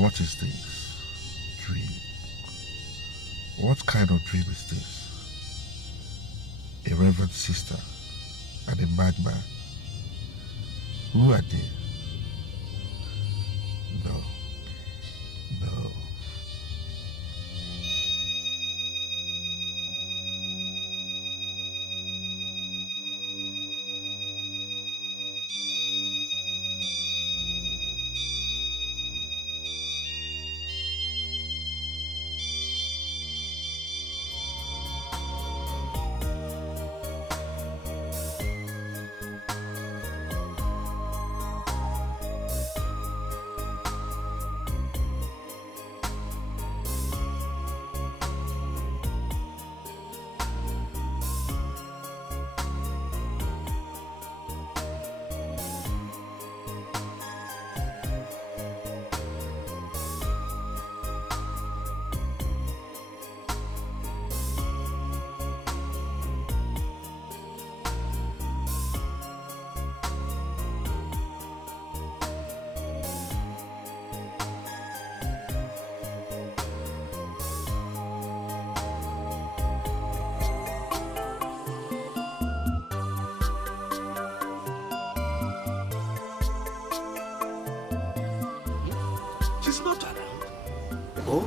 What is this? Dream. What kind of dream is this? A reverend sister and a madman. Who are they? No. No. She's not around. Oh.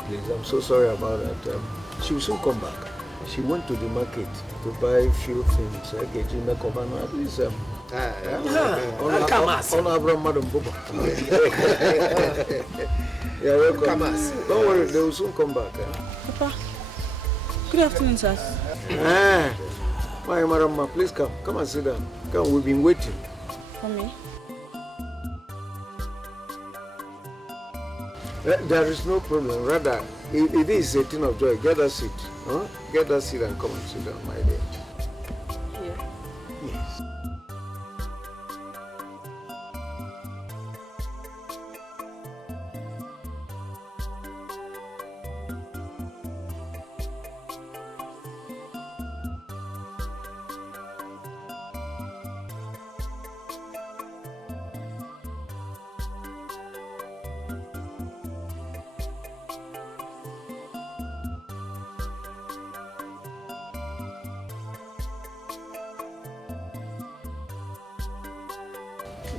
Please, I'm so sorry about that. She will soon come back. She went to the market to buy a few things. At least, yeah, welcome. Don't worry, they will soon come back. Papa, good afternoon, sir. My Marama, please come. Come and sit down. Come, we've been waiting. For me? There is no problem. Rather, it is a thing of joy. Get that seat. Huh? Get that seat and come and sit down, my dear. Here? Yes.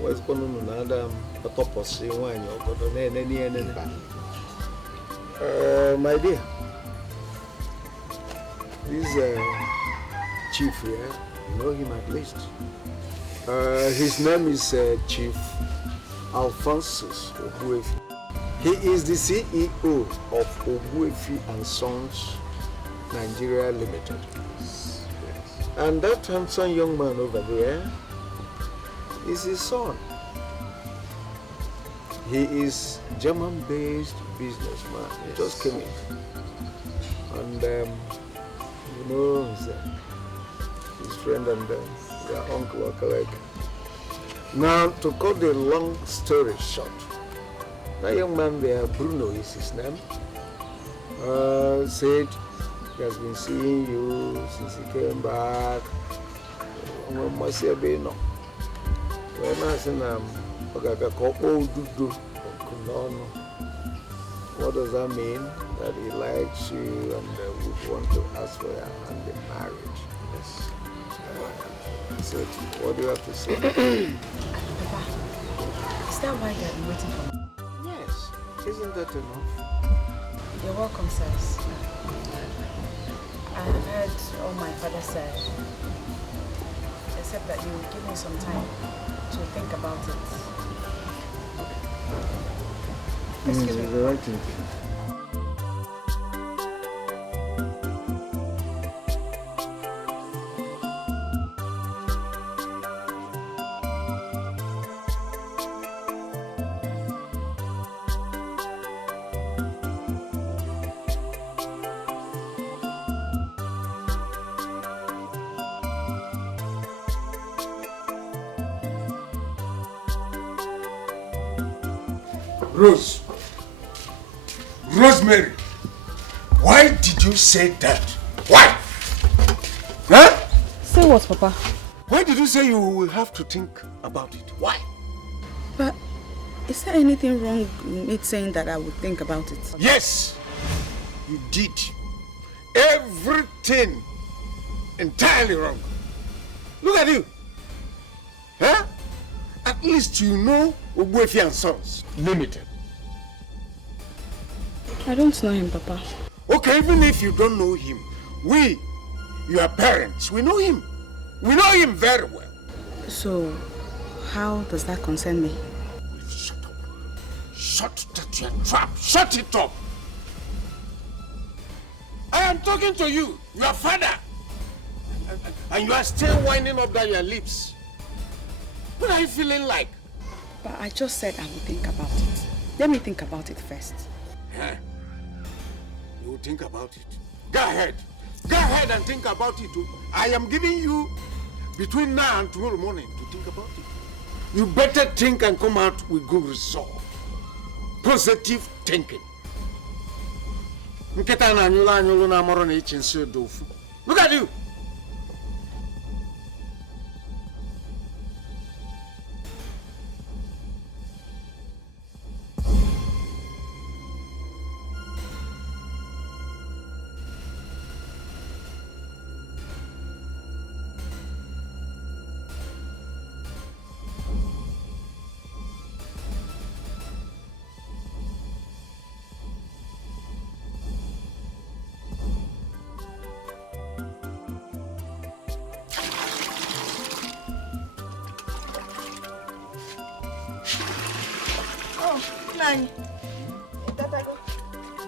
What's going on now? My dear, this chief here, you know him at least. His name is Chief Alphonsus Obuefi. He is the CEO of Obuefi and Sons Nigeria Limited. Yes. And that handsome young man over there is his son. He is German-based businessman. He just came in. And you know, his friend and their uncle are correct. Now, to cut the long story short, that young man there, Bruno is his name, said he has been seeing you since he came back. When I said, what does that mean? That he likes you and would want to ask for your hand in marriage. Yes. So, what do you have to say? Papa, is that why they've been waiting for me? Yes. Isn't that enough? You're welcome, sirs. I have heard all my father said, except that you will give me some time to think about it. Excuse me. The right thing. Rosemary, why did you say that? Why? Huh? Say what, Papa? Why did you say you will have to think about it? Why? But Is there anything wrong in me saying that I would think about it? Yes, you did. Everything entirely wrong. Look at you. Huh? At least you know Ogbuefi and Sons Limited. I don't know him, Papa. Okay, even if you don't know him, we, your parents, we know him. We know him very well. So, how does that concern me? Shut up. Shut that your trap. Shut it up. I am talking to you, your father. And you are still winding up down your lips. What are you feeling like? But I just said I would think about it. Let me think about it first. Huh? You will think about it. Go ahead. Go ahead and think about it. I am giving you between now and tomorrow morning to think about it. You better think and come out with good resolve. Positive thinking. Look at you.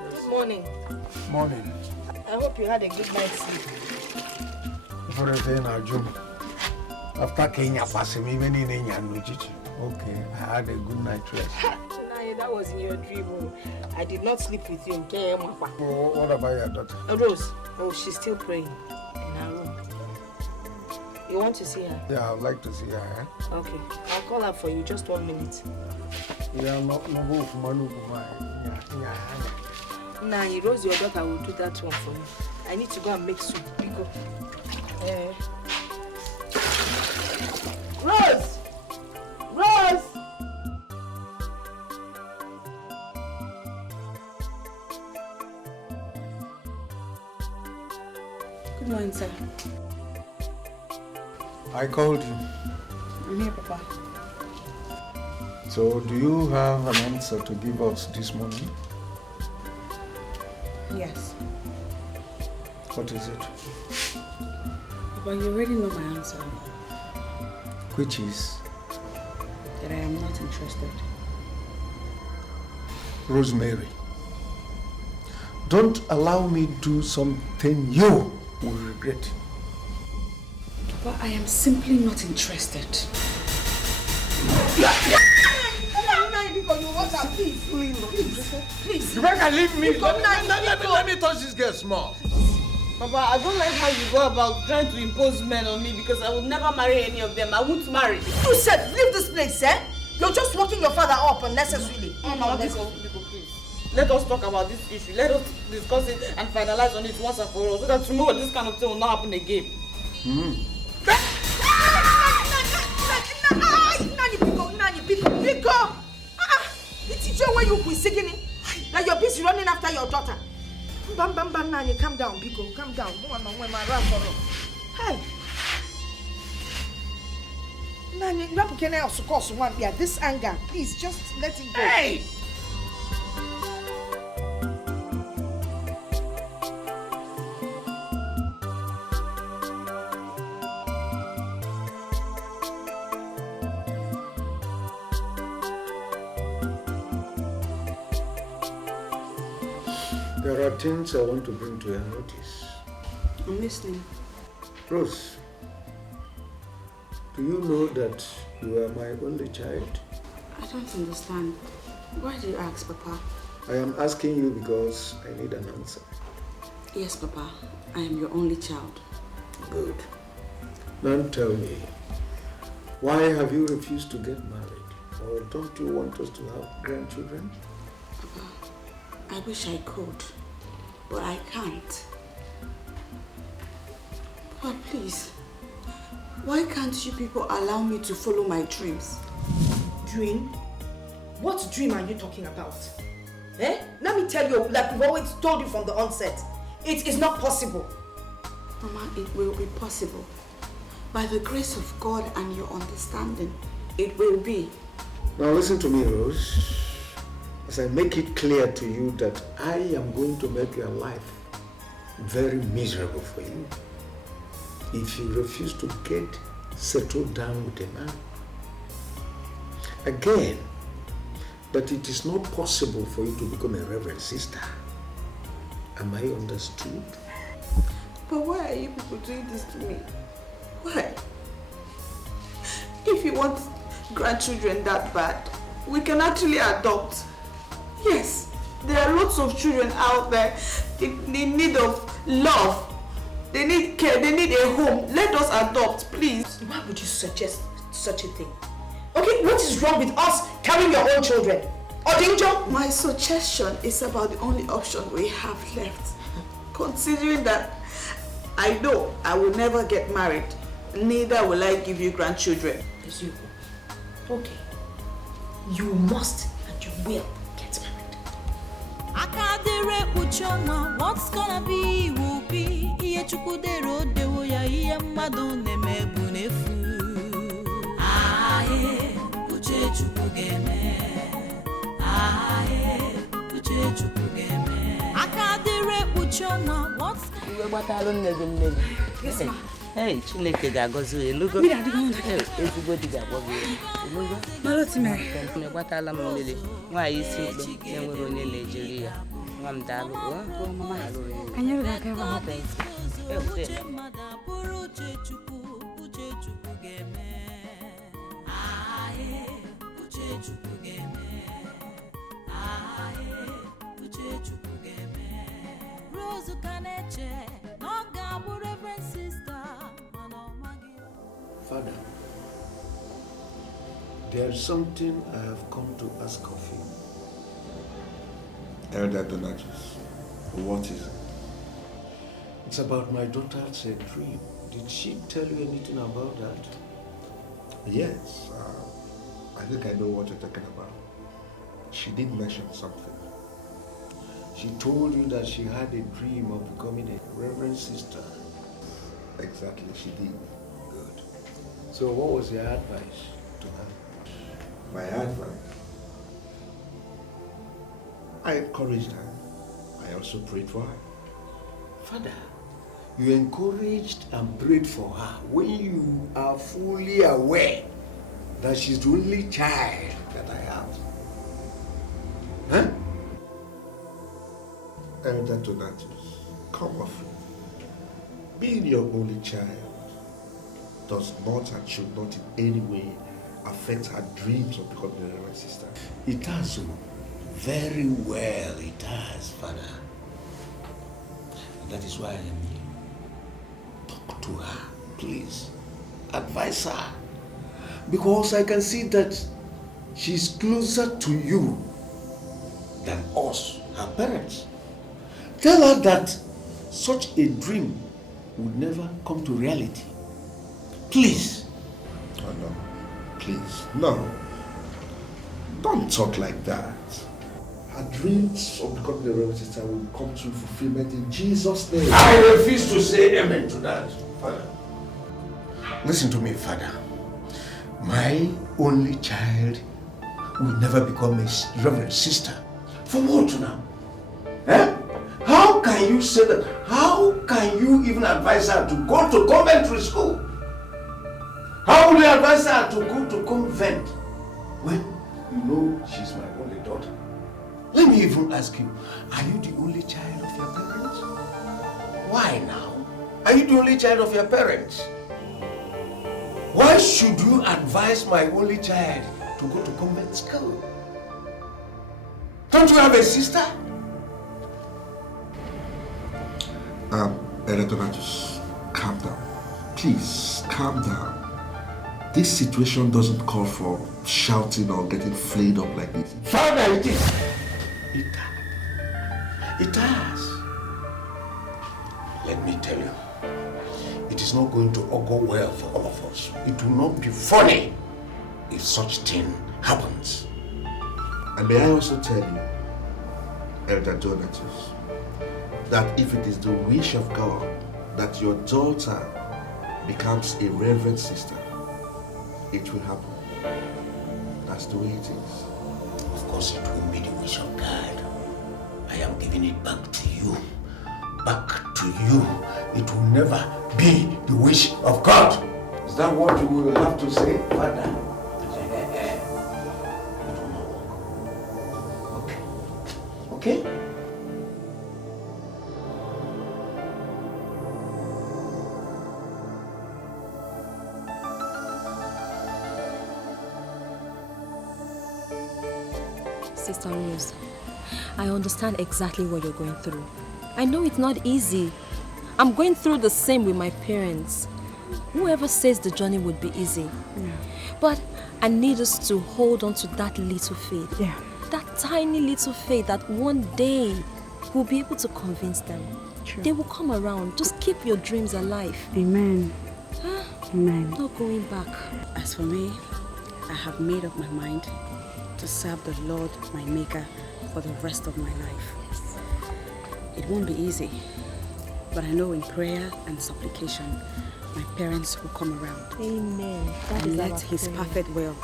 Good morning. Morning. I hope you had a good night's sleep. Everything I do. After Kenya passing me, many okay, I had a good night rest. Nah, that was in your dream. I did not sleep with you in Kenya. What about your daughter? Rose. Oh, she's still praying in her room. You want to see her? Yeah, I would like to see her. Eh? Okay, I'll call her for you. Just 1 minute. Yeah, no, Nah, Rose, your daughter will do that one for you. I need to go and make soup. Go. Rose! Rose! Good morning, sir. I called you. I'm here, Papa. So, do you have an answer to give us this morning? Yes. What is it? Papa, you already know my answer. Which is? That I am not interested. Rosemary, don't allow me to do something you will regret. But I am simply not interested. Please. You better leave me. Let me touch this girl small. Papa, I don't like how you go about trying to impose men on me because I will never marry any of them. I won't marry. You said leave this place, eh? You're just walking your father up unnecessarily. Please. Let us talk about this issue. Let us discuss it and finalize on it once and for all so that tomorrow this kind of thing will not happen again. Biko! It's your way you quit singing. Now you're busy running after your daughter. Bam, Nani, calm down, Biko, calm down. Hey! Nani, you can also cause one. Yeah, this anger, please just let it go. Hey! There are things I want to bring to your notice. I'm listening. Rose, do you know that you are my only child? I don't understand. Why do you ask, Papa? I am asking you because I need an answer. Yes, Papa. I am your only child. Good. Now tell me, why have you refused to get married? Or don't you want us to have grandchildren? Papa, I wish I could, but I can't. Papa, please, why can't you people allow me to follow my dreams? Dream? What dream are you talking about? Eh? Let me tell you, like we've always told you from the onset, it is not possible. Mama, it will be possible. By the grace of God and your understanding, it will be. Now listen to me, Rose. As I make it clear to you that I am going to make your life very miserable for you if you refuse to get settled down with a man. Again, that it is not possible for you to become a reverend sister. Am I understood? But why are you people doing this to me? Why? If you want grandchildren that bad, we can actually adopt. Yes, there are lots of children out there in need of love. They need care, they need a home. Let us adopt, please. Why would you suggest such a thing? Okay, what is wrong with us carrying your own children? Or danger? My suggestion is about the only option we have left. Considering that I know I will never get married, neither will I give you grandchildren. Okay. You must and you will get married. Akadere uchona, what's gonna be will be. Iye chukudero dewo ya iye mmadụ na-emebu n'efu. Aye, uche chukwu ga-eme. Aye, uche chukwu ga-eme. Akadere uchona, what's Iwe gbatalụ nne gị nne gị. Yes, ma. Hey, Chineke ga-agọzi elugo. Ezigbo di ga-agwọ gị. Elugo. Maloti mere. Mgbe gbatala m mmiri, nwaanyị isi mkpe na-enwere onye na-ejiri ya. Nwa m daalụ. Anyị ga-aga ebe ahụ. uche mmadụ abụrụ uche chukwu ga-eme. Aye, uche chukwu ga-eme. Aye, uche chukwu ga-eme. Rose ka na-eche na ọ ga-abụ reverend sister mana ọ maghị. Father, there's something I have come to ask of you. Elder Donatus, what is it? It's about my daughter's dream. Did she tell you anything about that? Yes, I think I know what you're talking about. She did mention something. She told you that she had a dream of becoming a reverend sister. Exactly, she did. Good. So what was your advice to her? My advice? I encouraged her. I also prayed for her. Father, you encouraged and prayed for her when you are fully aware that she's the only child that I have. Huh? Elder Donatus, come off it. Being your only child does not and should not in any way affect her dreams of becoming a reverend sister. It has, very well it has, Father. And that is why I am here. Talk to her, please. Advise her. Because I can see that she's closer to you than us, her parents. Tell her that such a dream would never come to reality. Please. Oh no, please, no. Don't talk like that. Her dreams of becoming a reverend sister will come to fulfillment in Jesus' name. I refuse to say amen to that, Father. Listen to me, Father. My only child will never become a reverend sister. For what now? Eh? How can you say that? How can you even advise her to go to conventry school? How will you advise her to go to convent when you know she's my only daughter? Let me even ask you, are you the only child of your parents? Why now? Are you the only child of your parents? Why should you advise my only child to go to convent school? Don't you have a sister? Elder Donatus, calm down. Please, calm down. This situation doesn't call for shouting or getting flayed up like this. Father, it is. It has. Let me tell you, it is not going to augur well for all of us. It will not be funny if such thing happens. And may I also tell you, Elder Donatus, that if it is the wish of God that your daughter becomes a reverend sister, it will happen. That's the way it is. Of course it will be the wish of God. I am giving it back to you. Back to you. It will never be the wish of God. Is that what you will have to say, Father? It will not work. Okay? Sister Rose, I understand exactly what you're going through. I know it's not easy. I'm going through the same with my parents. Whoever says the journey would be easy. Yeah. But I need us to hold on to that little faith. Yeah. That tiny little faith that one day we'll be able to convince them. True. They will come around. Just keep your dreams alive. Amen. Amen. Not going back. As for me, I have made up my mind to serve the Lord, my Maker, for the rest of my life. It won't be easy, but I know in prayer and supplication, my parents will come around. Amen. That And is let our His prayer. perfect will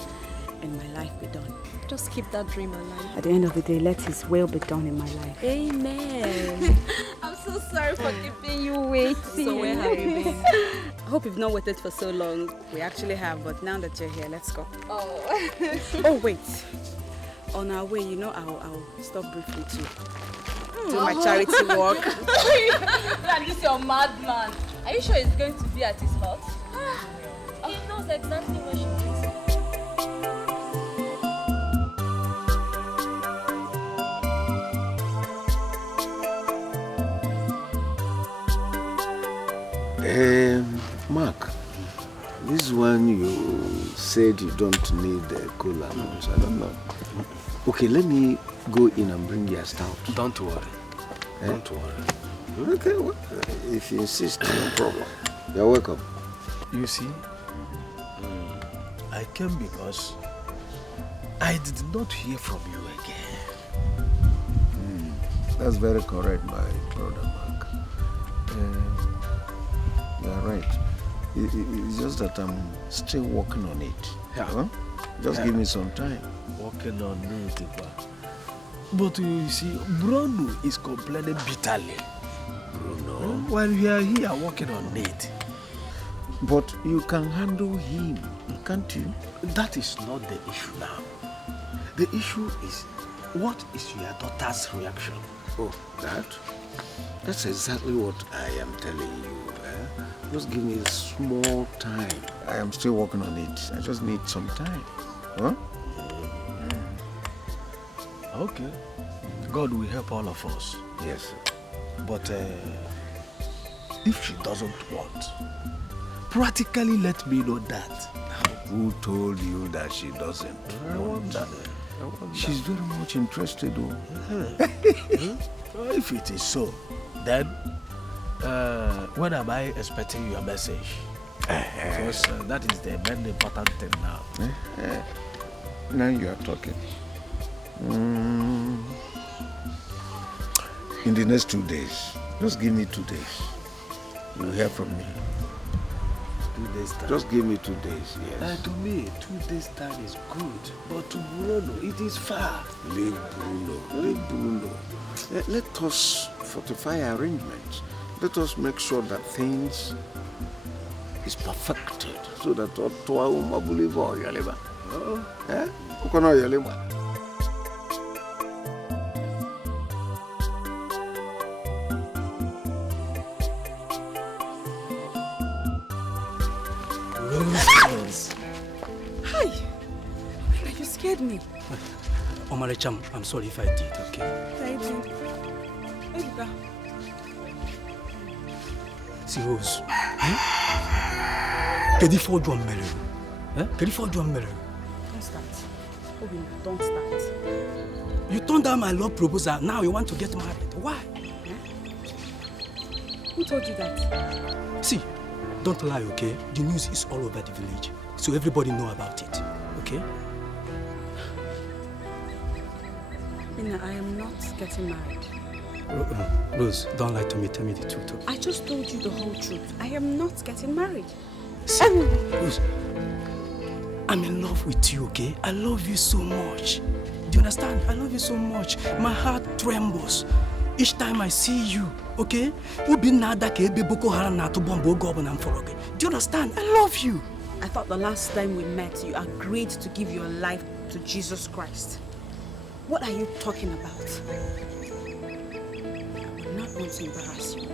in my life be done. Just keep that dream alive. At the end of the day, let His will be done in my life. Amen. I'm so sorry for keeping you waiting. So where have you been? I hope you've not waited for so long. We actually have, but now that you're here, let's go. Oh. Oh, wait. On our way, you know, I'll stop briefly to do my charity work. And this your madman. Are you sure it's going to be at his house? He knows exactly where she is. Mark, this one you said you don't need cola much. I don't know. Okay, let me go in and bring you a stout. Don't worry. Don't worry. Okay, well, if you insist, no problem. You're welcome. You see, I came because I did not hear from you again. That's very correct, my brother Mark. You're right. It's just that I'm still working on it. Yeah. Huh? Just give me some time. Working on it, but you see, Bruno is complaining bitterly. Bruno? While we are here working on it. But you can handle him, can't you? That is not the issue now. The issue is, what is your daughter's reaction? Oh, that? That's exactly what I am telling you. Just give me a small time. I am still working on it. I just need some time. Huh? Okay. God will help all of us. Yes. But if she doesn't want, practically let me know that. Who told you that she doesn't want? She's very much interested though. If it is so, then when am I expecting your message? Because that is the main important thing now. Now you are talking. In the next 2 days, just give me 2 days. You'll hear from me. 2 days time. Just give me 2 days, yes. To me, 2 days time is good, but to Bruno, it is far. Leave Bruno. Leave Bruno. Let us fortify arrangements. Let us make sure that things is perfected so that Toa Umabulivo Yaleba. Eh? Ukono Yaleba. Rose. Hi. You scared me. Omaricham, I'm sorry if I did, okay? Thank you. See, Rose. Kedi for John Miller. Kedi for John Miller. Don't start. Obi, don't start. You turned down my love proposal. Now you want to get married. Why? Who told you that? See, don't lie, okay? The news is all over the village, so everybody know about it, okay? Nina, I am not getting married. Rose, don't lie to me. Tell me the truth. I just told you the whole truth. I am not getting married. See, Rose, I'm in love with you, okay? I love you so much. Do you understand? I love you so much. My heart trembles each time I see you, okay? Do you understand? I love you. I thought the last time we met, you agreed to give your life to Jesus Christ. What are you talking about? I will not want to embarrass you.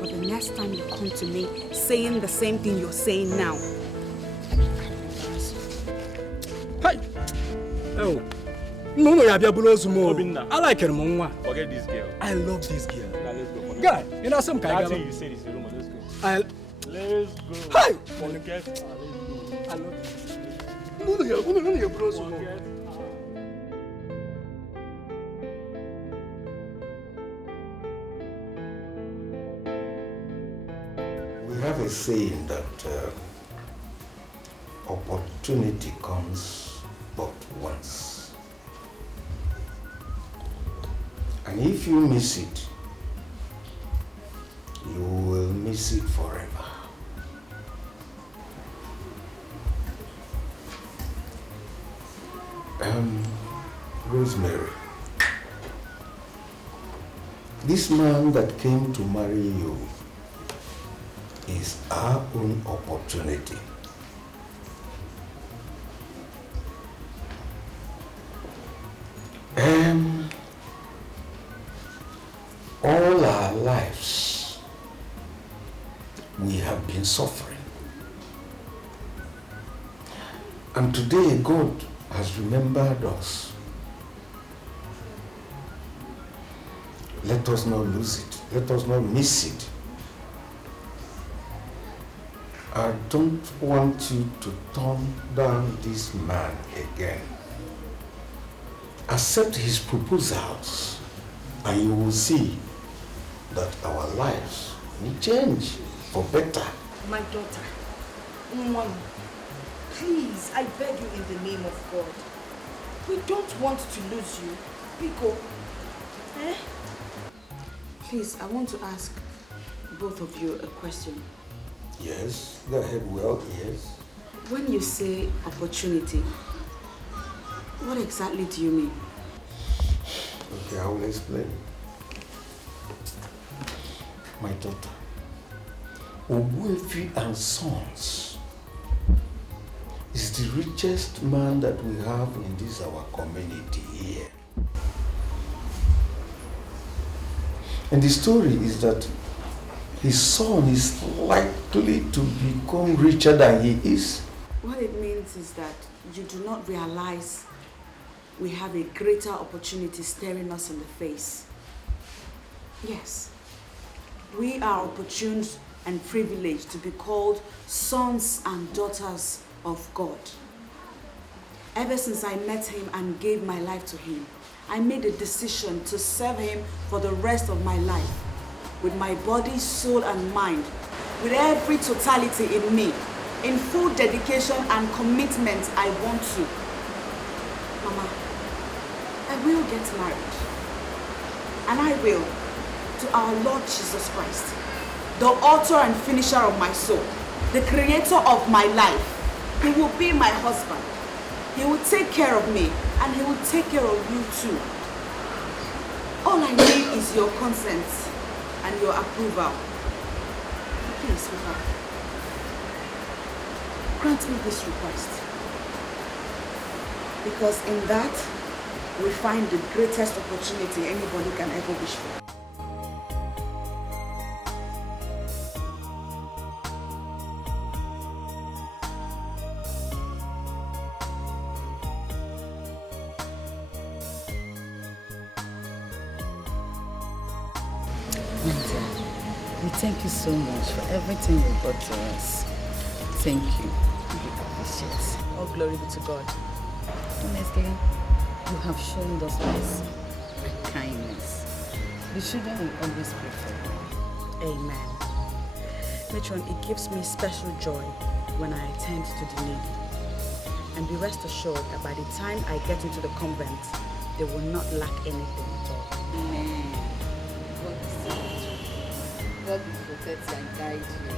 But the next time you come to me saying the same thing you're saying now, I will embarrass you. Hey! Oh. I like her, Mama. Forget this girl. I love this girl. Now let's go. Guy, you know some kind of thing you said is a rumor. Let's go. Let's go. Hey! Forget. I love this. We have a saying that opportunity comes but once. And if you miss it, you will miss it forever. Rosemary, this man that came to marry you is our own opportunity. All our lives, we have been suffering. And today, God has remembered us. Let us not lose it. Let us not miss it. I don't want you to turn down this man again. Accept his proposals, and you will see that our lives will change for better. My daughter, Mom, please, I beg you in the name of God. We don't want to lose you. Biko. Please, I want to ask both of you a question. Yes, go ahead. Well, yes. When you say opportunity, what exactly do you mean? Okay, I will explain. My daughter, Ogbuefi and Sons is the richest man that we have in this our community here. And the story is that his son is likely to become richer than he is. What it means is that you do not realize we have a greater opportunity staring us in the face. Yes, we are opportune and privileged to be called sons and daughters of God. Ever since I met him and gave my life to him, I made a decision to serve him for the rest of my life, with my body, soul, and mind, with every totality in me, in full dedication and commitment I want to. Mama, I will get married, and I will, to our Lord Jesus Christ, the author and finisher of my soul, the creator of my life. He will be my husband. He will take care of me, and he will take care of you too. All I need is your consent and your approval. Please, Papa, grant me this request. Because in that, we find the greatest opportunity anybody can ever wish for. Thank you so much for everything you brought to us. Thank you. We appreciate. All glory be to God. Honestly, you have shown us mercy and kindness. The children will always pray for you. Amen. Matron, it gives me special joy when I attend to the needy. And be rest assured that by the time I get into the convent, they will not lack anything at all. Amen. God will protect and guide you.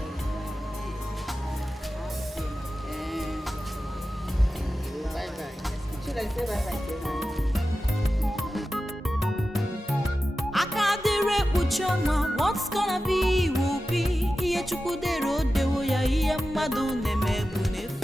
Bye-bye. Should I say bye-bye to her? What's gonna be will be. Iye chukudero dewo ya iye mmadụ na-eme bụ n'efu.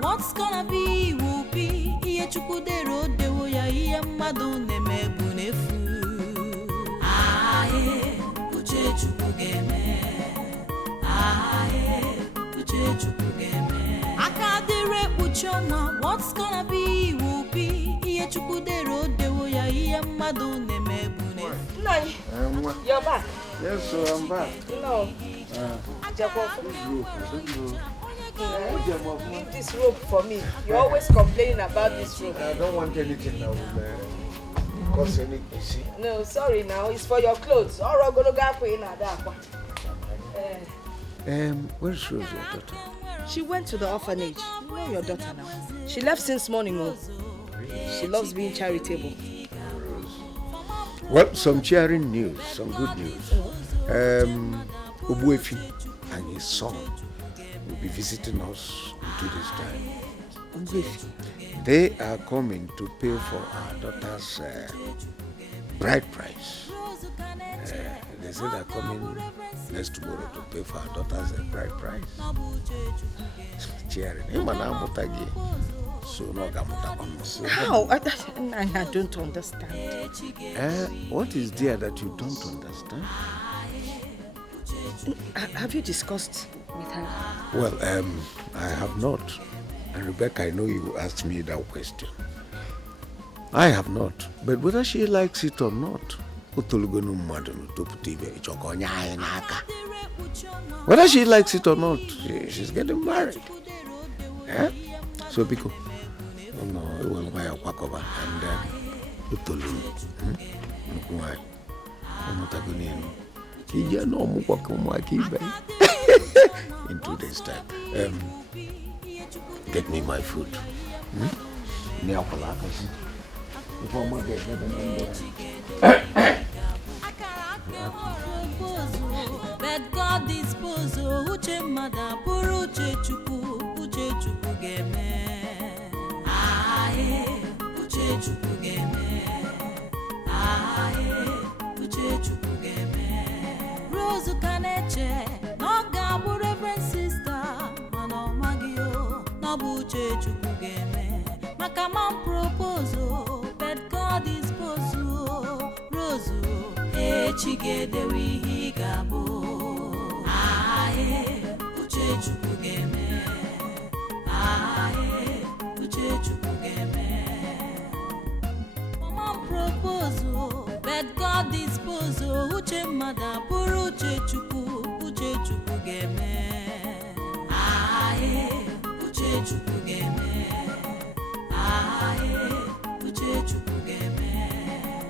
What's gonna be will be. Iye chukudero dewo ya iye mmadụ na-eme bụ n'efu. Aye, uche chukwu ga-eme. Aye, uche chukwu ga-eme. Aka dịrị ekpuchi ọnwa. What's gonna be will be. Iye chukudero dewo ya iye mmadụ na-eme bụ n'efu. Nani, you're back. Yes, so I'm back. No. Jacob. Leave this rope for me. You're always complaining about this rope. I don't want anything that will cause any issue. No, sorry now. It's for your clothes. Where's Rose, your daughter? She went to the orphanage. You know your daughter now. She left since morning. Oh. She loves being charitable. Well, some cheering news, some good news. Obuefi and his son will be visiting us in 2 days' time. They are coming to pay for our daughter's bride price. They say they're coming next tomorrow to pay for our daughter's bride price. Cheering. How? I don't understand. What is there that you don't understand? Have you discussed with her? Well, I have not. And Rebecca, I know you asked me that question. I have not. But whether she likes it or not, whether she likes it or not, she's getting married. So, Biko, will buy a quackova and then Utolu. Why? I'm not a good name. You know, my in 2 days' time. Get me my food. But God dispose uche mada puru uche chuku geme. Aye, uche chuku geme. Aye, uche chuku geme. Rose kaneche, no gabu reverend sister, mano magio, no buche chuku geme. Makaman propose, but God dispose Rose. Chigede we gabo. Aye, uche chukugeme. Aye, uche chukugeme. Mama propose, but God dispose. Uche mada puru uche chukugeme. Aye, uche chukugeme. Aye, uche chukugeme.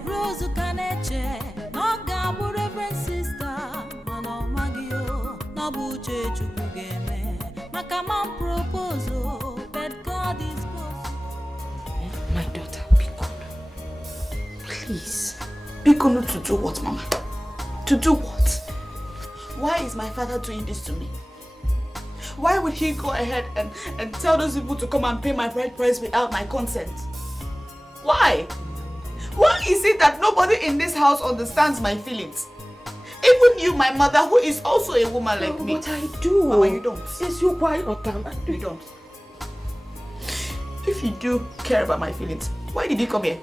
Rose kaneche. No gabu reverend sister, mano magio, no buche chukugeme. Makaman propose, but God is My daughter, Bikono. Please. Bikono to do what, Mama? To do what? Why is my father doing this to me? Why would he go ahead and tell those people to come and pay my bride price without my consent? Why? Why is it that nobody in this house understands my feelings? Even you, my mother, who is also a woman like me. But I do. Mama, you don't. Yes, you quite not. You don't. If you do care about my feelings, why did you come here?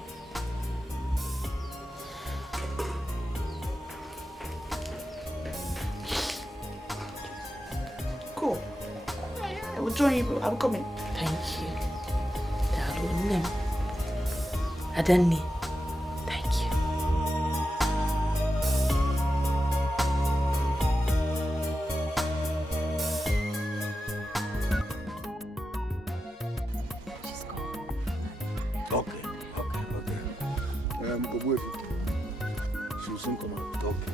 Cool. I will join you. I will come in. Thank you. Darling. Adani. She will soon come out. Okay.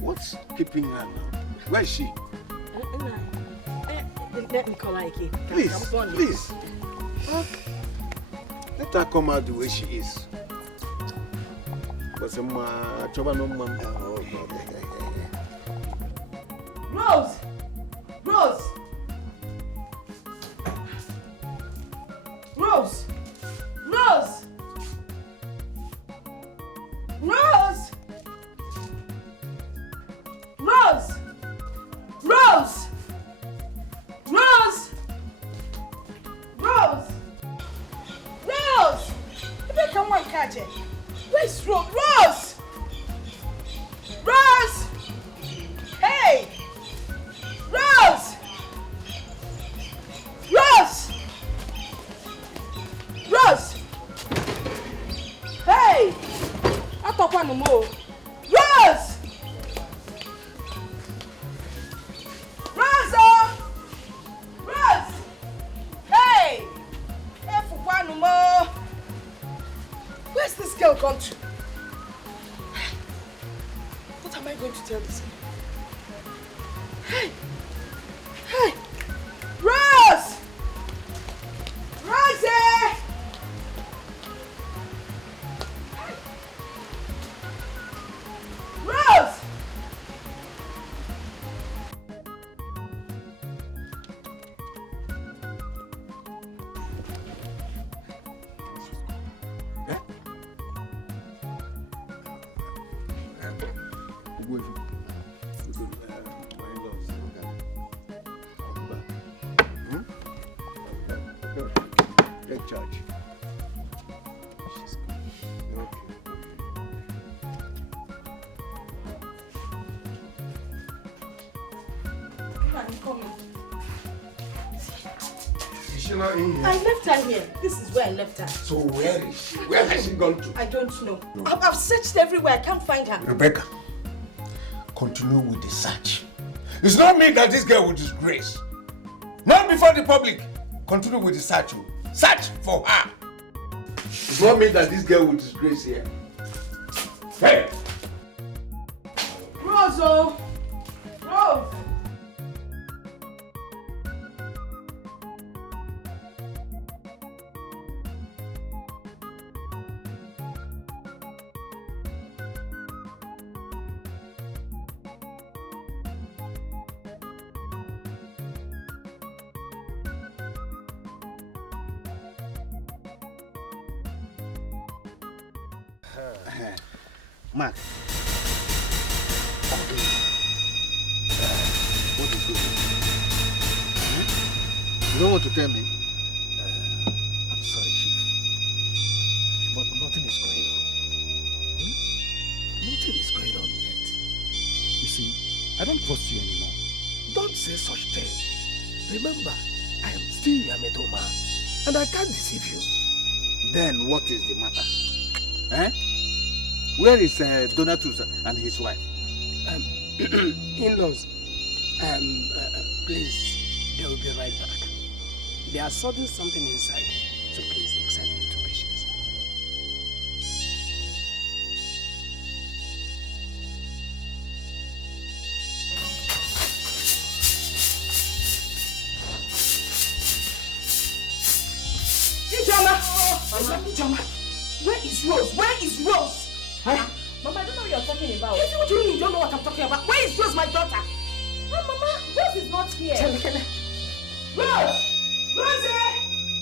What's keeping her now? Where is she? Let me call her again. Please, please. Okay. Let her come out the way she is. But some trouble no mom. Rose! Rose! Rose! Rose! Rose! Rose! Rose! Rose! Rose! Rose! You better come on, catch it. Where's Rose? Rose! Rose! Hey! Rose! Rose! Rose! Hey! I talk one more. Rose! Rose! Hey! Hey, for one more. Where's this girl gone to? What am I going to tell this girl? Hey! Hey! Rose! Rosie! Rose! Take charge. I'm coming. Is she not in here? I left her here. This is where I left her. So where is she? Where has she gone to? I don't know. I've searched everywhere. I can't find her. Rebecca, continue with the search. It's not me that this girl will disgrace. Not before the public. Continue with the search. Search for her. It's not me that this girl will disgrace here. Hey! Rose! Rose! Mark. What is going on? You don't want to tell me? I'm sorry, Chief. But nothing is going on. Nothing is going on yet. You see, I don't trust you anymore. Don't say such thing. Remember, I am still your middle man, and I can't deceive you. Then what is the matter? Eh? Where is Donatus and his wife? In-laws, please, they will be right back. They are sorting something inside, so please accept me to patience. Ijoma! Where is Rose? Where is Rose? Huh? Mama, I don't know what you're talking about. What do you mean you don't know what I'm talking about? Where is Rose, my daughter? Mama, Rose is not here. Rose!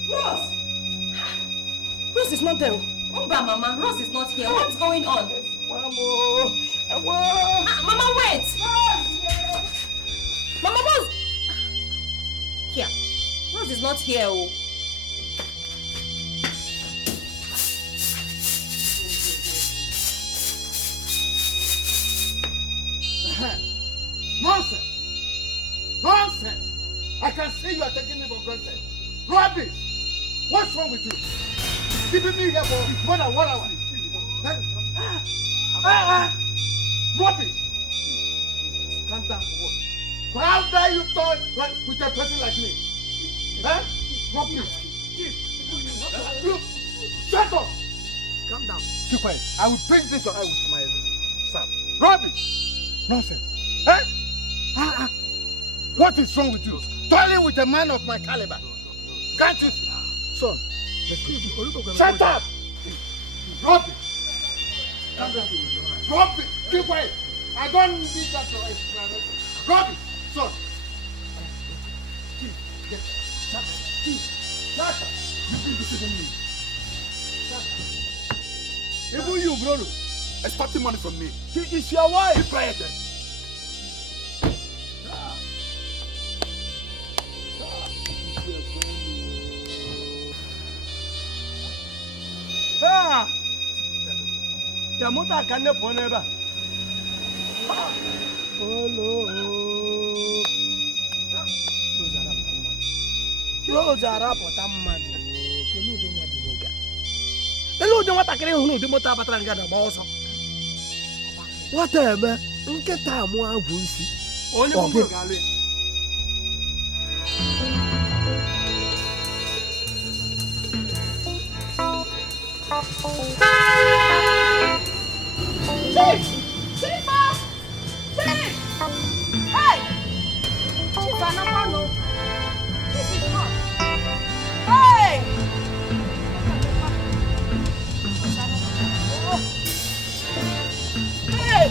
Rose! Rose is not there. Umba, Mama, Rose is not here. What's going on? Mama, wait! Mama, Rose! Here. Rose is not here. Oh. Nonsense! Nonsense! I can see you are taking me for granted. Rubbish! What's wrong with you? Keeping me here for more than 1 hour. Rubbish! Stand down for what? How dare you talk like with a person like me? Huh? Rubbish! Look! Shut up! Calm down. Keep quiet. I will paint this your eye with my staff. Rubbish! Nonsense. Eh? What is wrong with you? Toiling with a man of my caliber. Can't you see? Son, shut up! Rubbish! Rubbish! Keep quiet. I don't need that to explain. Rubbish! Son. Shut up. Shut up. You think this isn't me? Shut up. Even you, brother, expecting money from me. It's your wife. Keep quiet then. Ya moto aka nne pụọ n'ebe a. Rose arapụta mmadụ. Ele ụdị nwatakịrị hụrụ ụdị moto abatara nga na-agba ọsọ. Nwata eme nkịta amụ agwụ nsi. Onye bụ ga-alị. Chief! Chief! Chief! Hey! Chief, Anapano. Chief is not. Hey! Hey!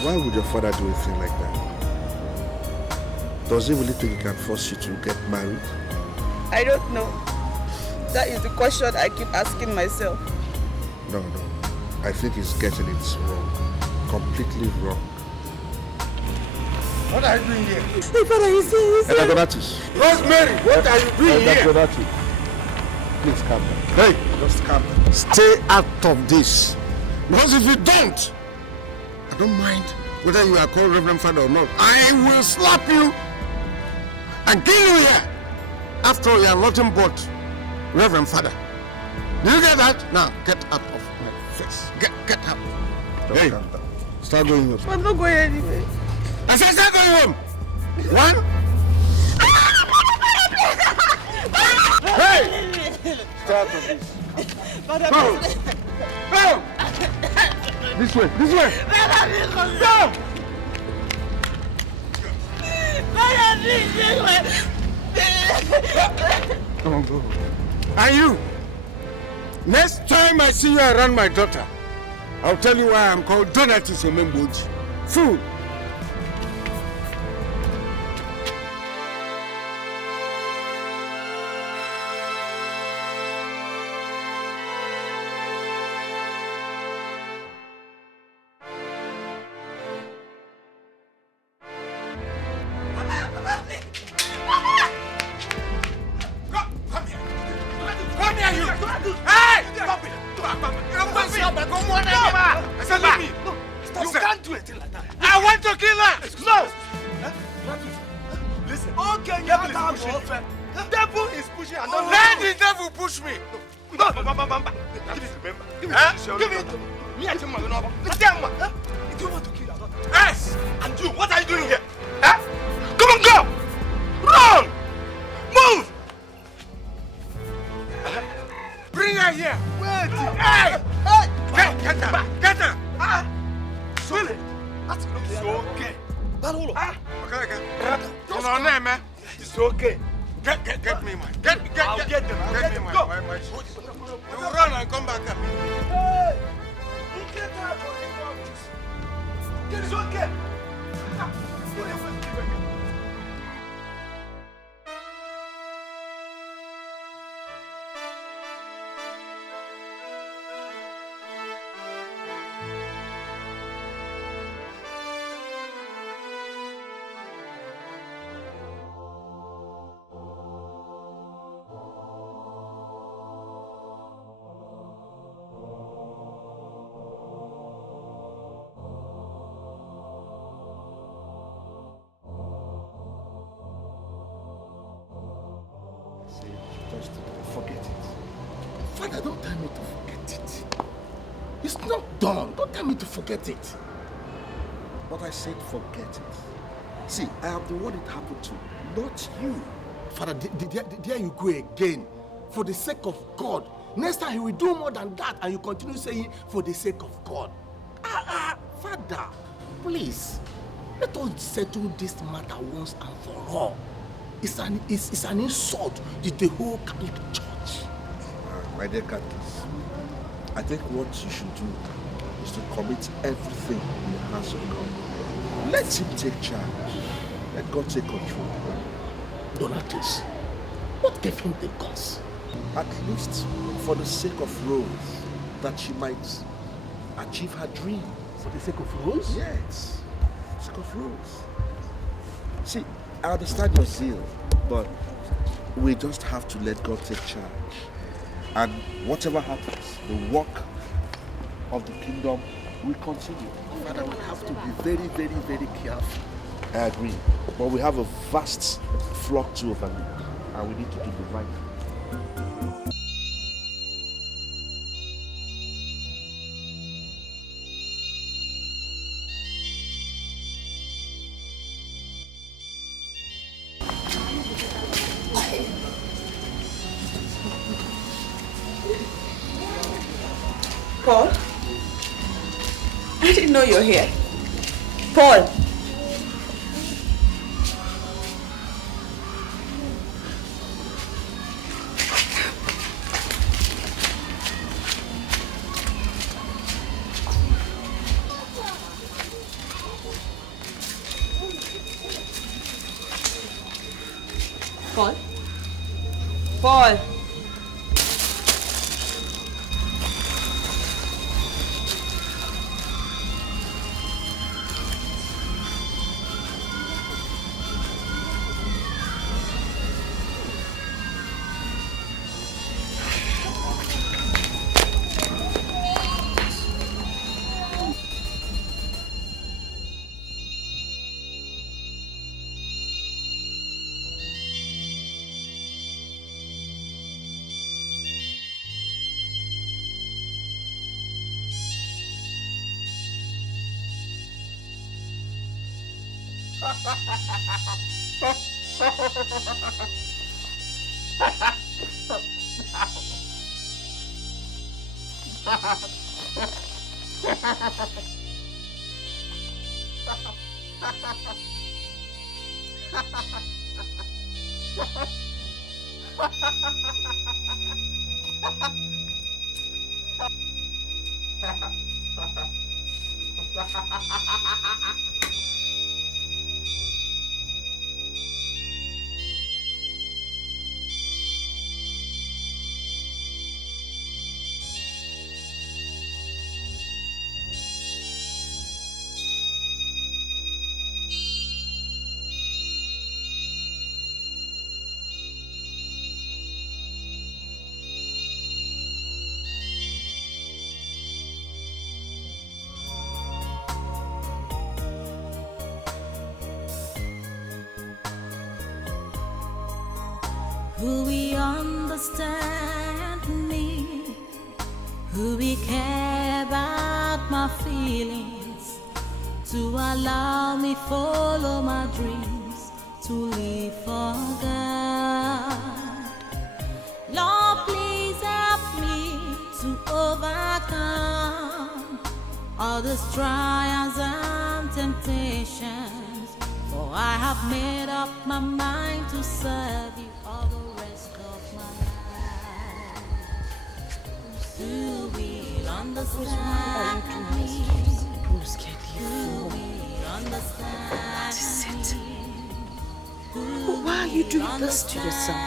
Why would your father do a thing like that? Does he really think he can force you to get married? I don't know. That is the question I keep asking myself. No. I think he's getting it wrong. Completely wrong. What are you doing here? Father, he's Donatus. Rosemary, what are you doing here? Donatus. Please calm down. Hey, just calm down. Stay out of this. Because if you don't, I don't mind whether you are called Reverend Father or not. I will slap you and kill you here. After all, you are nothing but Reverend Father. Do you get that? Now, get out of my face. Get out. Hey, start going home. I'm not going anywhere. I said start going home. One. Hey! Start of this. Go! Go! This way! Go! Don't go. And you, next time I see you around my daughter, I'll tell you why I'm called Donatus Omemboji. Fool! Just forget it. Father, don't tell me to forget it. It's not done. Don't tell me to forget it. But I said forget it. See, I am the one it happened to, not you. Father, there you go again. For the sake of God. Next time he will do more than that and you continue saying for the sake of God. Father, please. Let us settle this matter once and for all. It's an insult to the whole Catholic Church. My dear Catholics, I think what you should do is to commit everything in the hands of God. Let him take charge. Let God take control. Donatus, what gave him the guts? At least for the sake of Rose, that she might achieve her dream. For the sake of Rose? Yes, for the sake of Rose. See, I understand your zeal, but we just have to let God take charge. And whatever happens, the work of the kingdom will continue. Father, we have to be very, very, very careful. I agree. But we have a vast flock to overlook, and we need to do the right thing. Paul? I didn't know you're here. Paul! Paul? Paul! Who we understand me, who we care about my feelings, to allow me follow my dreams, to live for God. Lord, please help me to overcome all these trials and temptations, for I have made up my mind to serve you all the rest of my life. You will understand me. Bruce, get You will understand me. Why are you doing this to yourself?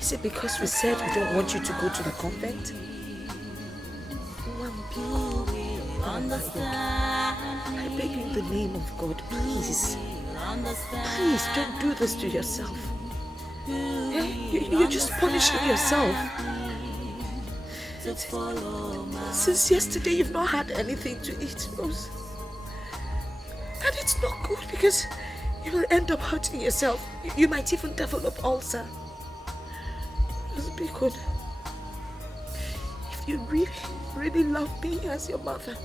Is it because we said we don't want you to go to the convent? I beg you in the name of God, please. Please don't do this to yourself. You're just punishing yourself. Since yesterday you've not had anything to eat, Rose. And it's not good because you will end up hurting yourself. You might even develop ulcer. Rose, be good. If you really, really love me as your mother,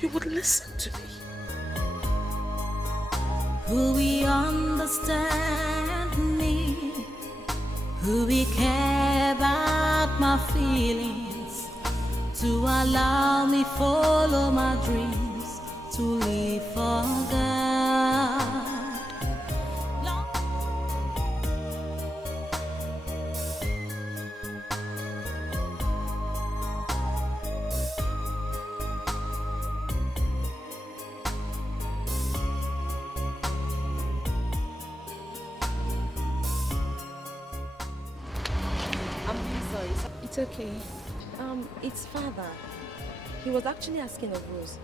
you would listen to me. Who we understand me, who we care about my feelings, to allow me follow my dreams, to live for God. It's okay. It's father. He was actually asking of Rose.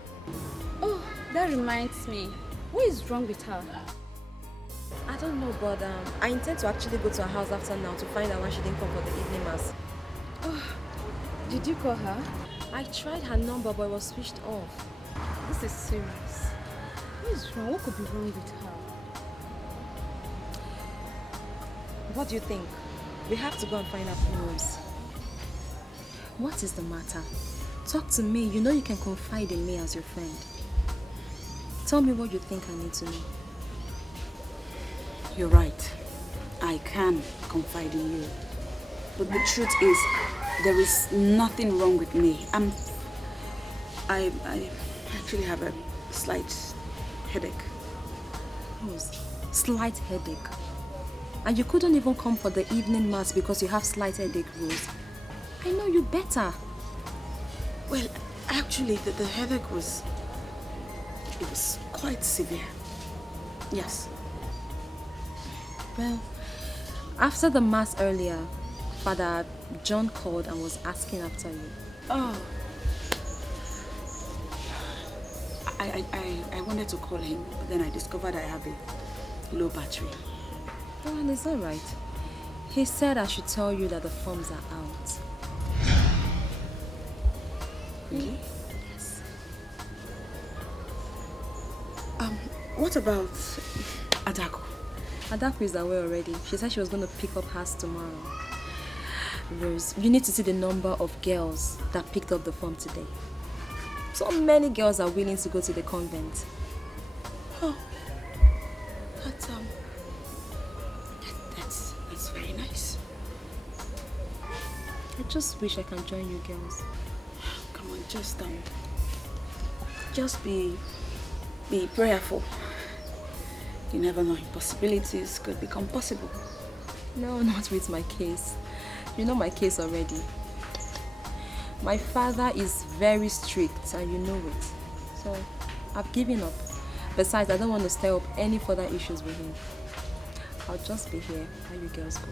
Oh, that reminds me. What is wrong with her? I don't know, but I intend to actually go to her house after now to find out why she didn't come for the evening mass. Oh, did you call her? I tried her number, but it was switched off. This is serious. What is wrong? What could be wrong with her? What do you think? We have to go and find out Rose. What is the matter? Talk to me. You know you can confide in me as your friend. Tell me what you think I need to know. You're right. I can confide in you. But the truth is, there is nothing wrong with me. I actually have a slight headache. Rose, slight headache? And you couldn't even come for the evening mass because you have slight headache, Rose. I know you better. Well, actually, the headache was quite severe. Yes. Well, after the mass earlier, Father John called and was asking after you. Oh. I wanted to call him, but then I discovered I have a low battery. Oh, and it's all right. He said I should tell you that the forms are out. Really? Yes. What about Adako? Adako is away already. She said she was going to pick up hers tomorrow. Rose, you need to see the number of girls that picked up the form today. So many girls are willing to go to the convent. Oh, that's very nice. I just wish I can join you girls. Come on, just be prayerful. You never know, impossibilities could become possible. No, not with my case. You know my case already. My father is very strict and you know it. So I've given up. Besides, I don't want to stir up any further issues with him. I'll just be here while you girls go.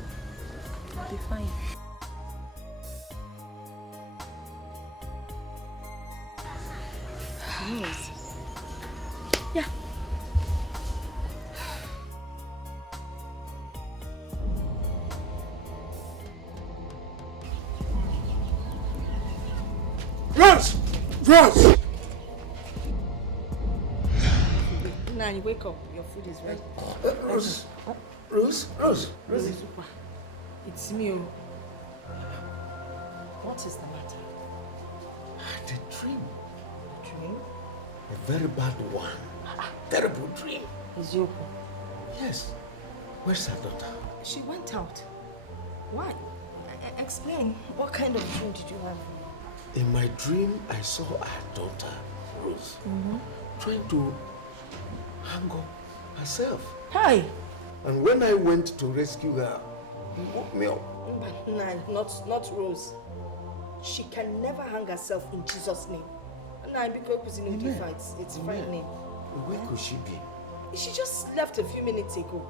I'll be fine. Rose. Yeah. Rose! Rose! Nani, wake up. Your food is ready. Rose. Rose? Rose? Rose, it's me. What is the matter? I had a dream. Dream? A very bad one. Terrible dream. Izioku? Yes. Where's her daughter? She went out. Why? Explain. What kind of dream did you have? In my dream, I saw her daughter, Rose, trying to hang up herself. Hi! And when I went to rescue her, he woke me up. Nah, not Rose. She can never hang herself in Jesus' name. Nah, because in fights, it's frightening. Where could she be? She just left a few minutes ago.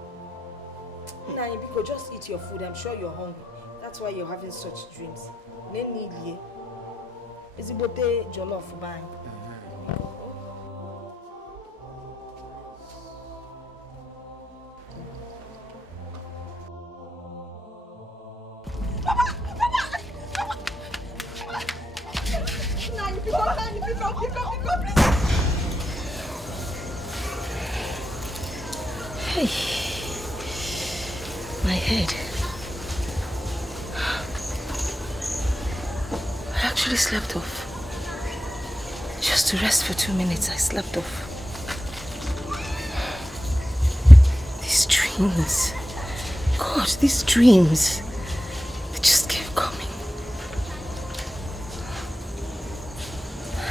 Nah, because just eat your food. I'm sure you're hungry. That's why you're having such dreams. Is it bote jollof bang? Hey, my head. I actually slept off. Just to rest for 2 minutes, I slept off. These dreams. God, these dreams. They just keep coming.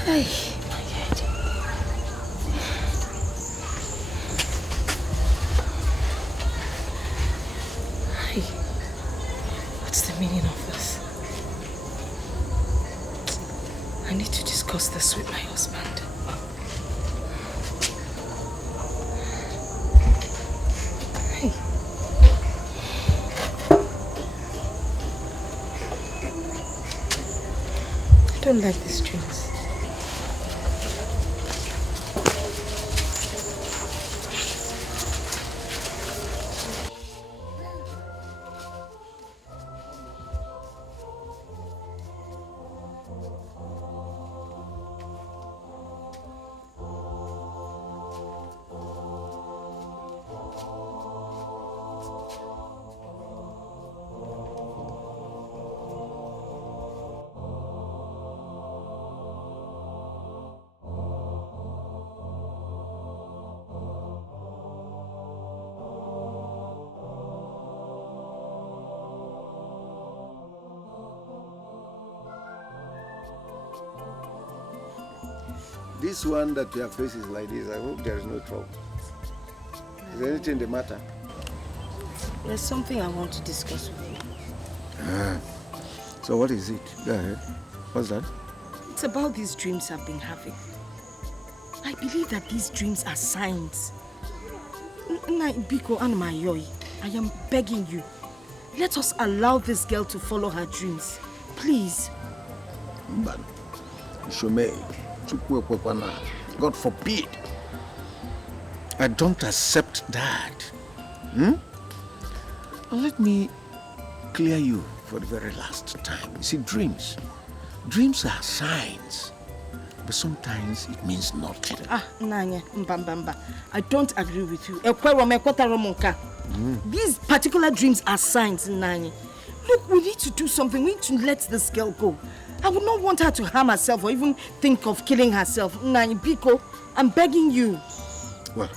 Hey, my head. Hey, what's the meaning of this? I need to discuss this with my husband. Hey. I don't like these dreams. This one that your face is like this, I hope there is no trouble. Is there anything the matter? There's something I want to discuss with you. So what is it? Go ahead. What's that? It's about these dreams I've been having. I believe that these dreams are signs. Biko and Mayoi, I am begging you. Let us allow this girl to follow her dreams. Please. But Shumei, God forbid. I don't accept that. Let me clear you for the very last time. You see, dreams are signs, but sometimes it means nothing. Nanya, mbamba. I don't agree with you. These particular dreams are signs, Nanya. Look, we need to do something. We need to let this girl go. I would not want her to harm herself or even think of killing herself. Nanya, Biko, I'm begging you. Well,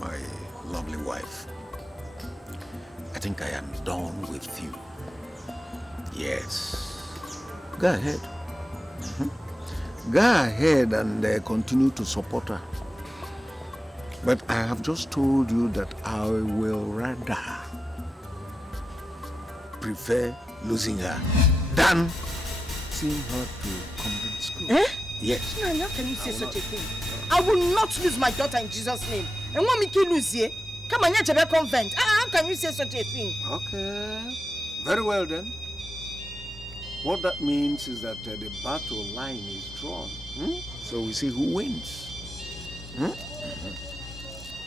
my lovely wife, I think I am done with you. Yes. Go ahead. Go ahead and continue to support her. But I have just told you that I will rather prefer losing her than seeing her to convent school. Eh? Yes. No, how can you say such a thing? I will not lose my daughter in Jesus' name. And want me to lose here? Come on, you're to convent. How can you say such a thing? Okay. Very well then. What that means is that the battle line is drawn. So we see who wins.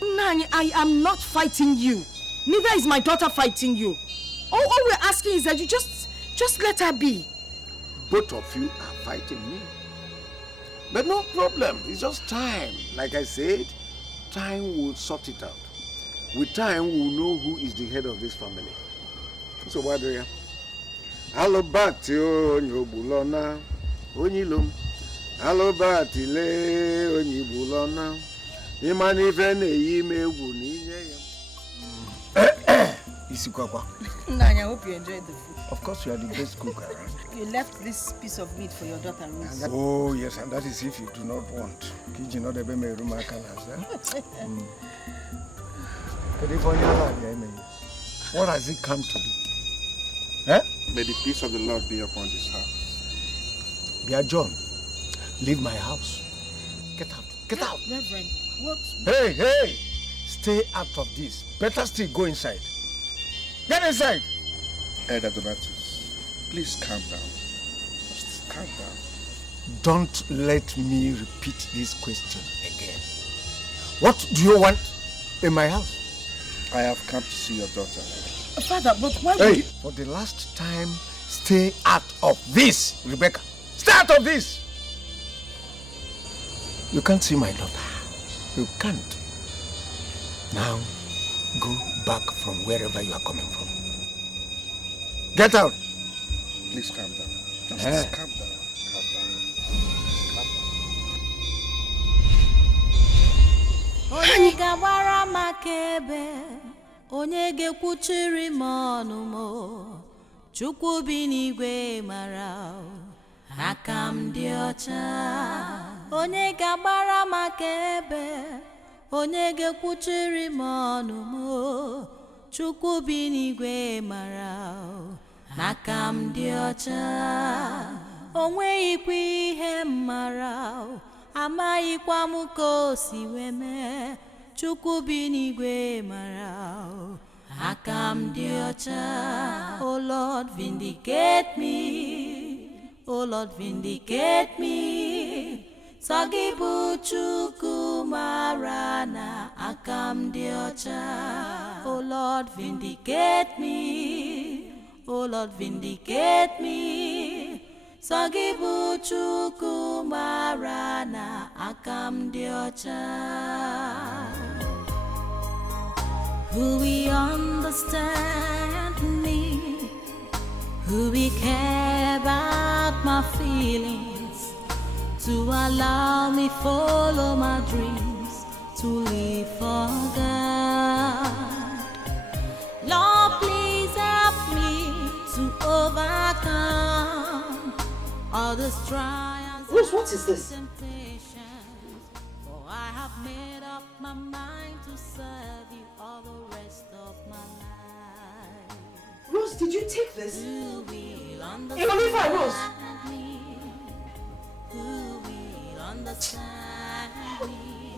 Nani, I am not fighting you. Neither is my daughter fighting you. All we're asking is that you just let her be. Both of you are fighting me. But no problem. It's just time. Like I said, time will sort it out. With time, we'll know who is the head of this family. So what do you? Alobati onyobulona onyilum. Alobati le onyibulona. Imani vene yime wuniye. Isikwakwa. Nani, I hope you enjoyed the food. Of course, you are the best cook around. You left this piece of meat for your daughter, Rose. Oh, yes, and that is if you do not want. Kiji no debe me ruma kalas, What has it come to do? Eh? May the peace of the Lord be upon this house. Dear John, leave my house. Get out. Get out. Reverend, what? Hey! Stay out of this. Better still go inside. Get inside. Elder Donatus, please calm down. Just calm down. Don't let me repeat this question again. What do you want in my house? I have come to see your daughter. Father, but why Hey, would you... for the last time, stay out of this, Rebecca. Stay out of this. You can't see my daughter. You can't. Now, go back from wherever you are coming from. Get out. Please calm down. Just calm down. Calm down. Onye ga-agbara m akaebe, onye ga-ekwuchiri m ọnụ m, Chukwu bi n'igwe mara, aka m dị ọcha. Onye ga-agbara m akaebe, onye ga-ekwuchiri m ọnụ m, Chukwu bi n'igwe mara, aka m dị ọcha. O nweghịkwa ihe m mara, amaghịkwa m ka o si wee mee. Chukwu bi n'igwe mara, aka m dị ọcha. Oh Lord, vindicate me. Oh Lord, vindicate me. Sọ gị bụ Chukwu mara na aka m dị ọcha. Oh Lord, vindicate me. Oh Lord, vindicate me. Sọ gị bụ Chukwu mara na aka m dị ọcha. Who will understand me? Who will care about my feelings? To allow me follow my dreams, to live for God. Lord, please help me to overcome all the trials. Rose, what is this? For I have made up my mind to serve you all the rest of my life. Rose, did you take this? Who will Oliver, Rose. Who will understand me?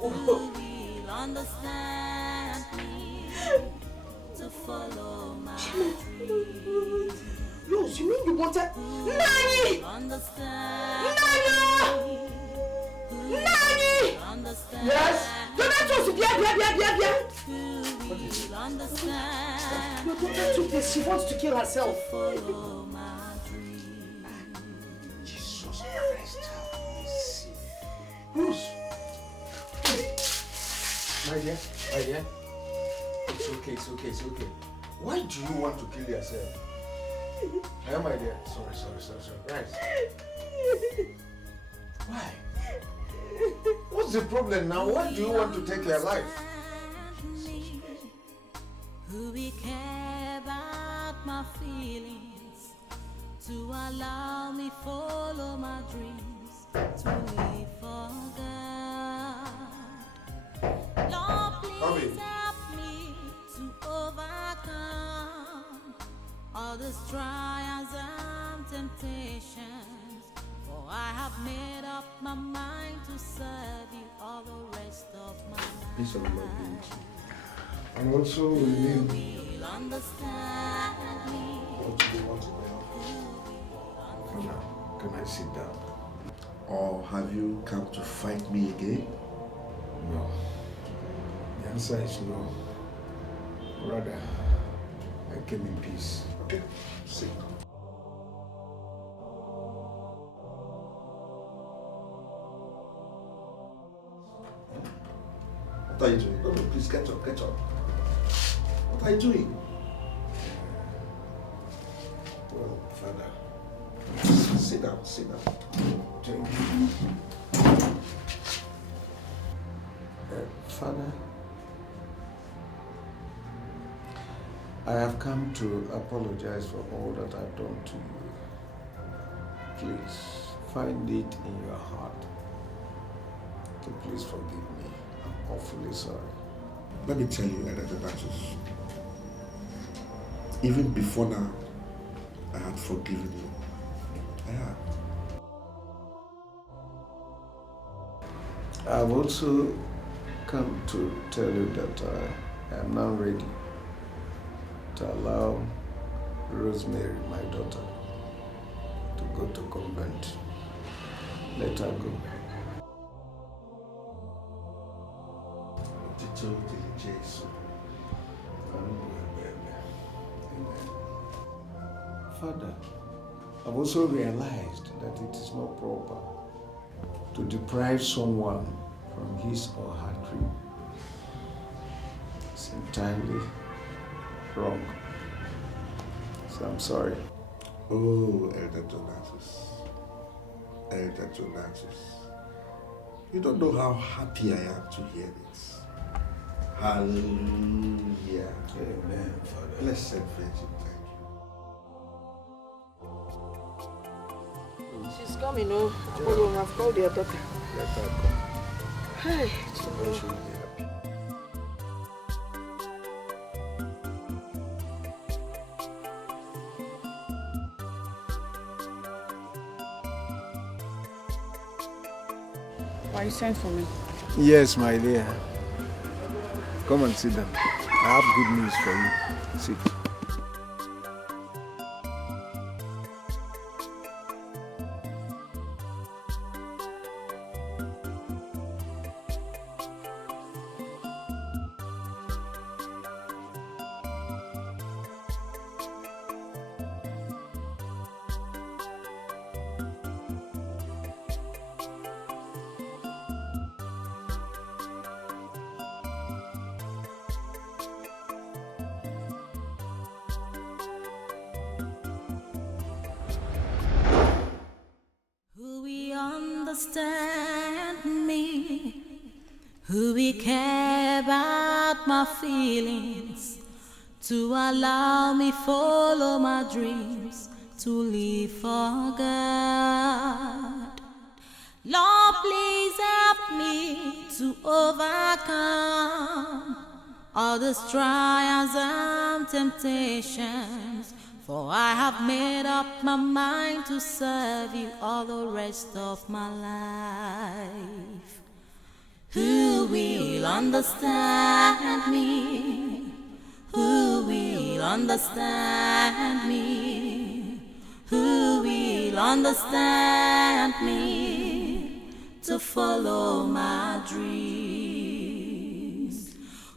Who will understand me? To follow my dreams. Rose, you mean you wanted... Nani! Understand Nani! Nani! Understand. Yes? You're not supposed to be here. Who will understand? Your daughter took this. She wants to kill herself. Follow my dreams. Jesus Christ. Rose. My dear. It's okay. Why do you want to kill yourself? Hey, my dear. Sorry. Right. Why? What's the problem now? Why do you want to take your life? Who will care about my feelings, to allow me follow my dreams, to live for God. Lord, please help me to overcome all these trials and temptations, for I have made up my mind to serve you all the rest of my life. Peace of Lord be with you. And also we need Understand me. what do you want to know? Can I sit down? Or have you come to fight me again? No. The answer is no. Rather, I came in peace. Okay, sit. What are you doing? No, please get up, get up. What are you doing? Well, Father. Sit down, sit down. Thank you. Father, I have come to apologize for all that I've done to you. Please, find it in your heart to please forgive me. I'm awfully sorry. Let me tell you, Elder Donatus, even before now, I had forgiven you. I have. I've also come to tell you that I am now ready to allow Rosemary, my daughter, to go to convent. Let her go. Father, I've also realized that it is not proper to deprive someone from his or her dream. It's entirely wrong. So I'm sorry. Oh, Elder Donatus. Elder Donatus. You don't know how happy I am to hear this. Hallelujah. Amen, Father. Blessed Virgin, She's coming, oh. Apollo, I've called your daughter. Let her come. Hey, Then she will be happy. Why you sent for me? Yes, my dear. Come and sit down. I have good news for you. Sit. Who will understand me? Who will care about my feelings? To allow me follow my dreams, to live for God. Lord, please help me to overcome all the trials and temptations, for I have made up my mind to serve you all the rest of my life. Who will understand me? Who will understand me? Who will understand me to follow my dreams?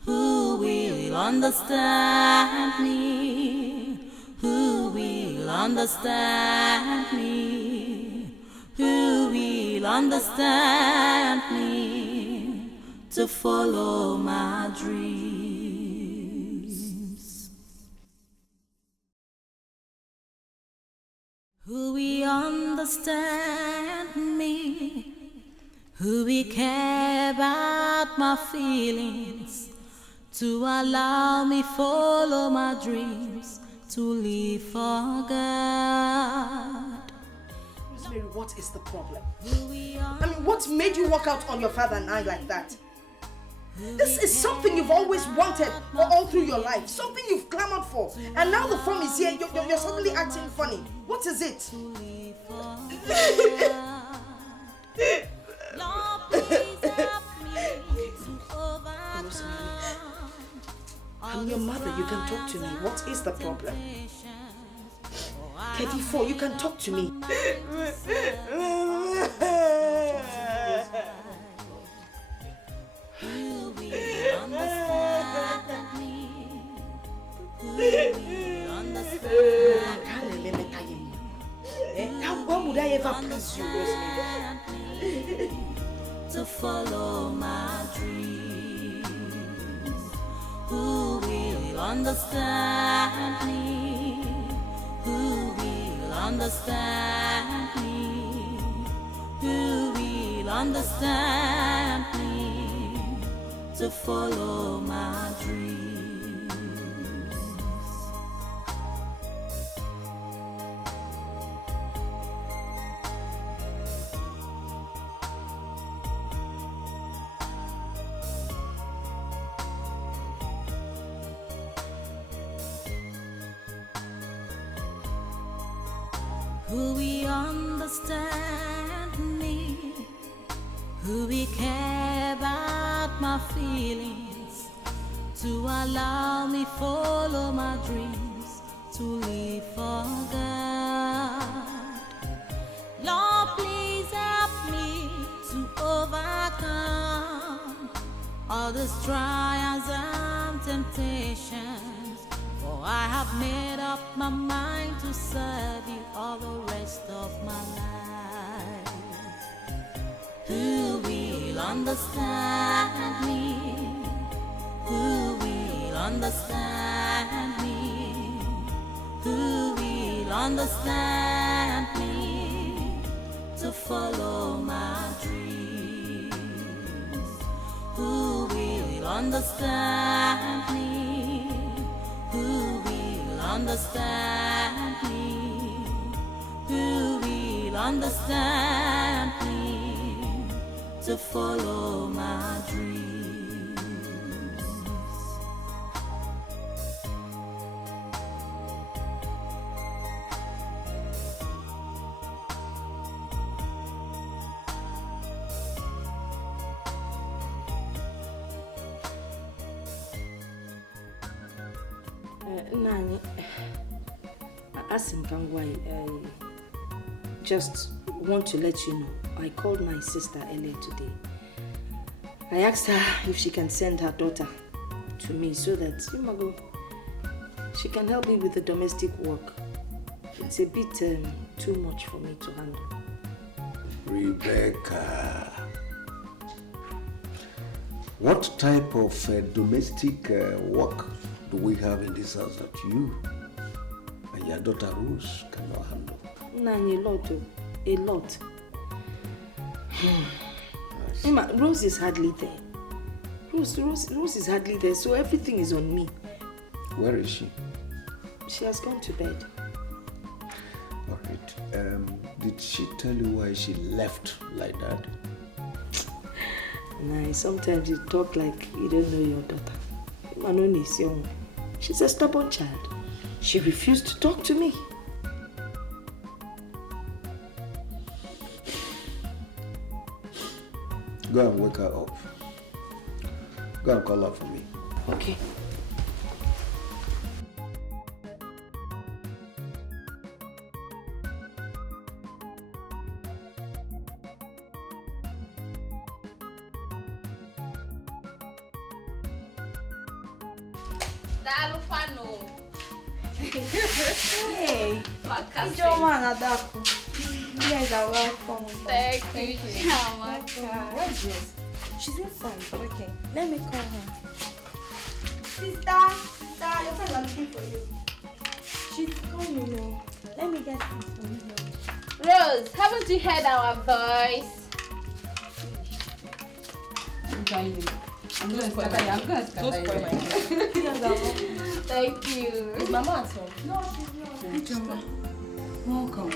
Who will understand me? Who will understand me? Who will understand me to follow my dreams? Who will understand me? Who will care about my feelings, to allow me follow my dreams, to live for God. Rosemary, what is the problem? I mean, what made you walk out on your father and I like that? This is something you've always wanted all through your life, something you've clamored for, and now the form is here, you're suddenly acting funny. What is it? I'm your mother, you can talk to me. What is the problem? K4, you can talk to me. Who will understand me? Who will understand How would I ever please you, Rosemary? To follow my dreams. Who will understand me? Who will understand me? Who will understand me? To follow my dreams. Who will understand me? Who will care about my feelings, to allow me follow my dreams, to live for God. Lord, please help me to overcome all these trials and temptations, for I have made up my mind to serve you all the rest of my life. Who will understand me? Who will understand me? Who will understand me? To follow my dreams. Who will understand me? Who will understand me? Who will understand me? To follow my dreams. Nani, I just want to let you know, I called my sister earlier today. I asked her if she can send her daughter to me so that she can help me with the domestic work. It's a bit too much for me to handle. Rebecca, what type of domestic work do we have in this house that you and your daughter Rose cannot handle? Nani, a lot. Emma, Rose is hardly there. Rose is hardly there, so everything is on me. Where is she? She has gone to bed. All right. Did she tell you why she left like that? Nah, sometimes you talk like you don't know your daughter. Manoni is young. She's a stubborn child. She refused to talk to me. Go and wake her up. Go and call her for me. Okay. Hey, You guys are welcome. Thank you. Where's Rose? She's inside. Okay, let me call her. Sister, your friends are looking for you. She's coming. Let me get this for you. Rose, haven't you heard our voice? join you. I'm going to spoil scatter you. I'm going to Don't scatter spoil my Thank you. Is Mama at home? No, she's not. Welcome.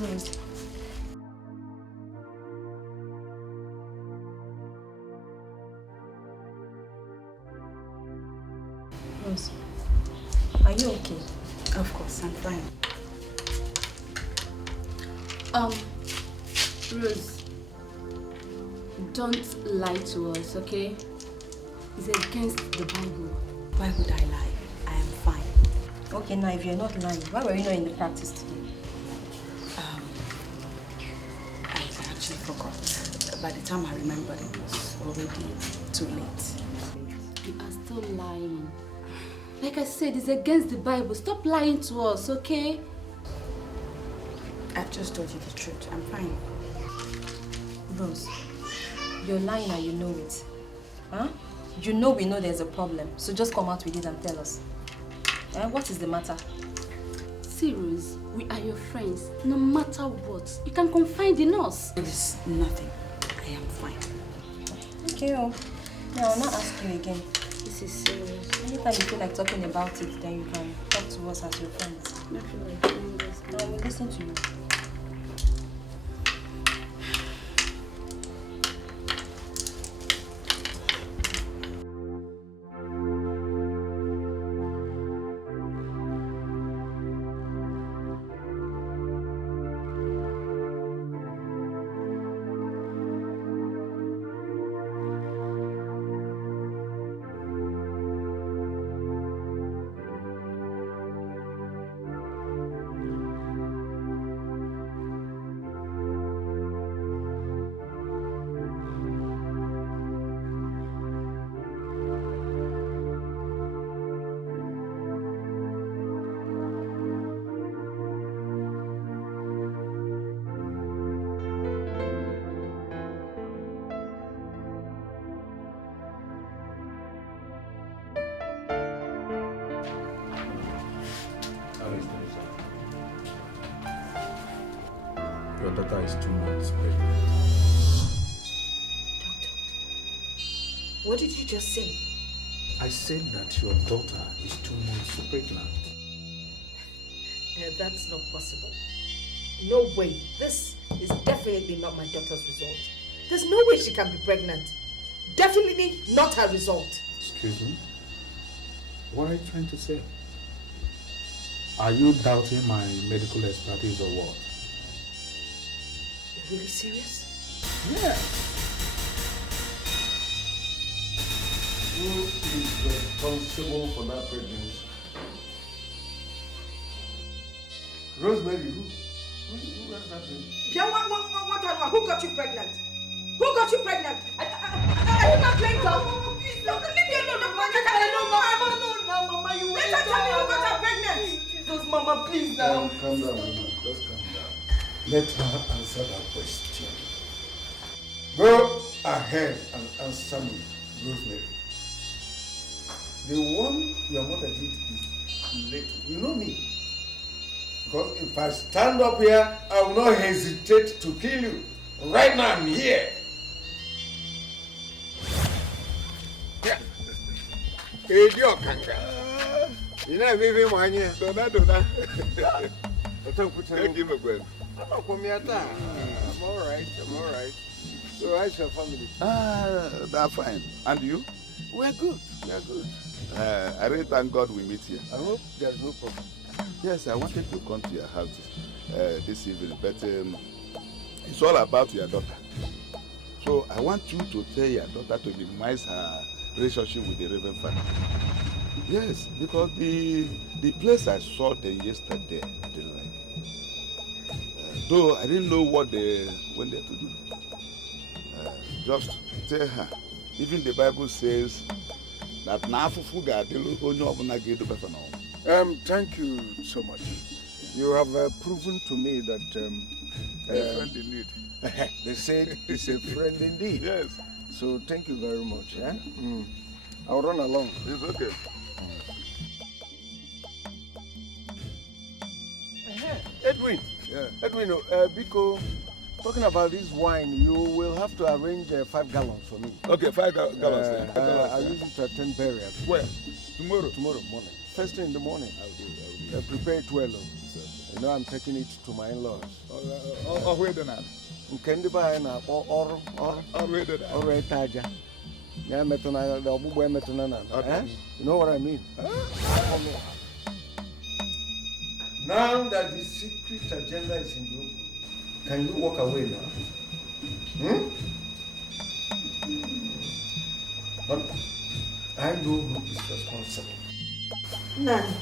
Rose. Rose, are you okay? Of course, I'm fine. Rose, don't lie to us, okay? It's against the Bible. Why would I lie? I am fine. Okay, now if you're not lying, why were you not in the practice today? I actually forgot. By the time I remembered, it was already too late. You are still lying. Like I said, it's against the Bible. Stop lying to us, okay? I've just told you the truth. I'm fine. Rose, you're lying and you know it. Huh? You know we know there's a problem, so just come out with it and tell us. What is the matter? See, Rose, we are your friends. No matter what, you can confide in us. It is nothing. I am fine. Okay, now I'll not ask you again. This is serious. Anytime you feel like talking about it, then you can talk to us as your friends. I feel like doing this. I will listen to you. Your daughter is 2 months pregnant. Doctor, what did you just say? I said that your daughter is 2 months pregnant. That's not possible. No way. This is definitely not my daughter's result. There's no way she can be pregnant. Definitely not her result. Excuse me? What are you trying to say? Are you doubting my medical expertise or what? You're really serious? Yeah. Who is responsible for that pregnancy? Rosemary, who has that name? Yeah, what, who got you pregnant? Who got you pregnant? Are you not playing God? Please, no, leave me alone. Mama, you let her tell me who got her pregnant. Jesus, Mama, please now. Calm down, Mama. Just calm down. Let her answer that question. Go ahead and answer me, Rosemary. The one your mother did is late. You know me. Because if I stand up here, I will not hesitate to kill you. Right now I'm here. Idiot kanga. You know maybe one year. Dona. Thank you, my friend. I'm all right. So how's your family? They're fine. And you? We're good. I really thank God we meet here. I hope there's no problem. Yes, I wanted to come to your house this evening, but it's all about your daughter. So I want you to tell your daughter to minimize her relationship with the Reverend Father. Yes, because the place I saw them yesterday, I didn't like it. Though I didn't know what they went there to do. Just tell her. Even the Bible says that thank you so much. You have proven to me that a friend in need. They said it's a friend indeed. Yes. So thank you very much. Yeah? I'll run along. It's okay. Edwin. Yeah. Edwin, Biko, Talking about this wine, you will have to arrange 5 gallons for me. Okay, 5 gallons. I'll use it to attend burial. Where? Tomorrow? Tomorrow morning. First thing in the morning. I'll do it. Prepare it well. You know I'm taking it to my in-laws. Where the now? Nkendi ba na or where the now? Or etaja. Ya metona the ogbugbo metona na. You know what I mean? Now that the secret agenda is in the open, can you walk away now? But I know who is responsible. None.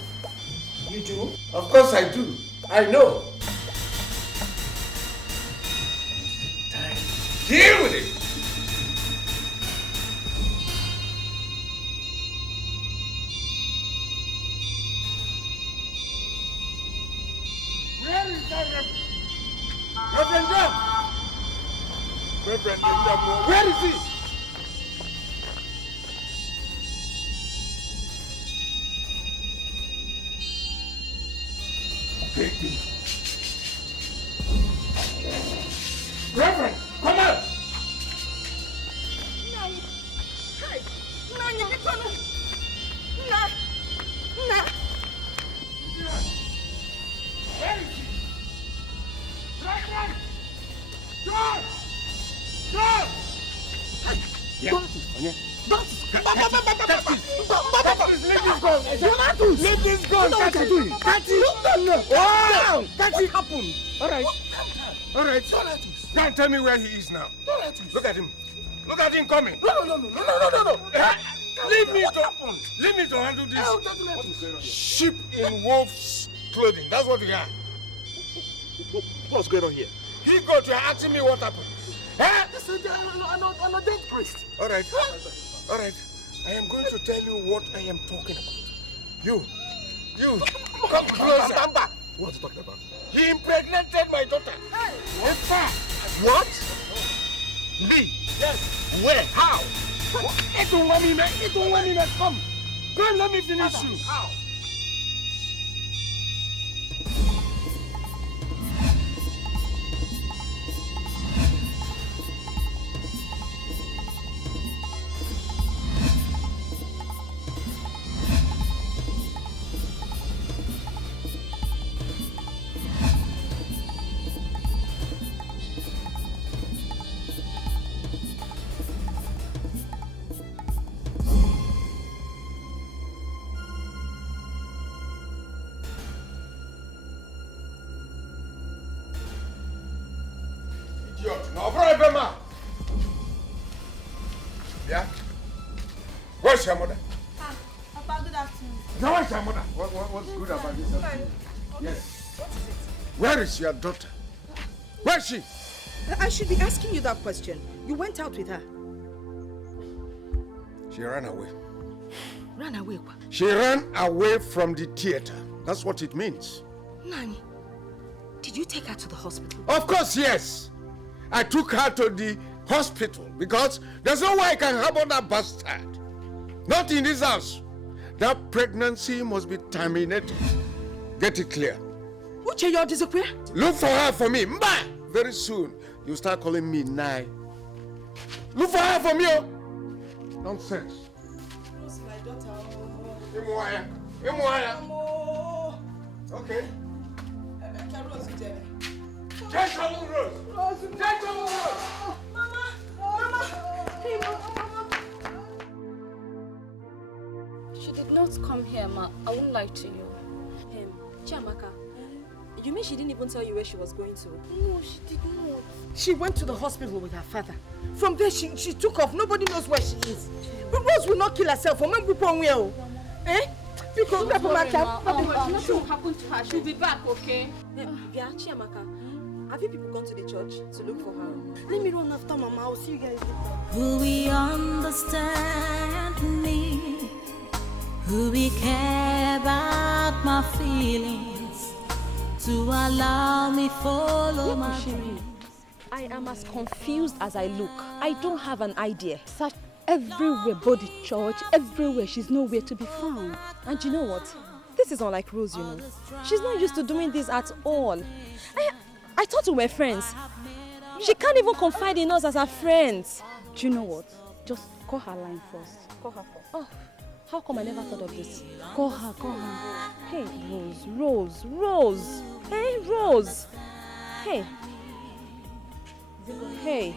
You do? Of course I do. I know. Time. Deal with it. Where is that Reverend? Reverend John! Reverend John, where is he? Reverend, come out! Where is he? Reverend! John! John! Leave this gun! What happened? All right. Go and tell me where he is now. Look at him. Look at him coming. No. Leave me to handle this. Sheep in wolf's clothing. That's what we are. What's going on here? He got you asking me what happened. This is an dead priest. All right. I am going to tell you what I am talking about. You, come closer. What are you talking about? He impregnated my daughter. In fact. What? Me? Yes. Where? How? It don't want me, man. Come, let me finish you. How? No problem. Yeah? Where's your mother? Papa, good afternoon. Now, where's your mother? What's good about this afternoon? Yes. Where is your daughter? Where is she? I should be asking you that question. You went out with her. She ran away. Ran away? She ran away from the theater. That's what it means. Nani, did you take her to the hospital? Of course, yes. I took her to the hospital because there's no way I can harbor that bastard. Not in this house. That pregnancy must be terminated. Get it clear. Uche, you're disappear? Look for her for me. Mba! Very soon, you start calling me Nai. Look for her for me. Nonsense. Who's my daughter? Imuaya. Okay. Gentleman Rose. She did not come here, Ma. I won't lie to you. Chiamaka, you mean she didn't even tell you where she was going to? No, she did not. She went to the hospital with her father. From there, she took off. Nobody knows where she is. But Rose will not kill herself. Eh? Because don't worry, Ma. Nothing will happen to her. She'll be back, okay? Yeah, Chiamaka, have you people gone to the church to look for her? Let me run after Mama. I'll see you guys later. Who will understand me? Who will care about my feelings? To allow me follow my dreams. I am as confused as I look. I don't have an idea. Such everywhere, body church, everywhere. She's nowhere to be found. And you know what? This is unlike Rose, you know. She's not used to doing this at all. I thought we were friends. She can't even confide in us as her friends. Do you know what? Just call her line first. Call her first. Oh, how come I never thought of this? Call her, call her. Hey, Rose. Hey, Rose. Hey. Hey.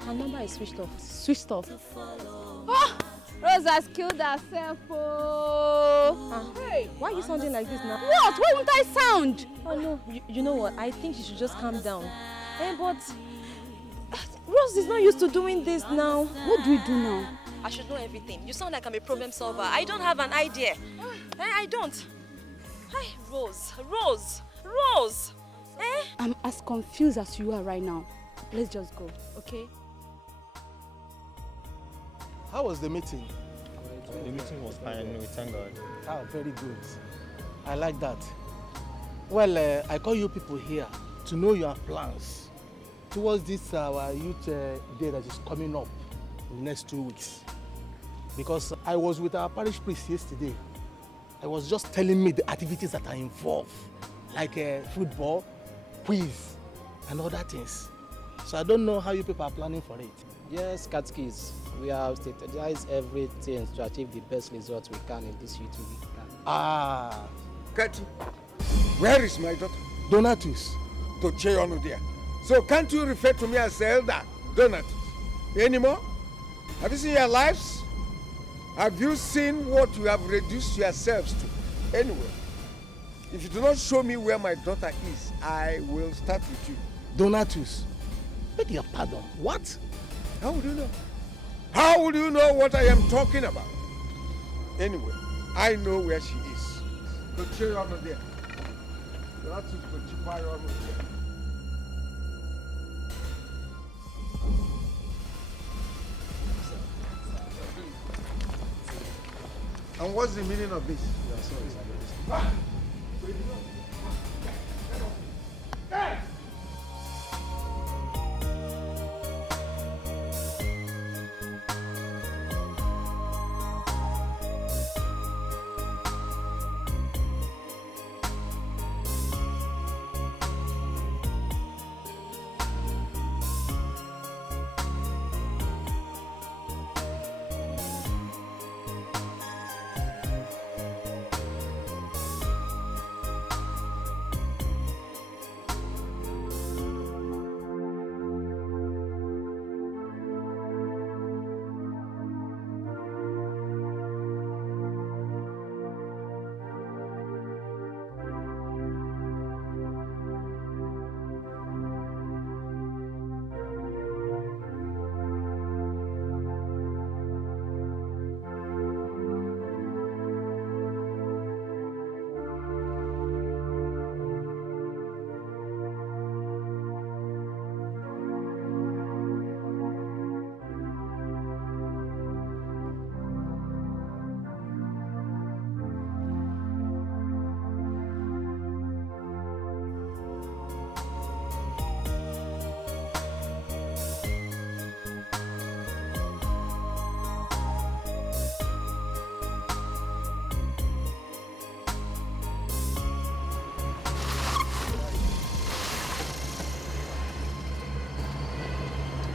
Her number is switched off. Switched off. Oh, Rose has killed herself. Oh. Hey, why are you sounding like this now? What? Why won't I sound? Oh no, you know what? I think she should just calm down. But Rose is not used to doing this now. What do we do now? I should know everything. You sound like I'm a problem solver. I don't have an idea. I don't. Hey, Rose. I'm as confused as you are right now. Let's just go, okay? How was the meeting? The meeting was fine, we thank God. Ah, very good. I like that. Well, I call you people here to know your plans towards this our youth day that is coming up in the next 2 weeks. Because I was with our parish priest yesterday. I was just telling me the activities that are involved, like football, quiz, and other things. So I don't know how you people are planning for it. Yes, Catechist, we have strategized everything to achieve the best results we can in this youth week. Ah, Kati, where is my daughter? Donatus. To Cheonu there. So can't you refer to me as Elder Donatus anymore? Have you seen your lives? Have you seen what you have reduced yourselves to? Anyway, if you do not show me where my daughter is, I will start with you. Donatus, beg your pardon. What? How would you know? How would you know what I am talking about? Anyway, I know where she is. Go cheer on there. Donatus, go cheer on there. And what's the meaning of this? Hey!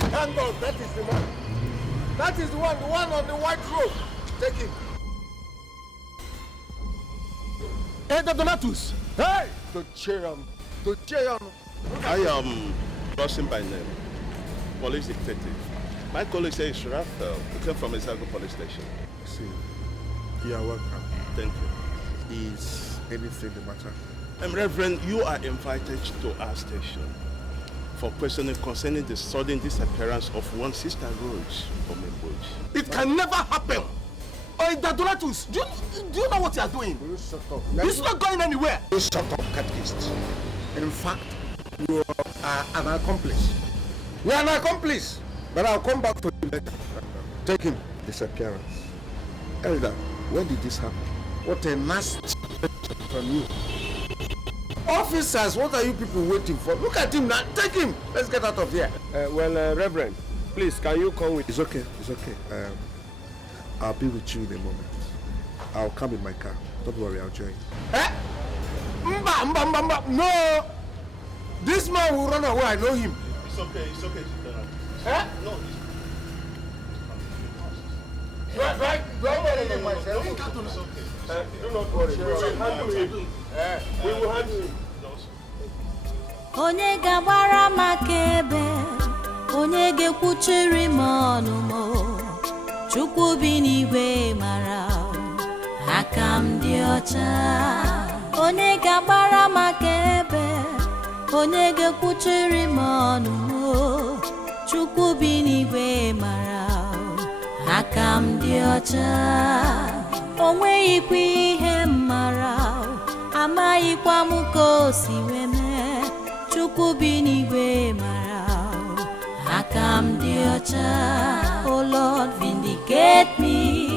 Thank God, that is the one. That is the one on the white robe. Take him. Hey, Donatus! Hey! To cheer on. I am Crossing by name, police detective. My colleague says Raphael, who came from Ezago police station. See, you are welcome. Thank you. Is anything the matter? Reverend, you are invited to our station for questioning concerning the sudden disappearance of one sister Rose from a bush. It can never happen. Oh, Donatus, do you know what you are doing? You shut up. It's not going anywhere. You shut up, catechist. In fact, you are an accomplice. You are an accomplice. But I'll come back to you later. Take him. Disappearance. Elder, when did this happen? What a nasty from you. Officers, what are you people waiting for? Look at him now. Take him. Let's get out of here. Reverend, please, can you come with... It's okay. I'll be with you in a moment. I'll come in my car. Don't worry, I'll join. No! This man will run away. I know him. It's okay, General. Eh? No, Do I get it myself? it's okay. Do not worry. We will handle him. We will handle him. Onye ga-agbara m akaebe, onye ga-ekwuchiri m ọnụ m, Chukwu bi n'igwe mara, aka m dị ọcha. Onye ga-agbara m akaebe, onye ga-ekwuchiri m ọnụ m, Chukwu bi n'igwe mara, aka m dị ọcha. O nweghịkwa ihe m mara, amaghịkwa m ka o si wee mee, Chukwu bi n'igwe mara, aka m dị ọcha. Oh Lord, vindicate me.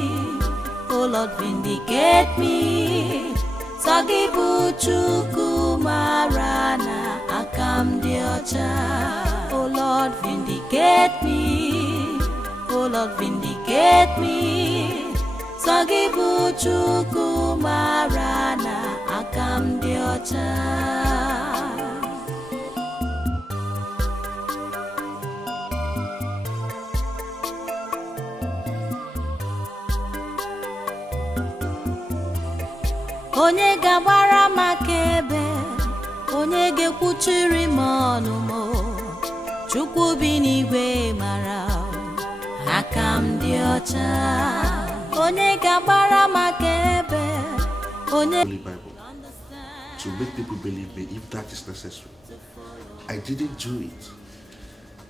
Oh Lord, vindicate me. Sọ gị bụ Chukwu mara na aka m dị ọcha. Oh Lord, vindicate me. Oh Lord, vindicate me. Sọ gị bụ Chukwu mara na aka m dị ọcha. Onye ga-agbara m akaebe, onye ga-ekwuchiri m ọnụ m, Chukwu bi n'igwe mara, aka m dị ọcha. Onye ga-agbara m akaebe, onye Bible to make people believe me if that is necessary. I didn't do it.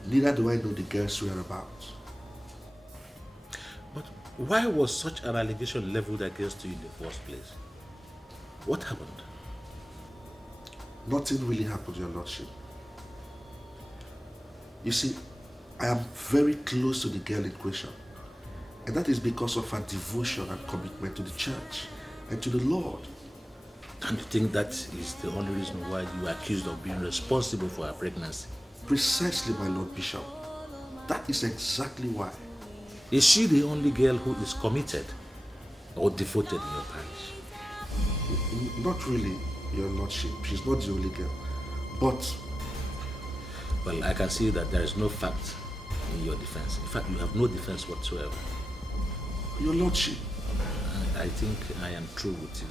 Neither do I know the girl's whereabouts. But why was such an allegation leveled against you in the first place? What happened? Nothing really happened, Your Lordship. You see, I am very close to the girl in question, and that is because of her devotion and commitment to the church and to the Lord. And you think that is the only reason why you are accused of being responsible for her pregnancy? Precisely, my Lord Bishop. That is exactly why. Is she the only girl who is committed or devoted in your parish? Not really, Your Lordship. She's not the only girl. But... Well, I can see that there is no fact in your defense. In fact, you have no defense whatsoever. Your Lordship. I think I am true with you.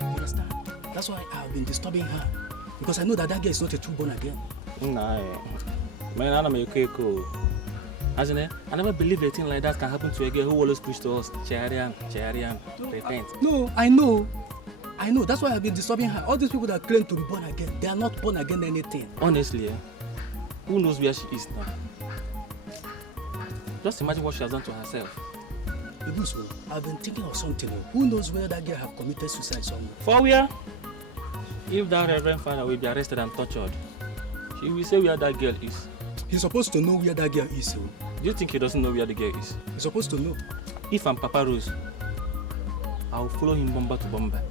You understand? That's why I've been disturbing her. Because I know that girl is not a true born again. Nah, man, I'm a cool. Hasn't it? I never believed a thing like that can happen to a girl who always preached to us, Charian, repent. No, I know. That's why I've been disturbing her. All these people that claim to be born again, they are not born again anything. Honestly, who knows where she is now? Just imagine what she has done to herself. I've been thinking of something. Who knows whether that girl have committed suicide somewhere? For where? If that Reverend Father will be arrested and tortured, he will say where that girl is. He's supposed to know where that girl is. Do you think he doesn't know where the girl is? He's supposed to know. If I'm Papa Rose, I'll follow him bomber to bomber.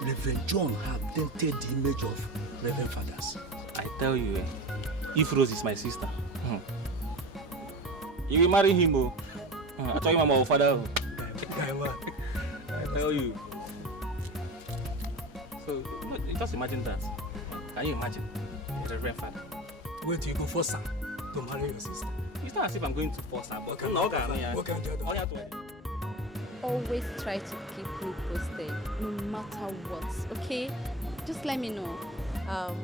Reverend John have dented the image of Reverend Fathers. I tell you, if Rose is my sister, you will marry him. I tell you, I'm our father. I tell you. So, just imagine that. Can you imagine? The Reverend Father. Wait till you go force her to marry your sister. It's not as if I'm going to force her, but Always try to keep me posted, no matter what, okay? Just let me know.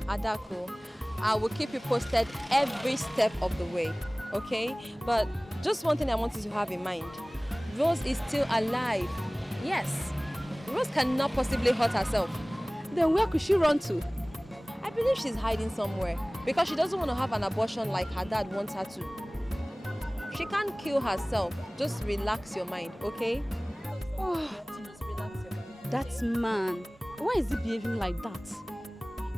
Adako, I will keep you posted every step of the way, okay? But just one thing I want you to have in mind. Rose is still alive. Yes. Rose cannot possibly hurt herself. Then where could she run to? I believe she's hiding somewhere because she doesn't want to have an abortion like her dad wants her to. She can't kill herself. Just relax your mind, okay? Oh, that man, why is he behaving like that?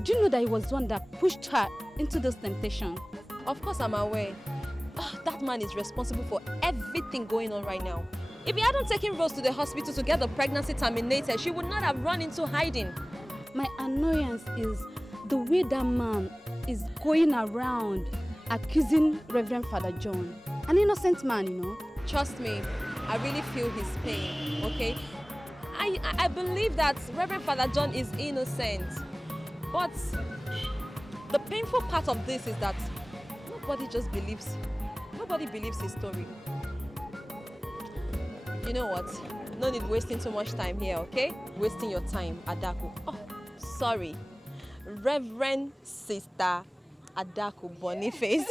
Do you know that he was the one that pushed her into this temptation? Of course I'm aware. That man is responsible for everything going on right now. If he hadn't taken Rose to the hospital to get the pregnancy terminated, she would not have run into hiding. My annoyance is the way that man is going around accusing Reverend Father John. An innocent man, you know. Trust me, I really feel his pain, okay? I believe that Reverend Father John is innocent. But the painful part of this is that nobody believes his story. You know what? No need wasting too much time here, okay? Wasting your time, Adaku. Oh, sorry. Reverend Sister Adaku Boniface.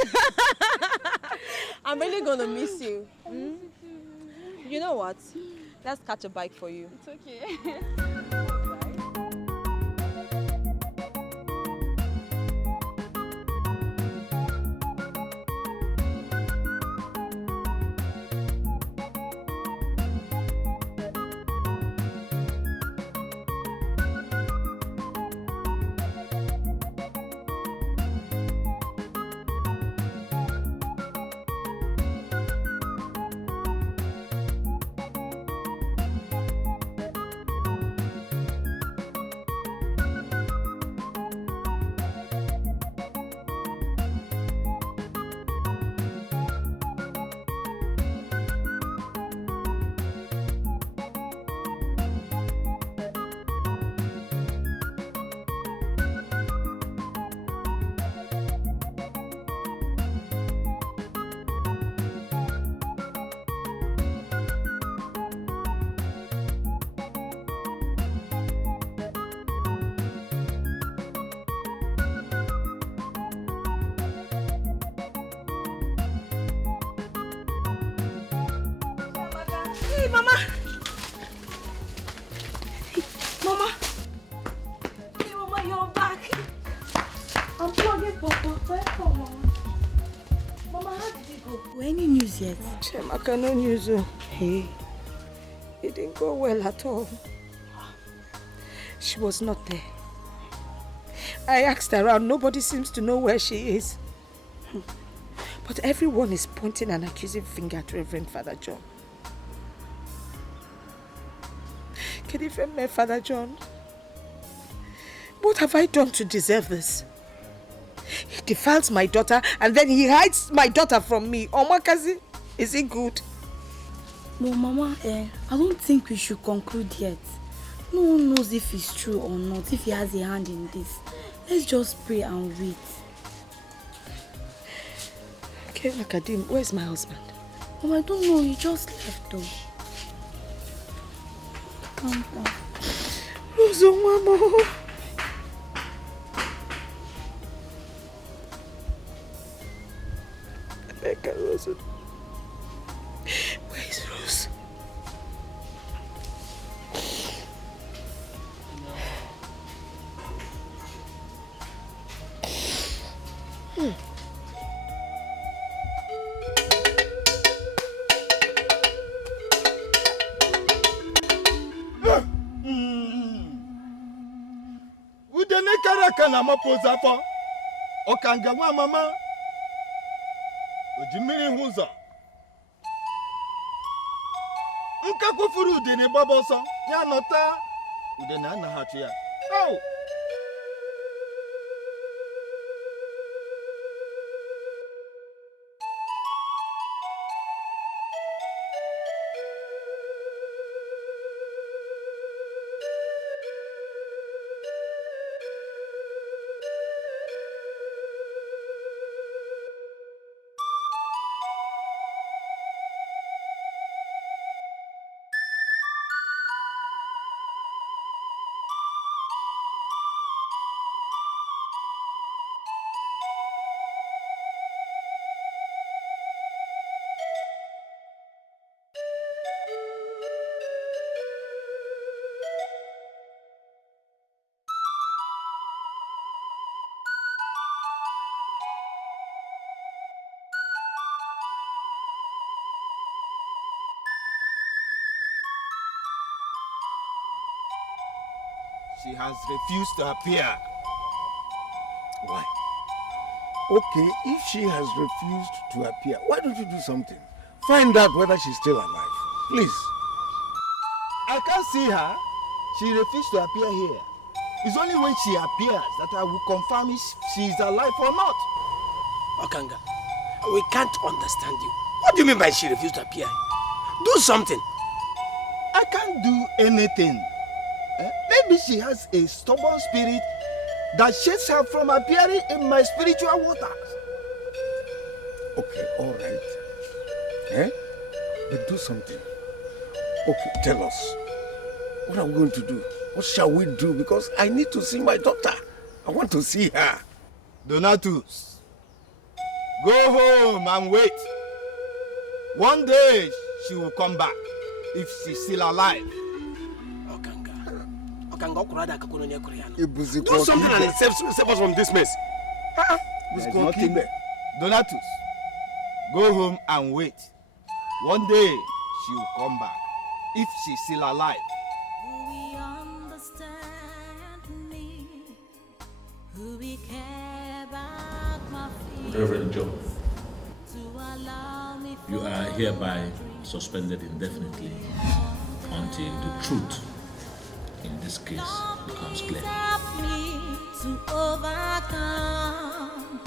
I'm really gonna miss you. Mm? You know what? Let's catch a bike for you. It's okay. Hey, Mama! Mama! Hey, Mama, you're back! I'm plugging Papa. Welcome, Mama. Mama, how did it go? Any news yet? Chemaka, no news. Hey, it didn't go well at all. She was not there. I asked around, nobody seems to know where she is. But everyone is pointing an accusing finger at Reverend Father John. Can you defend me, Father John? What have I done to deserve this? He defiles my daughter and then he hides my daughter from me. Omakazi, is it good? No, Mama, I don't think we should conclude yet. No one knows if it's true or not, if he has a hand in this. Let's just pray and wait. Okay, Nakadim, where's my husband? Mama, I don't know, he just left though. Calm down. Rosa, Mama. Becca, Rosa. Where is Rose? Udene karaka na mapoza fa. Okanga wa mama. Ojimiri huza. Nka kwufuru udene baboso. Ya nota. Udene anahachi ya. Oh. She has refused to appear. Why? Okay, if she has refused to appear, why don't you do something? Find out whether she's still alive. Please. I can't see her. She refused to appear here. It's only when she appears that I will confirm if she is alive or not. Okanga, we can't understand you. What do you mean by she refused to appear? Do something. I can't do anything. Maybe she has a stubborn spirit that shades her from appearing in my spiritual waters. Okay, all right. But do something. Okay, tell us. What are we going to do? What shall we do? Because I need to see my daughter. I want to see her. Donatus, go home and wait. One day she will come back if she's still alive. Do something and save us from this mess. There's nothing there. Donatus, go home and wait. One day she will come back if she's still alive. Reverend Joe, you are hereby suspended indefinitely until the truth in this case becomes clear. Me to overcome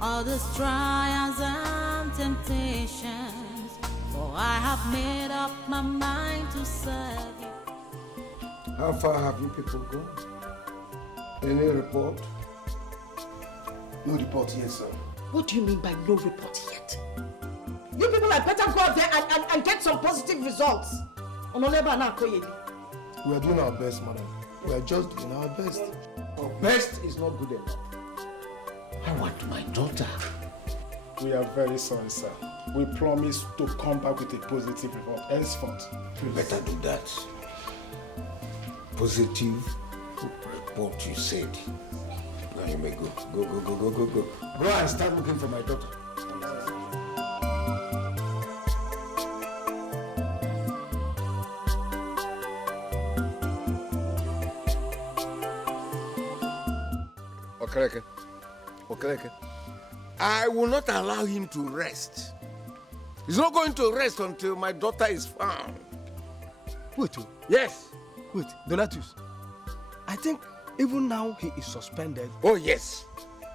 all the trials and temptations, for I have made up my mind to serve you. How far have you people gone? Any report? No report yet, sir. What do you mean by no report yet? You people had better go out there and get some positive results. We are doing our best, madam. We are just doing our best. Our best is not good enough. I want my daughter. We are very sorry, sir. We promise to come back with a positive report henceforth. You better do that. Positive report, you said. Now you may go. Go. Go and start looking for my daughter. Okereke, I will not allow him to rest. He's not going to rest until my daughter is found. Wait. Yes. Wait, Donatus. I think even now he is suspended. Oh, yes.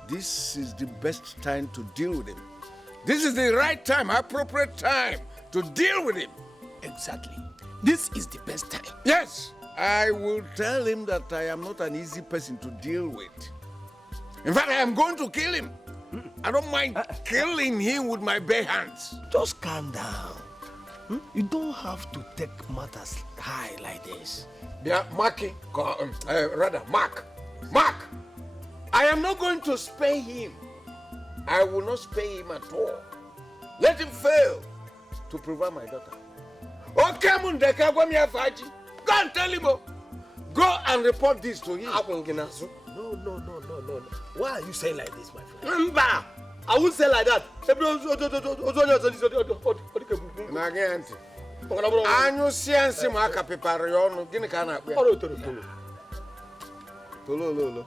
This is the best time to deal with him. This is the right time, appropriate time to deal with him. Exactly. This is the best time. Yes. I will tell him that I am not an easy person to deal with. In fact, I am going to kill him. I don't mind killing him with my bare hands. Just calm down. You don't have to take matters high like this. Yeah, Mark. I am not going to spare him. I will not spare him at all. Let him fail to provide my daughter. Go and tell him. Go and report this to him. No. Why are you saying like this, my friend? Mba! I won't say like that. Anyu siansi maka pepare onu gini ka na akpe. Tolo.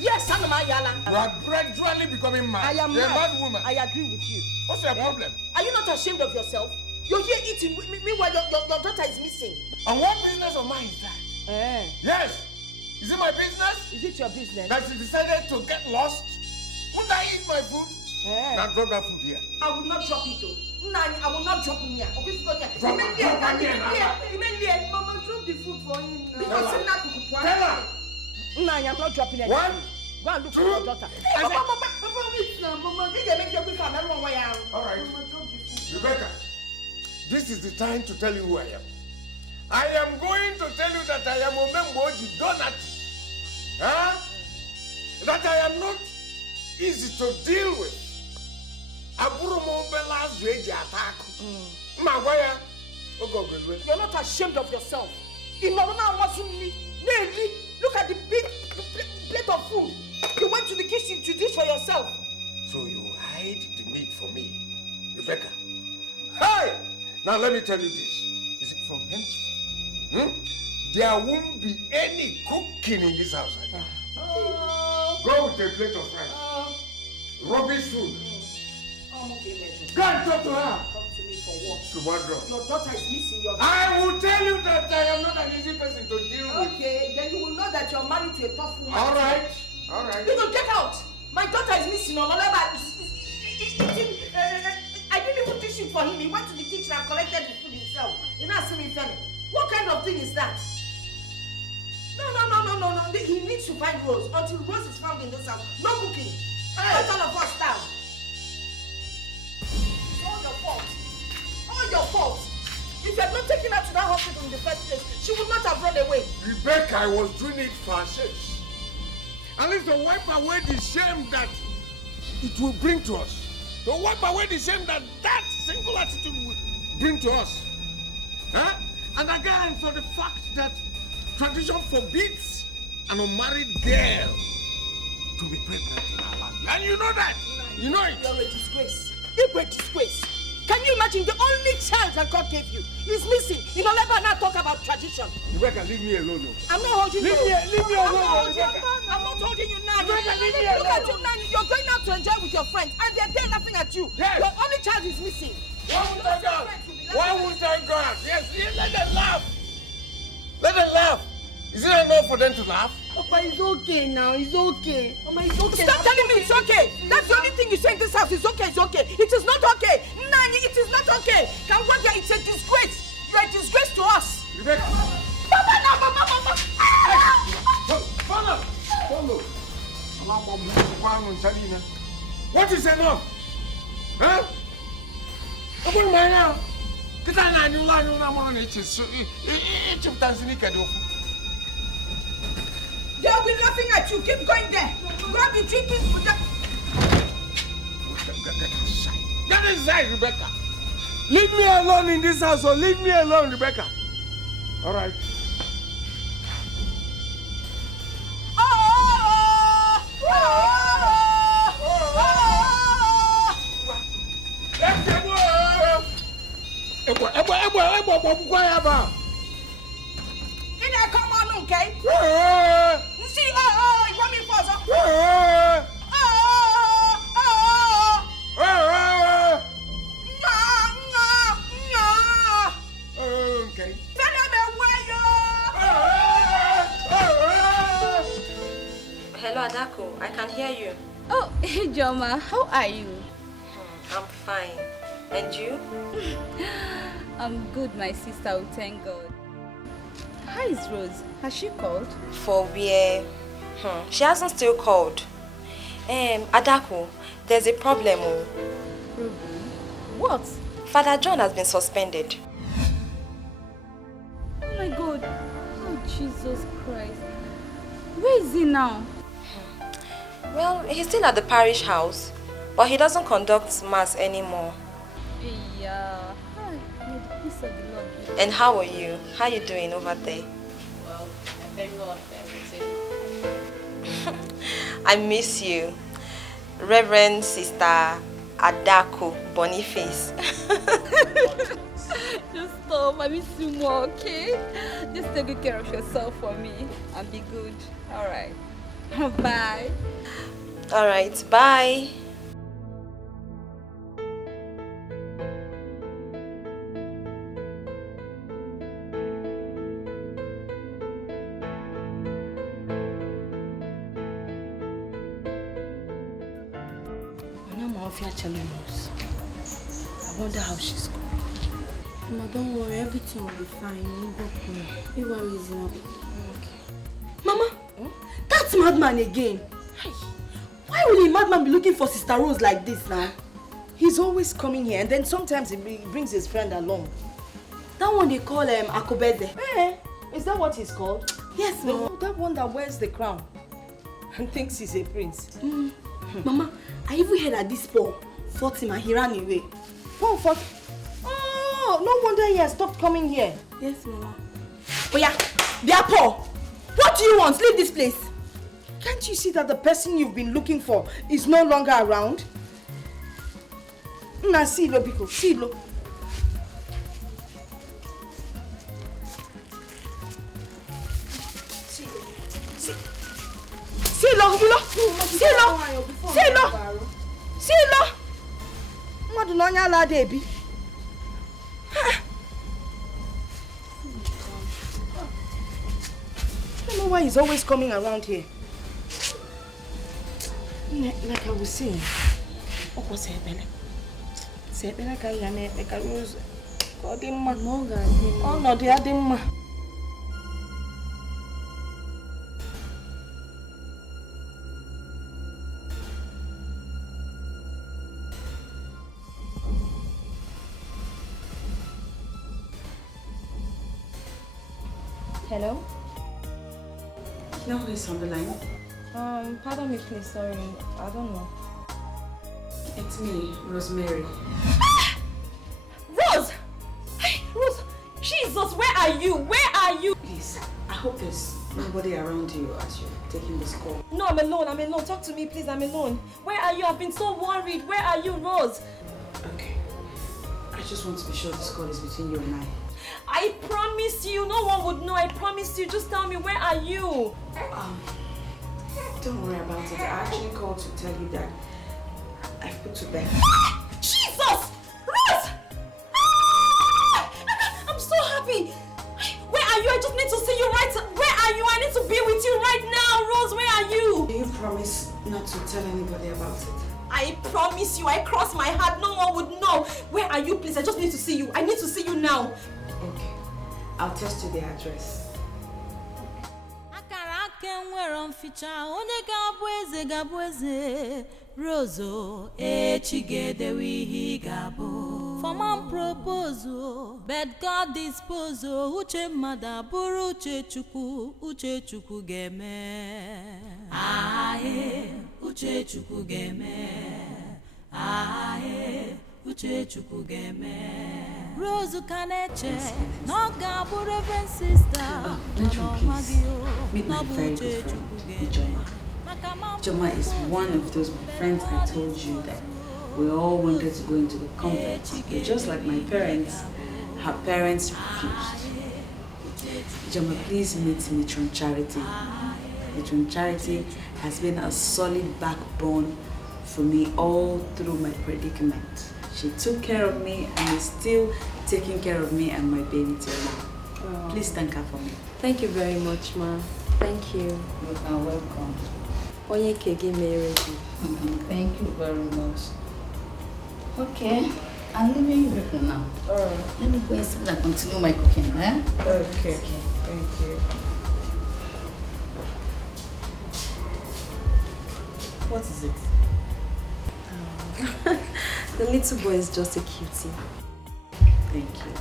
Yes, I'm Ayala. You are gradually becoming mad. I am You're a mad. mad woman. I agree with you. What's your problem? Are you not ashamed of yourself? You're here eating, meanwhile your daughter is missing. And what business of mine is that? Yes. Is it my business? Is it your business? That she decided to get lost? Would I eat my food? Now drop that food here. I will not drop it though. I will not drop him here. Okay, so Drop here. Mama, drop the food for him now. Because he's not cooking. Tell her. I'm not dropping it. One. Go and look for your daughter. Mama, eat now. Mama, this is make you quick. I don't want All right. Mama, drop the food. Rebecca, this is the time to tell you who I am. I am going to tell you that I am Omemboji Donut. That I am not easy to deal with. You're not ashamed of yourself. Look at the big plate of food. You went to the kitchen to dish for yourself. So you hide the meat for me, Rebecca. Hey! Now let me tell you this. Is it from henceforth? There won't be any cooking in this house again. Go with cooked a plate of rice. Rubbish food. Go and talk to her. Talk to me for what? Subhadra. Your daughter is missing. I will tell you that I am not an easy person to deal with. Okay, then you will know that you're married to a tough woman. All right. All right. You will get out. My daughter is missing. I didn't even teach him for him. He went to the kitchen and collected the food himself. You now see me felling. What kind of thing is that? No. He needs to find Rose. Until Rose is found in this house, no cooking. Let all of us down. It's all your fault. All your fault. If you had not taken her to that hospital in the first place, she would not have run away. Rebecca, I was doing it for her sakes. At least to wipe away the shame that it will bring to us. To wipe away the shame that single attitude will bring to us. Huh? And again, for the fact that tradition forbids an unmarried girl to be pregnant in our land. And you know that. You know it. You're a disgrace. You're a disgrace. Can you imagine the only child that God gave you is missing? You don't ever now talk about tradition. Rebecca, leave me alone. I'm not holding you. Leave me alone, Rebecca. I'm not holding you now. Rebecca, leave me Look alone. at you now. You're going out to enjoy with your friends and they're there laughing at you. Yes. Your only child is missing. Why won't I go? Why won't I go? Yes, let them laugh. Let them laugh. Is it enough for them to laugh? Papa, it's okay now. It's okay. Mama, it's okay. Stop telling me it's okay. That's the only thing you say in this house. It's okay. It's okay. It is not okay. Nani, it is not okay. Can what? It's a disgrace. You're a disgrace to us. Rebecca. Papa, no, Mama. Follow. What is enough? Huh? Open my now. Kita na ni la ni na mo na ichi tanzini do. They'll be laughing at you. Keep going there. Grab your drinking for them. Get inside, Rebecca. Leave me alone in this house, or leave me alone, Rebecca. All right. Come on, okay? See, you want me for Okay. Hello, Adako. I can hear you. Oh, hey, Joma. How are you? I'm fine. And you? I'm good, my sister. Thank God. How is Rose? Has she called? For where? She hasn't still called. Adako, there's a problem. What? Father John has been suspended. Oh my God. Oh, Jesus Christ. Where is he now? Well, he's still at the parish house, but he doesn't conduct mass anymore. Yeah. May the peace of the Lord be. And how are you? How are you doing over there? Well, I thank God for everything. I miss you. Reverend Sister Adako Boniface. Just stop. I miss you more, okay? Just take good care of yourself for me and be good. Alright. Bye. Alright, bye. I wonder how she's going. Mama, don't worry, everything will be fine. You worry is not. Mama, that's madman again. Why will a madman be looking for Sister Rose like this now? He's always coming here and then sometimes he brings his friend along. That one they call Akobede. Is that what he's called? Yes, Mama. That one that wears the crown and thinks he's a prince. Mama, I even heard that this Paul fought him and he ran away. Paul fought? Oh, no wonder he has stopped coming here. Yes, Mama. Oh yeah, dear Paul, what do you want? Leave this place. Can't you see that the person you've been looking for is no longer around? Now, Silo, Biko, Silo. Silo. Mmadụ na onye ala ada ebi. I don't know why he's always coming around here. Like I was saying, what was happening? Sebele ka ya na ekpe ka Rose. Ọ dị mma. Ọnọdụ ya dị mma. Hello? No, who's on the line? Pardon me, please. Sorry, I don't know. It's me, Rosemary. Rose! Hey, Rose! Jesus, where are you? Where are you? Please, I hope there's nobody around you as you're taking this call. No, I'm alone. I'm alone. Talk to me, please. I'm alone. Where are you? I've been so worried. Where are you, Rose? Okay. I just want to be sure this call is between you and I. I promise you, no one would know. I promise you. Just tell me, where are you? Don't worry about it. I actually called to tell you that I've put to bed. Jesus! Rose! I'm so happy. Where are you? I just need to see you right. Where are you? I need to be with you right now. Rose, where are you? Do you promise not to tell anybody about it? I promise you. I cross my heart. No one would know. Where are you, please? I just need to see you. I need to see you now. Okay. I'll text you the address. Roso, echigedewi gabo. For man proposal, but God disposal. Uche mada buru uche chuku geme. Aye, uche chuku geme. Aye, uche chuku geme. Rose kaneche, no gabu reverend sister. Don't you please meet my very good friend, Ijoma. Ijoma is one of those friends I told you that we all wanted to go into the convent. But just like my parents, her parents refused. Ijoma, please meet Matron Charity. Matron Charity has been a solid backbone for me all through my predicament. She took care of me and is still taking care of me and my baby till now. Please thank her for me. Thank you very much, Ma. Thank you. You are welcome. Thank you very much. Okay, I'm leaving you people now. Let me go inside and continue my cooking, eh? Okay. Thank you. What is it? The little boy is just a cutie. Thank you.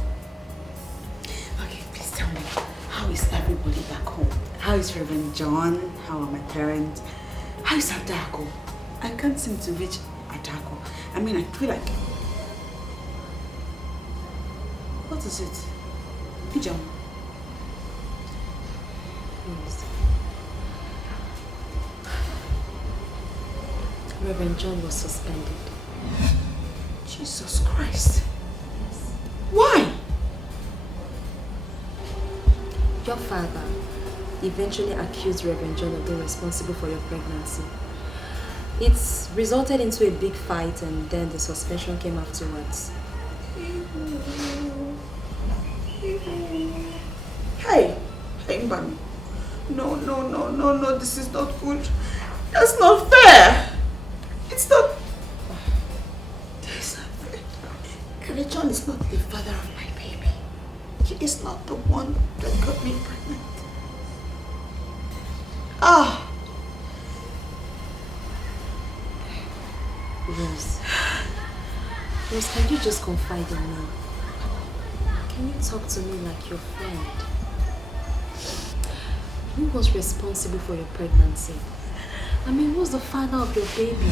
Okay, please tell me, how is everybody back home? How is Reverend John? How are my parents? How is Adako? I can't seem to reach Adako. I mean, I feel like... What is it? John? Reverend John was suspended. Jesus Christ. Why? Your father eventually accused Reverend John of being responsible for your pregnancy. It's resulted into a big fight and then the suspension came afterwards. Hey, Mbami. No, this is not good. That's not fair. It's not... That's not fair. Reverend John is not the father of my baby. He is not the one that got me pregnant. Rose, can you just confide in me? Can you talk to me like your friend? Who was responsible for your pregnancy? I mean, who's the father of your baby?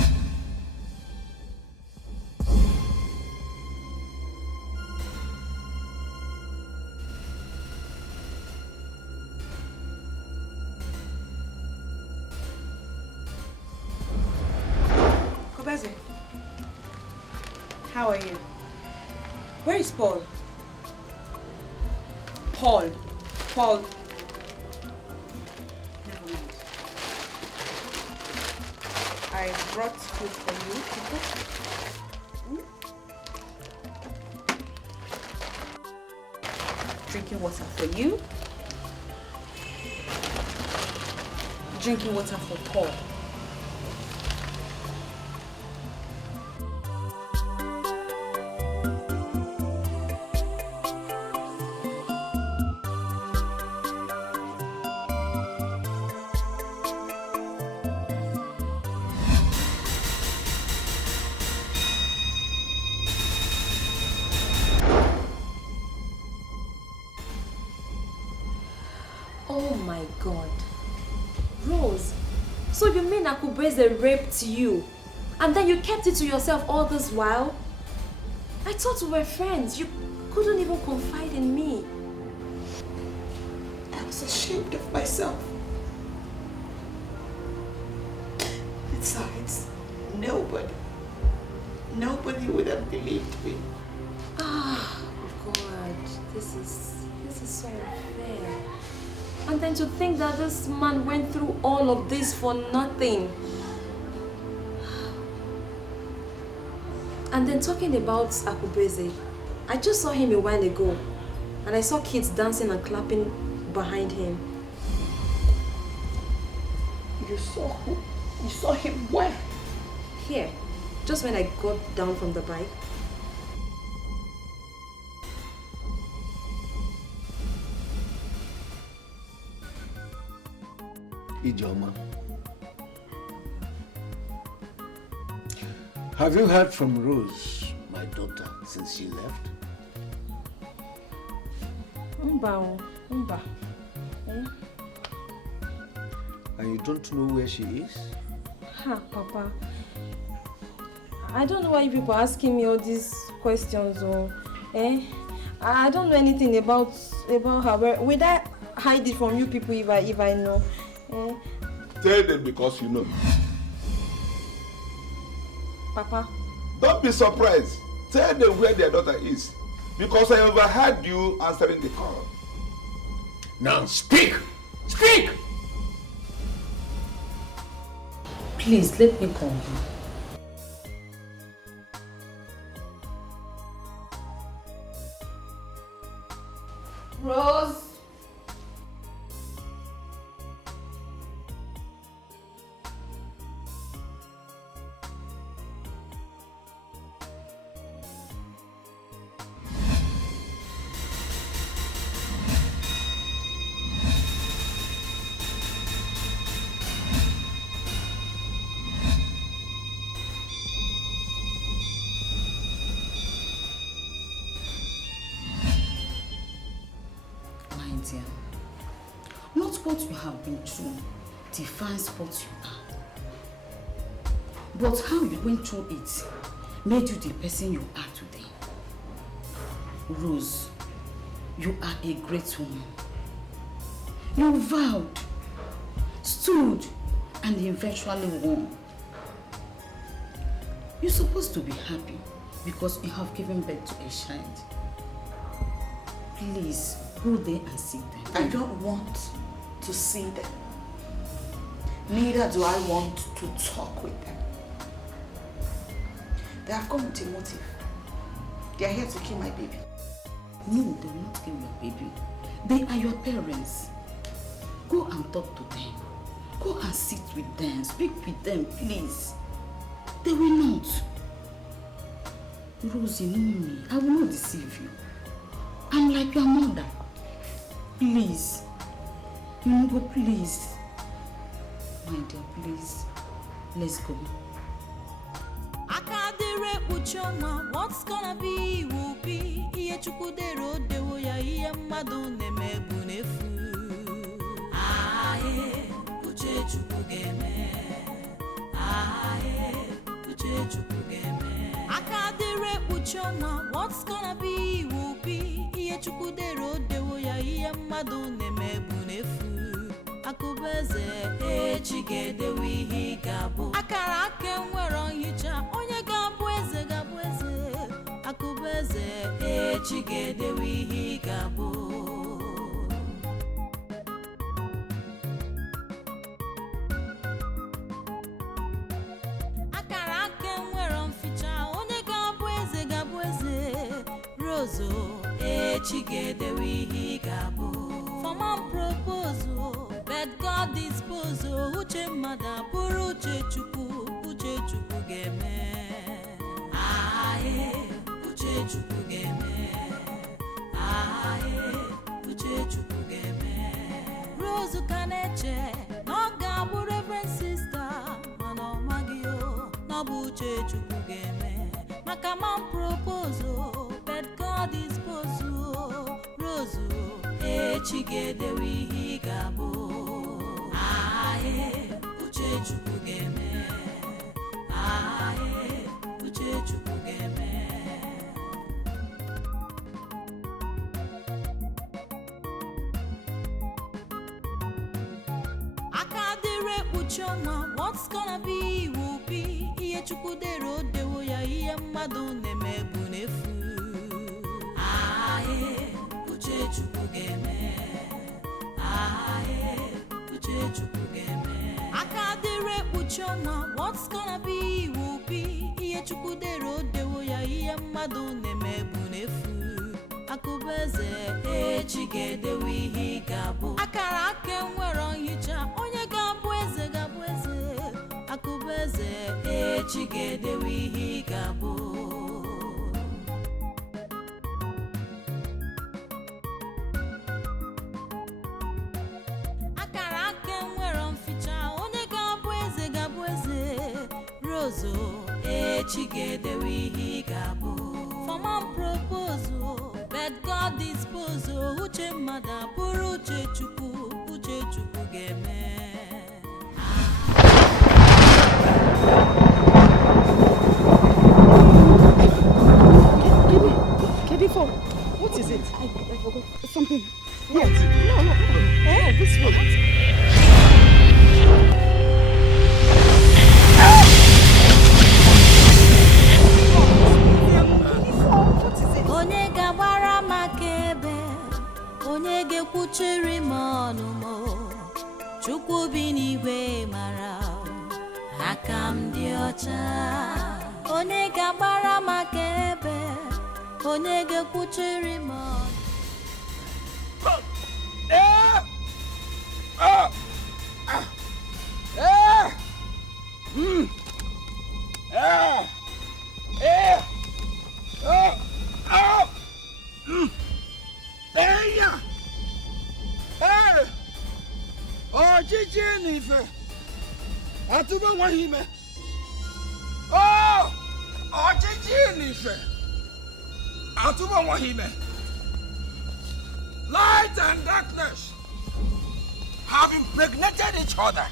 Kobeze, how are you? Where is Paul? Paul. Never mind. I brought food for you. Drinking water for you. Drinking water for Paul. Oh my God. Rose, so you mean Akubreze raped you? And then you kept it to yourself all this while? I thought we were friends. You couldn't even confide in me. I was ashamed of myself. Besides, nobody would have believed me. Ah, God, this is so unfair. And then to think that this man went through all of this for nothing. And then talking about Akubreze, I just saw him a while ago. And I saw kids dancing and clapping behind him. You saw who? You saw him where? Here, just when I got down from the bike. Ijoma, have you heard from Rose, my daughter, since she left? Umba. And you don't know where she is? Ha, Papa. I don't know why you people are asking me all these questions or I don't know anything about her. Will I hide it from you people if I know? Tell them because you know. Papa. Don't be surprised. Tell them where their daughter is. Because I overheard you answering the call. Now speak! Speak! Please, let me call him. Rose! Not what you have been through defines what you are, but how you went through it made you the person you are today. Rose, you are a great woman. You vowed, stood, and eventually won. You're supposed to be happy because you have given birth to a child. Please, go there and see them. I don't want to see them. Neither do I want to talk with them. They have come with a motive. They are here to kill my baby. No, they will not kill your baby. They are your parents. Go and talk to them. Go and sit with them. Speak with them, please. They will not. Rose, you know me. I will not deceive you. I'm like your mother. Please. You go, please. My dear, please. Let's go. What's gonna be will be. Iye chukudero dewo ya iye mmadu nemebu nefu. Aye, uche chukugeme. Aye, uche chukugeme. Akadire uchoma. What's gonna be will be. Iye chukudero dewo ya iye mmadu nemebu nefu. Akubreze echigede wihi gabo. Akara ake nwere nhicha onye gabo eze gabo eze. Akubreze echigede wihi gabo. Roso, Echigedewe Higabu. For man proposal, but God disposal, Uche Mada, Puru Uche Chuku Geme. Aye, Uche Chuku Geme. Aye, Uche Chuku Geme. Rosu Kaneche, no Gabu Reverend Sister, Mano Magio, no Buche Chuku Geme. Makaman proposal, but God disposal, Rosu, Echigedewe Higabu. Aye, Uche Chuku Geme. Aye, Uche Chuku Geme. Akadere Uchoma, what's gonna be will be. Iye Chukudero dewo ya iye mmadu nemebu nefu. Aye, Uche Chuku Geme. Aye, Uche Chuku Geme. Akadere Uchoma, what's gonna be will be. Iye Chukudero dewo ya iye mmadu nemebu nefu. Akubeze Echigedewe Higabu. Akara ake nwere nhicha, onye ga-abụ eze ga-abụ eze. Akubeze Echigedewe Higabu. Akara ake nwere mficha, onye ga-abụ eze ga-abụ eze. Roso Echigedewe Higabu. For man proposal, but God disposal, Uche Mada, Puru Uche Chuku Geme. Kedifo, what is it? I forgot something. What? No. Oh, this one. Onye gabara makebe, onye gekwuchiri m ọnụ m. Chukwu bi n'igwe mara, aka m dị ọcha. Onye gabara makebe, onye gekwuchiri m ọnụ. Ọchịchị n'ife atụba nwa ime. Oh, ọchịchị n'ife atụba nwa ime. Light and darkness have impregnated each other.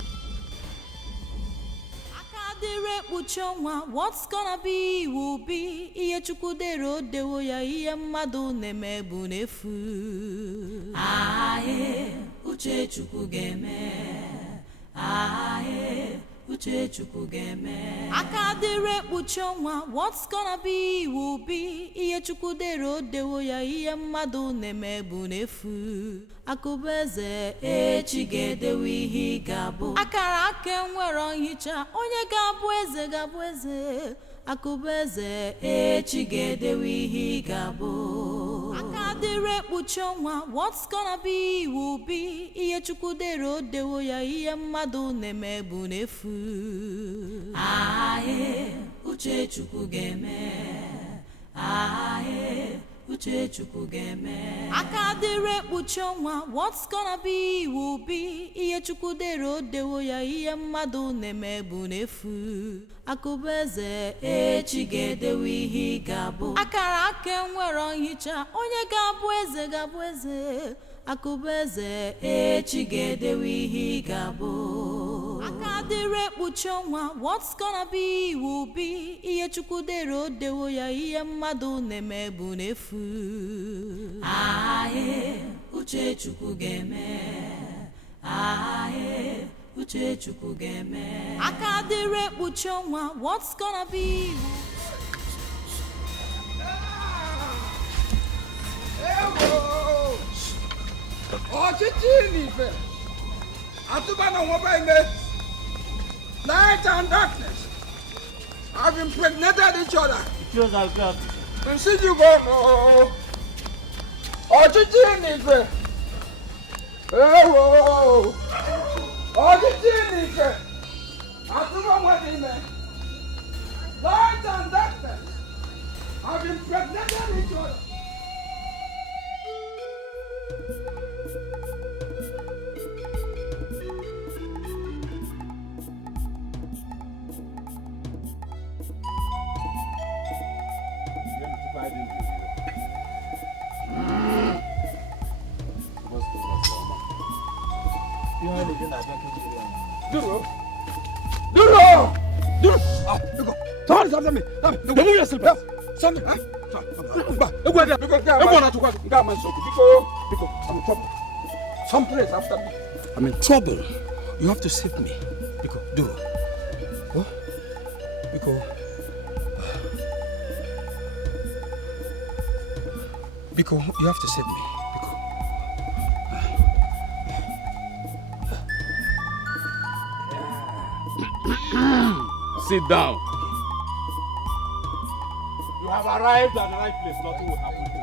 Akadere ekpuchi ọnwa, what's gonna be will be. Iye Chukudero dewo ya iye mmadu nemebu nefu. Aye, Uche Chuku Geme. Aye, Uche Chuku Geme. Akadere ekpuchi ọnwa, what's gonna be will be. Iye Chukudero dewo ya iye mmadu nemebu nefu. Akubeze Echigedewe Higabu. Akara ake nwere nhicha, onye ga-abụ eze ga-abụ eze. Akubeze Echigedewe Higabu. Akadere ekpuchi ọnwa, what's gonna be will be. Iye Chukudero dewo ya iye mmadu nemebu nefu. Aye, Uche Chuku Geme. Aye, Uche Chuku Geme. Akadere ekpuchi ọnwa, what's gonna be will be. Iye Chukudero dewo ya iye mmadu nemebu nefu. Akubeze Echigedewe Higabu. Akara ake nwere nhicha, onye ga-abụ eze ga-abụ eze. Akubeze Echigedewe Higabu. Akadere ekpuchi ọnwa, what's gonna be will be. Iye Chukudero dewo ya iye mmadu nemebu nefu. Aye, Uche Chuku Geme. Aye, Uche Chuku Geme. Akadere ekpuchi ọnwa, what's gonna be. Ọchịchị n'ife atụba na nwaba ime. Light and darkness have impregnated each other. Close our club. And since you go, no. Ọchịchị n'ife. Ewo. Ọchịchị n'ife. Atụrụ nwa dị ime. Light and darkness have impregnated each other. Duro! Duro! Duro! Ah, look! Someone after me! Remove yourself! Something! Huh? I'm in trouble. Some place after me. I'm in trouble. You have to save me. Biko, Duro. Oh? Biko. Biko, you have to save me. Sit down. You have arrived at the right place. Nothing will happen to you.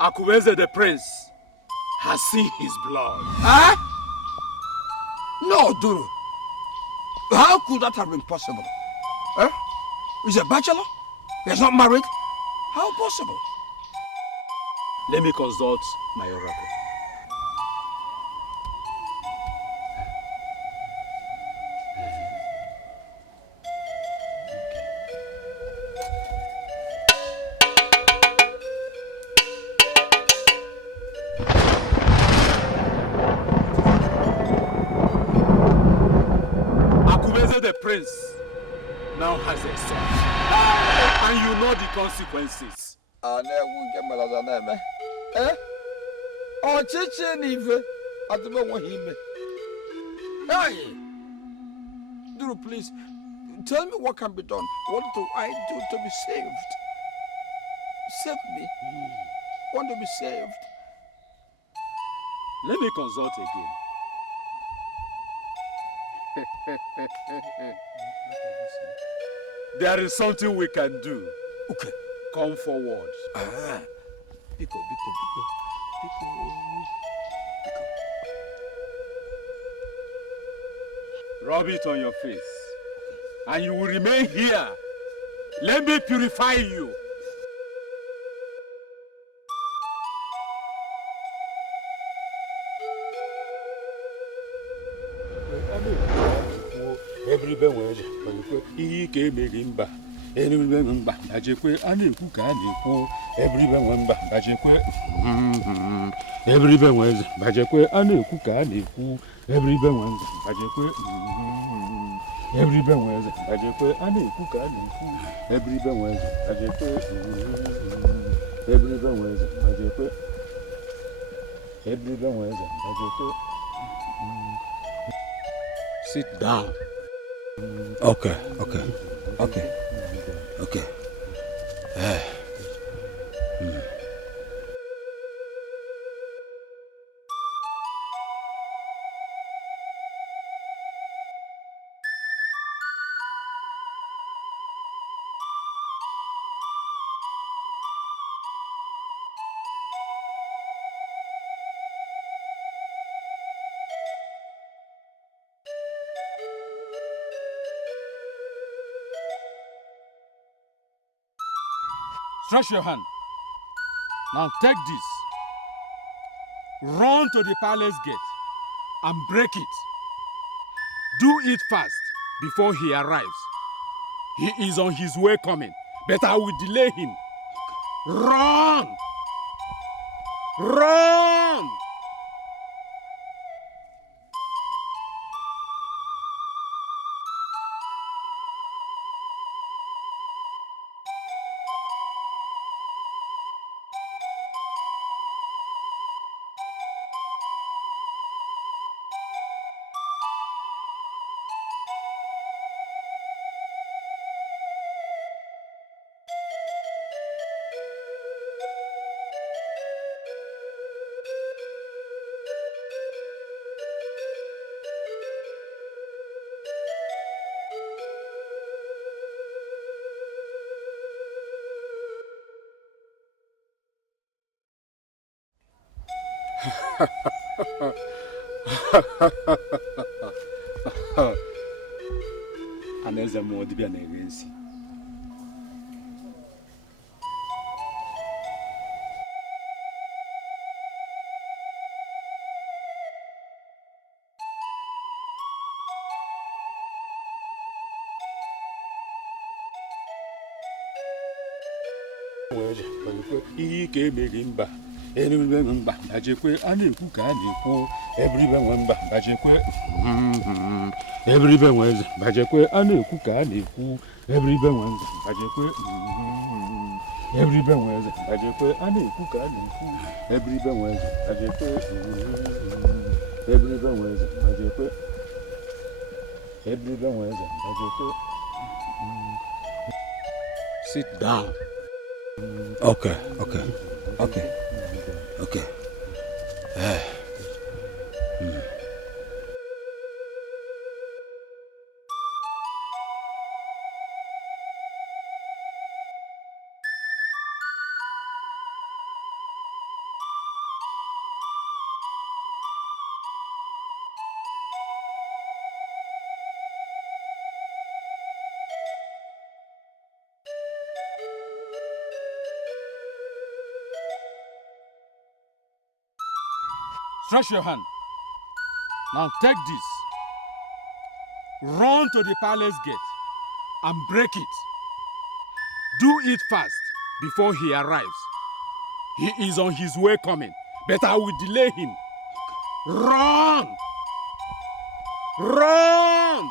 Akuweze the prince has seen his blood. Huh? No, Duro. How could that have been possible? Huh? He's a bachelor? He's not married? How possible? Let me consult my oracle. The prince now has a son, and you know the consequences. Hey! Duro, please, tell me what can be done. What do I do to be saved? Save me. Want to be saved. Let me consult again. There is something we can do. Okay. Come forward. Biko. Rub it on your face. And you will remain here. Let me purify you. Everybody ihe ka emeghị mba everybody mba bajekwe a na-ekwu ka a na-ekwu everybody mba bajekwe everybody bajekwe a na-ekwu ka a na-ekwu everybody bajekwe everybody bajekwe a na-ekwu ka a na-ekwu everybody bajekwe everybody bajekwe everybody bajekwe. Sit down. Okay. Stretch your hand. Now take this. Run to the palace gate and break it. Do it fast before he arrives. He is on his way coming, but I will delay him. Run! Run! Aneze mo dibia na erensi. Ihe ka emeghị mba eribe mba bajekwe a na-ekwu ka a na-ekwu ebiribe nwe mba bajekwe ebiribe nwe eze bajekwe a na-ekwu ka a na-ekwu ebiribe nwe eze bajekwe ebiribe nwe eze bajekwe a na-ekwu ka a na-ekwu ebiribe nwe eze bajekwe ebiribe nwe eze bajekwe ebiribe nwe eze bajekwe. Sit down. Okay. Stretch your hand. Now take this. Run to the palace gate and break it. Do it fast before he arrives. He is on his way coming, but I will delay him. Run! Run!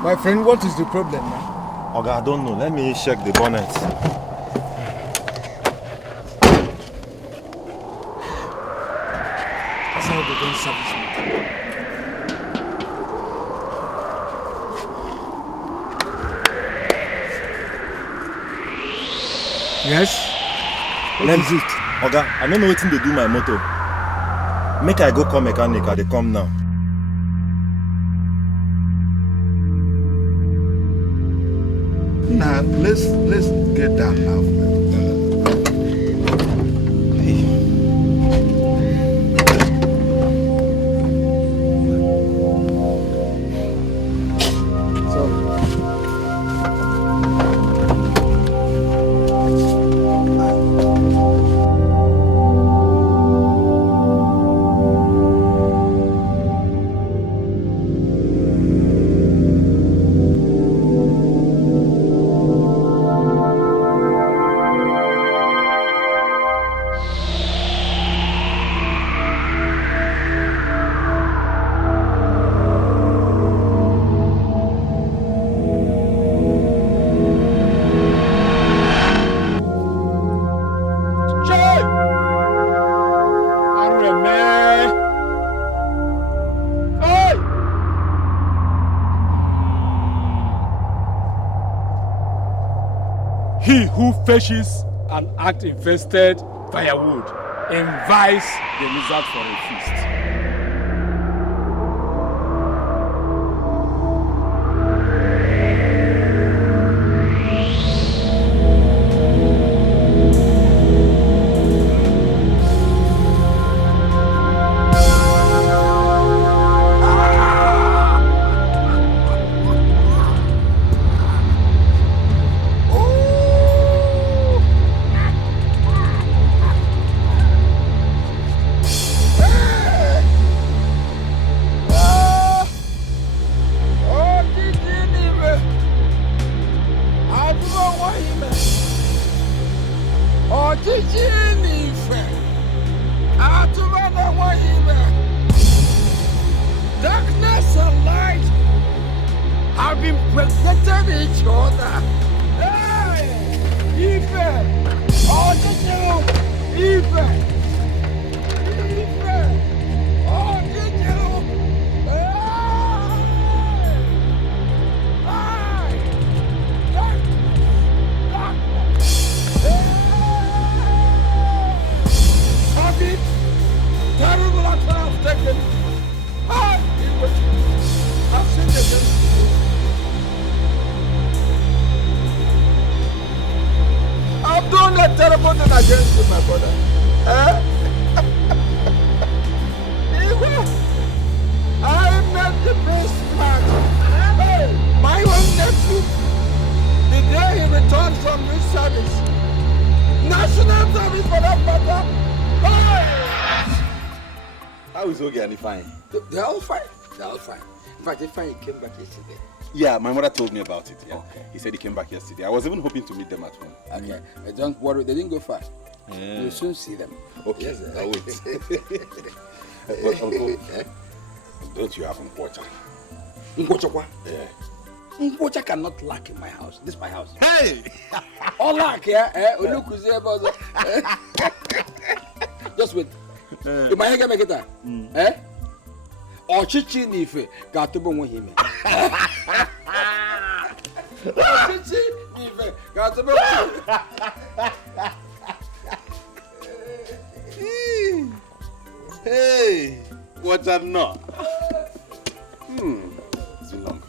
My friend, what is the problem now? Oga, I don't know. Let me check the bonnet. That's how they don't service me. Yes? What is it? Oga, I don't know what they do my motor. Make I go call mechanic, they come now. Now, let's get down now. He who fetches an act-infested firewood invites the lizard for a feast. How is Ogie and Ifeanyi? They're all fine. They're all fine. In fact, Ifeanyi came back yesterday. Yeah, my mother told me about it. Yeah. Okay. He said he came back yesterday. I was even hoping to meet them at home. Okay. Don't worry, they didn't go far. You'll soon see them. Okay, Yes, I'll wait. But Uncle, don't you have Nkwocha? Nkwocha what? Yeah. Nkwocha cannot lack in my house. This is my house. Hey! All lack, yeah? Just wait. You might get make it that. Eh? Or chichi nife got to bring him. Chichi nife got to bring. Hey, what a no. It's been long.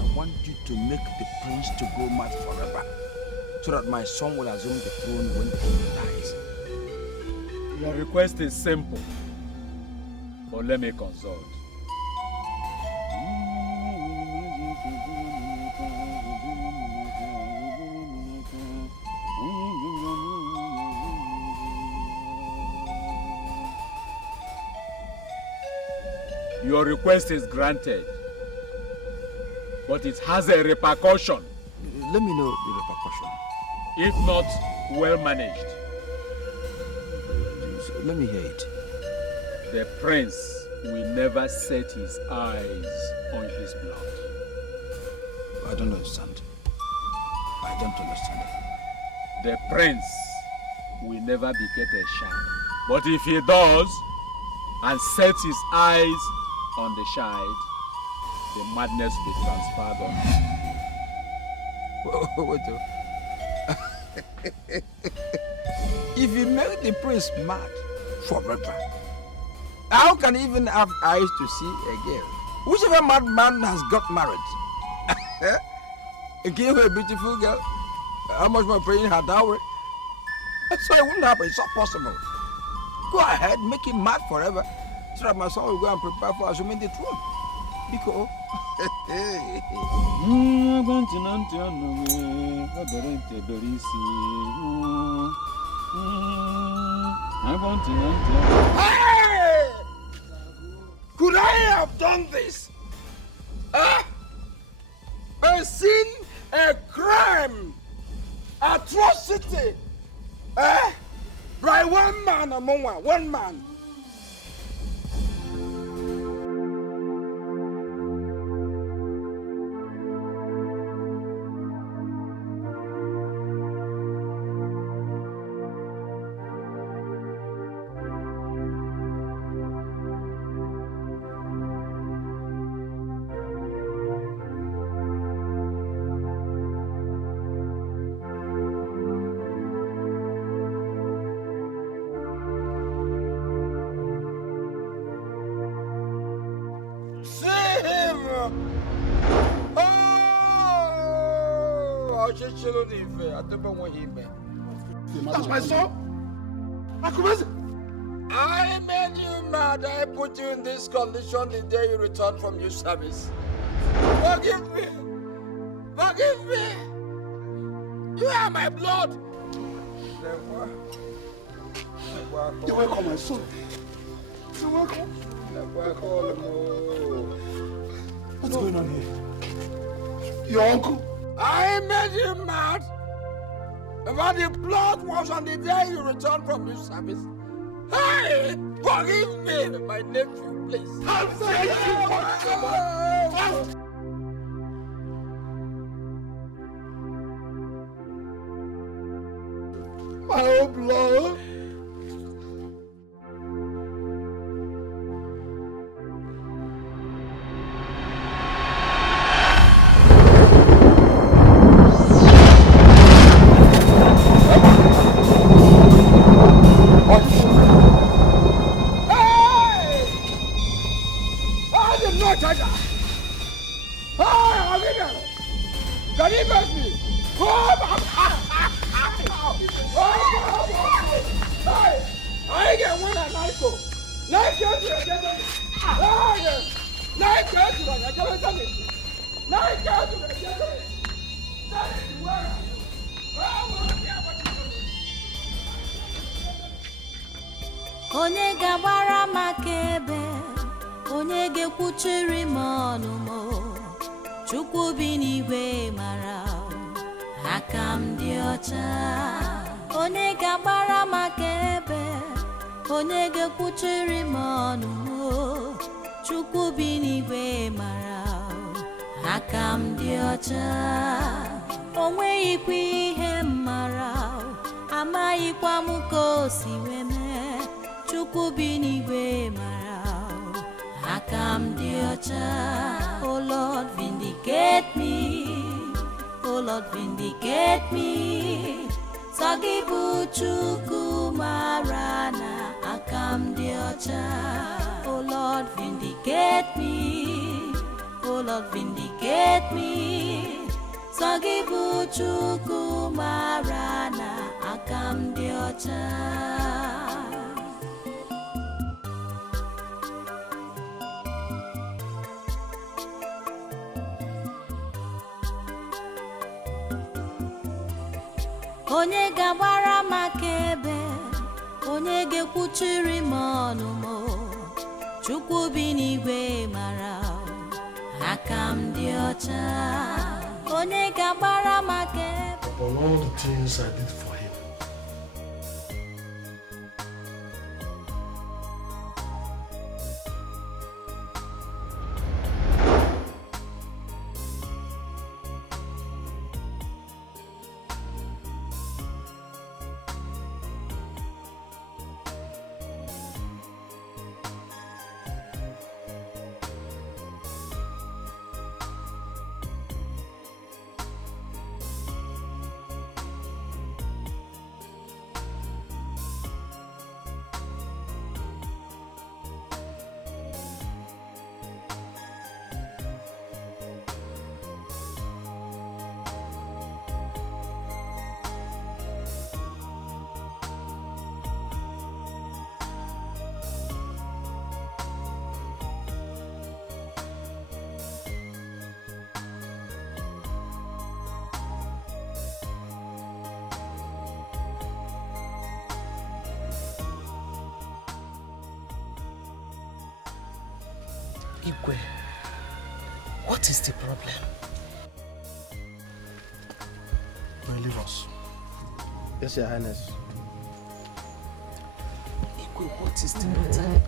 I want you to make the prince to go mad forever, so that my son will assume the throne when the king dies. Your request is simple, but let me consult. Your request is granted, but it has a repercussion. Let me know the repercussion. If not well managed. Let me hear it. The prince will never set his eyes on his blood. I don't understand. I don't understand. The prince will never beget a child. But if he does, and sets his eyes on the child, the madness will be transferred on him. If you make the prince mad forever, how can he even have eyes to see a girl? Whichever madman has got married, he gave her a beautiful girl, how much more paying her dowry? So it wouldn't happen, it's not possible. Go ahead, make him mad forever, so that my son will go and prepare for assuming the throne. Because Hey! Could I have done this? A sin, a crime, atrocity, by one man among one man. That's my son. I made you mad. I put you in this condition the day you returned from your service. Forgive me. Forgive me. You are my blood. You're welcome, my son. You're welcome. What's going on here? Your uncle? I made you mad. about the blood was on the day you returned from this service. Hey, forgive me, my nephew, please. I'm saying my own blood. Onye ga-agbara m akaebe, onye ga-ekwuchiri m ọnụ m, Chukwu bi n'igwe mara, aka m dị ọcha. Onye ga-agbara m akaebe, onye ga-ekwuchiri m ọnụ m, Chukwu bi n'igwe mara, aka m dị ọcha. O nweghịkwa ihe m mara, amaghịkwa m ka o si wee mee, Chukwu bi n'igwe mara, aka m dị ọcha. Oh Lord, vindicate me. Oh Lord, vindicate me. Sọ gị bụ Chukwu mara na aka m dị ọcha. Oh Lord, vindicate me. Oh Lord, vindicate me. Sọ gị bụ Chukwu mara na aka m dị ọcha. Onye ga-agbara m akaebe, onye ga-ekwuchiri m ọnụ m, Chukwu bi n'igwe mara, aka m dị ọcha. Onye ga-agbara m akaebe. Upon all the things I did for him, Igwe, what is the problem? leave us. Yes, Your Highness. Igwe, what is the matter?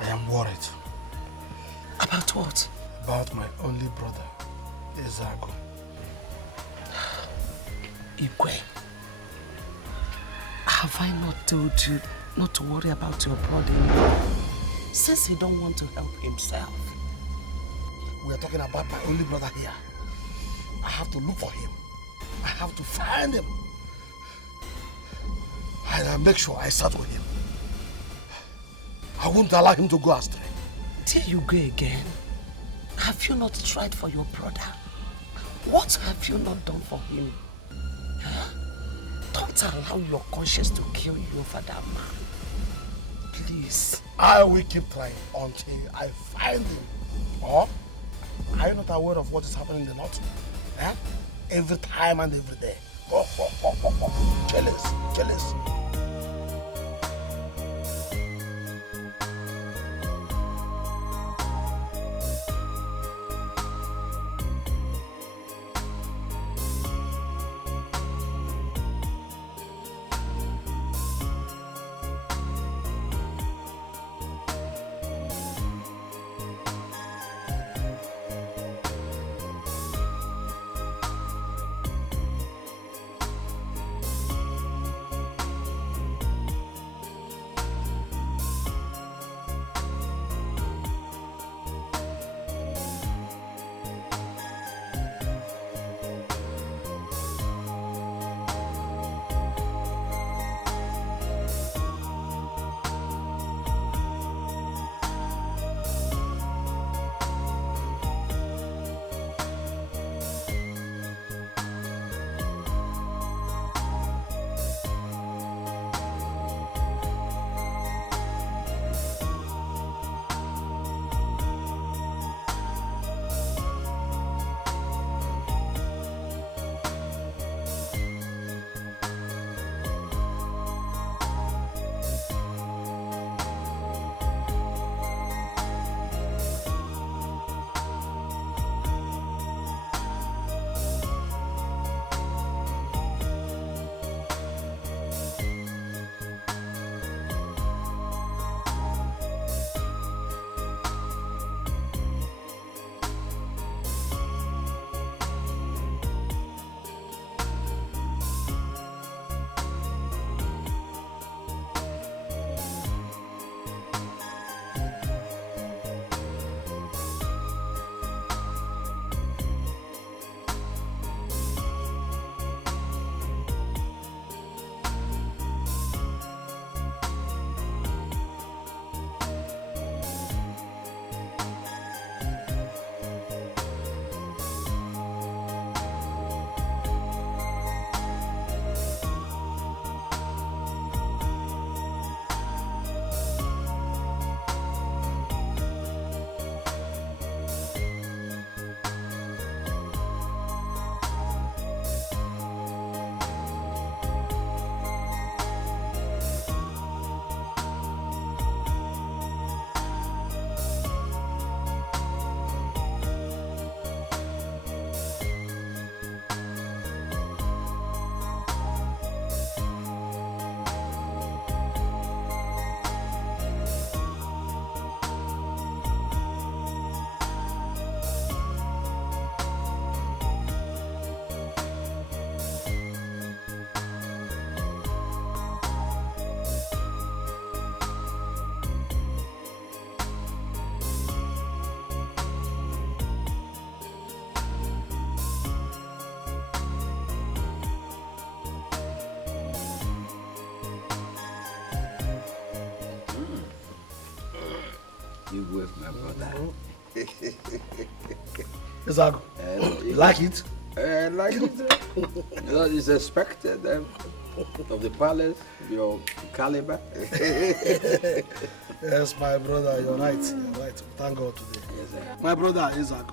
I am worried. About what? About my only brother, Ezago. Igwe, have I not told you not to worry about your brother? Since he don't want to help himself. We are talking about my only brother here. I have to look for him. I have to find him. And I'll make sure I settle him. I won't allow him to go astray. Till you go again, have you not tried for your brother? What have you not done for him? Huh? Don't allow your conscience to kill you over that man. Please. I will keep trying until I find him. Or, are you not aware of what is happening in the north? Eh? Every time and every day. Jealous, jealous. You with my brother. Exactly. You like it? I like it. You know, it's expected of the palace, your caliber. Yes, my brother, you're right. You're right. Thank God today. Yes, sir. My brother Isaac,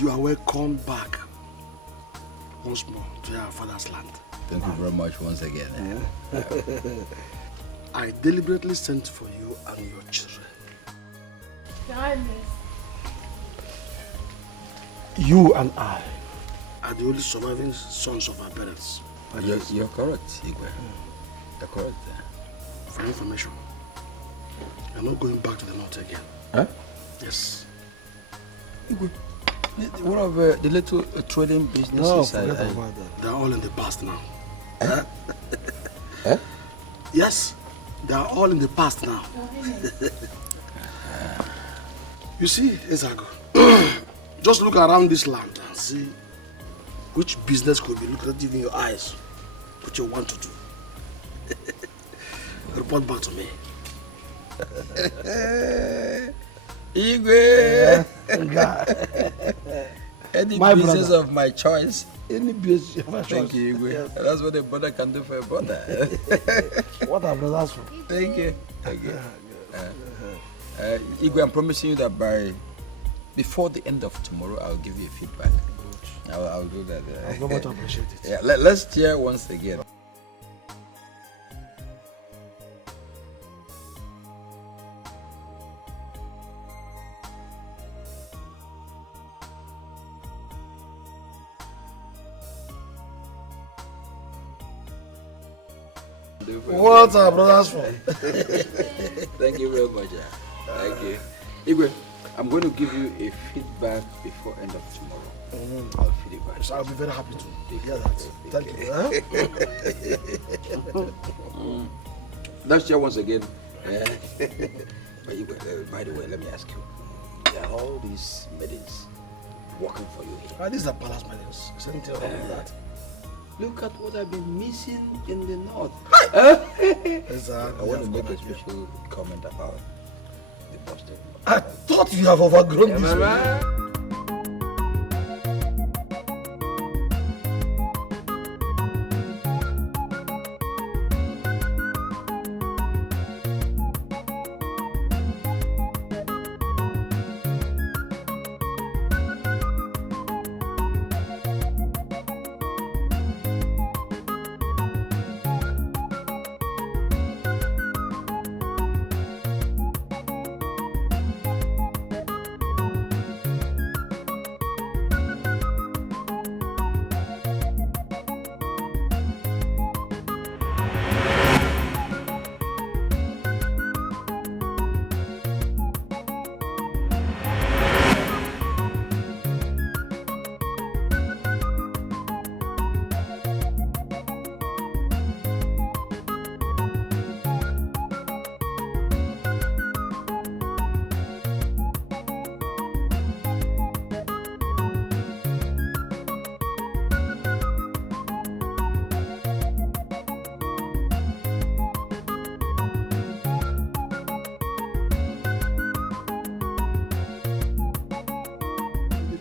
you are welcome back once more to our father's land. Thank you very much once again. I deliberately sent for you and your children. You and I are the only surviving sons of our parents. You're correct, Igwe. You're correct. For information, I'm not going back to the north again. Huh? Yes. Igwe, one of the little trading businesses. No, forget about that. They're all in the past now. Huh? Yes, they are all in the past now. You see, Ezago, just look around this land and see which business could be lucrative in your eyes, what you want to do. Report back to me. Igwe! Any My business brother. of my choice. Any business of my choice. Thank you, Igwe. Yes. That's what a brother can do for a brother. What are brothers for? Thank you. Thank you. Igwe, I'm promising you that before the end of tomorrow, I'll give you feedback. I'll do that. I very much appreciate it. Yeah, let's cheer once again. What are brothers for? Thank you very much. Thank you. Igwe, I'm going to give you a feedback before end of tomorrow. I'll feed it back. So I'll be very happy to hear that. Thank you. Let's share once again. But Igwe, by the way, let me ask you. There are all these maidens working for you here. These are palace maidens. Isn't it all that? Look at what I've been missing in the north. I want to make a special comment about the busted. I thought you have overgrown this one.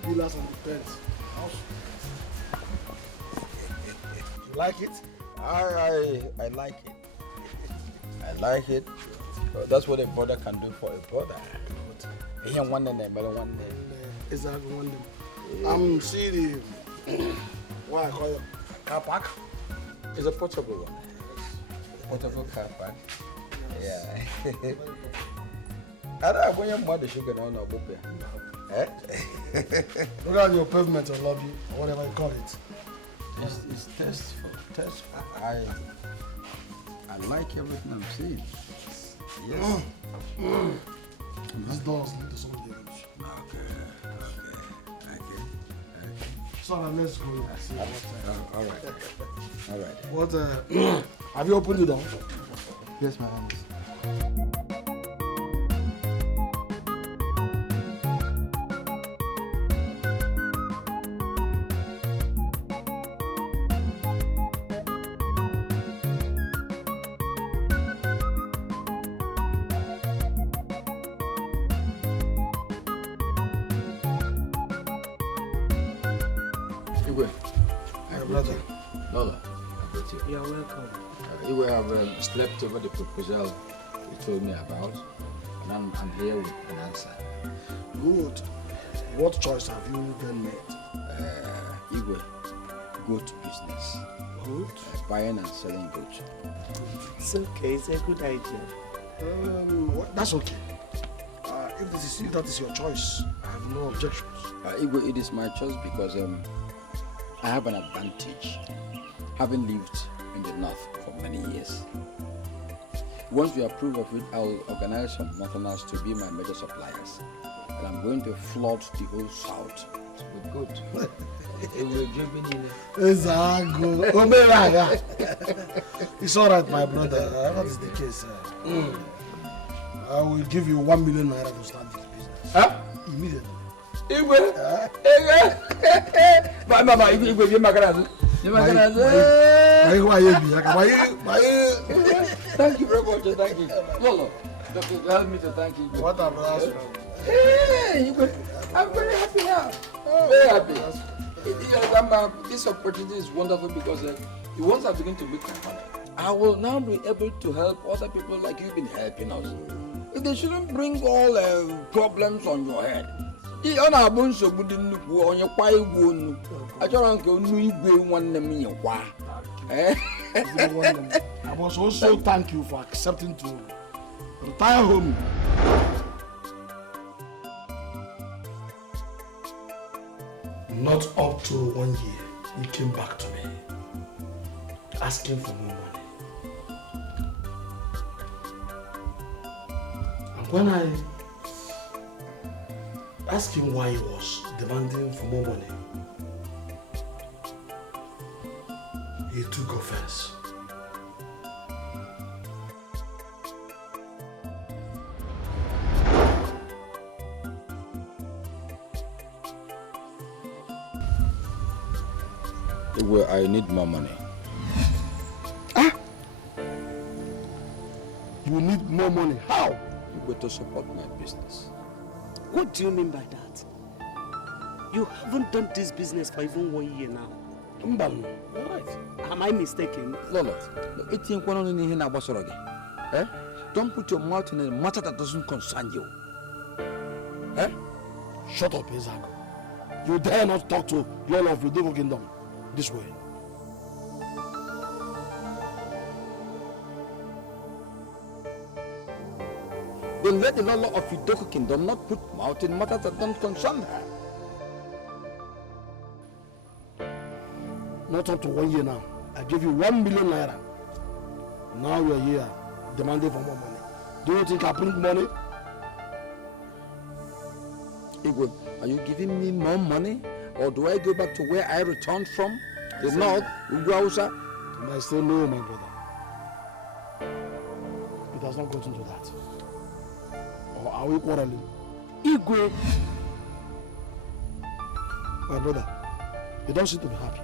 pillars and the beds. You like it? I like it. I like it. That's what a brother can do for a brother. He ain't one day, but one day. Exactly, one day. See the what I call it, car park. It's a portable one. Portable car park. Yeah. I don't want your mother sugar on our book. Look at your pavement or lobby or whatever you call it. It's tasteful. I like everything I'm seeing. Yes. These doors lead to some of the rooms. Okay. So now let's go. All right. What? Have you opened the door? Yes, ma'am. Igwe. My brother. Lola. You are welcome. Igwe have slept over the proposal you told me about, and I'm here with an answer. Good. What choice have you then made? Igwe, goat business. Goat? Buying and selling goat. It's okay, it's a good idea. That's okay. If that is your choice, I have no objections. Igwe, it is my choice because I have an advantage, having lived in the north for many years. Once we approve of it, I will organize some northerners to be my major suppliers. And I'm going to flood the whole south with goat. It's all right, my brother. That is the case. I will give you 1 million naira to start this business. Huh? Immediately. Igwe! Igwe, you're my grandson. Thank you very much, thank you. Lolo, help me to thank you. What am I asking? Hey, I'm very happy now. Very happy. This opportunity is wonderful because once I begin to make my money, I will now be able to help other people like you've been helping us. They shouldn't bring all problems on your head. I must also thank you for accepting to retire home. Not up to 1 year, he came back to me, asking for more money. And when I asked him why he was demanding for more money, he took offense. I need more money. You need more money? How? You go to support my business. What do you mean by that? You haven't done this business for even 1 year now. Right. Am I mistaken? Lolo, don't put your mouth in a matter that doesn't concern you. Shut up, Isaac. You dare not talk to Lolo of Ludogo Kingdom this way. Then let the Lolo of Idoko Kingdom not put mouth in matters that don't concern her. Not up to 1 year now. I gave you 1 million naira. Now you are here demanding for more money. Do you think I bring money? Igwe, are you giving me more money? Or do I go back to where I returned from? The north, Ugwausa? And I say no, my brother. It has not gotten to that. Or are we quarreling? Igwe! My brother, you don't seem to be happy.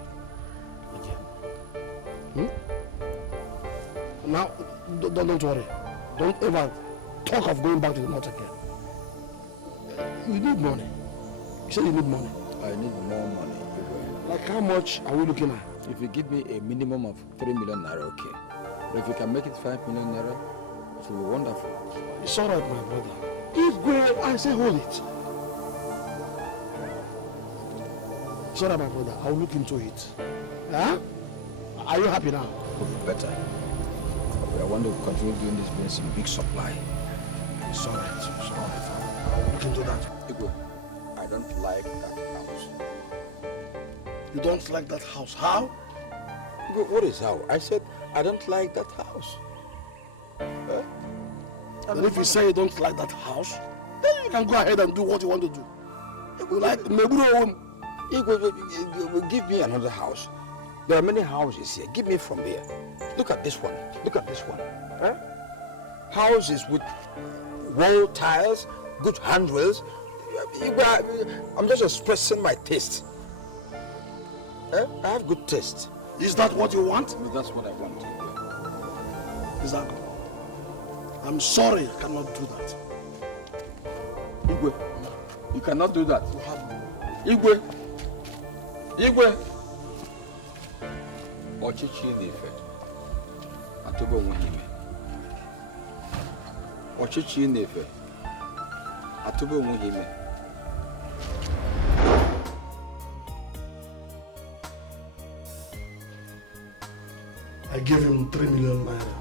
Now, don't worry. Don't ever talk of going back to the north again. You need money. You said you need money. I need more money. Like how much are we looking at? If you give me a minimum of 3 million naira, okay. But if you can make it 5 million naira, it will be wonderful. It's all right, my brother. Igwe, I say hold it. It's all right, my brother. I'll look into it. Huh? Are you happy now? Better. I want to continue doing this business in big supply. It's all right. It's all right. I'll look into that. Igwe, I don't like that house. You don't like that house? How? Igwe, what is how? I said I don't like that house. And if you say you don't like that house, then you can go ahead and do what you want to do. You like Igwe, give me another house. There are many houses here. Give me from there. Look at this one. Look at this one. Huh? Houses with wall tiles, good handrails. I'm just expressing my taste. I have good taste. Is that what you want? That's what I want. Exactly. I'm sorry, I cannot do that. Igwe, you cannot do that. Igwe, Igwe. ọchịchị na-efe atụba onwe ha ime. Ọchịchị na-efe atụba onwe ha ime. I gave him 3 million naira.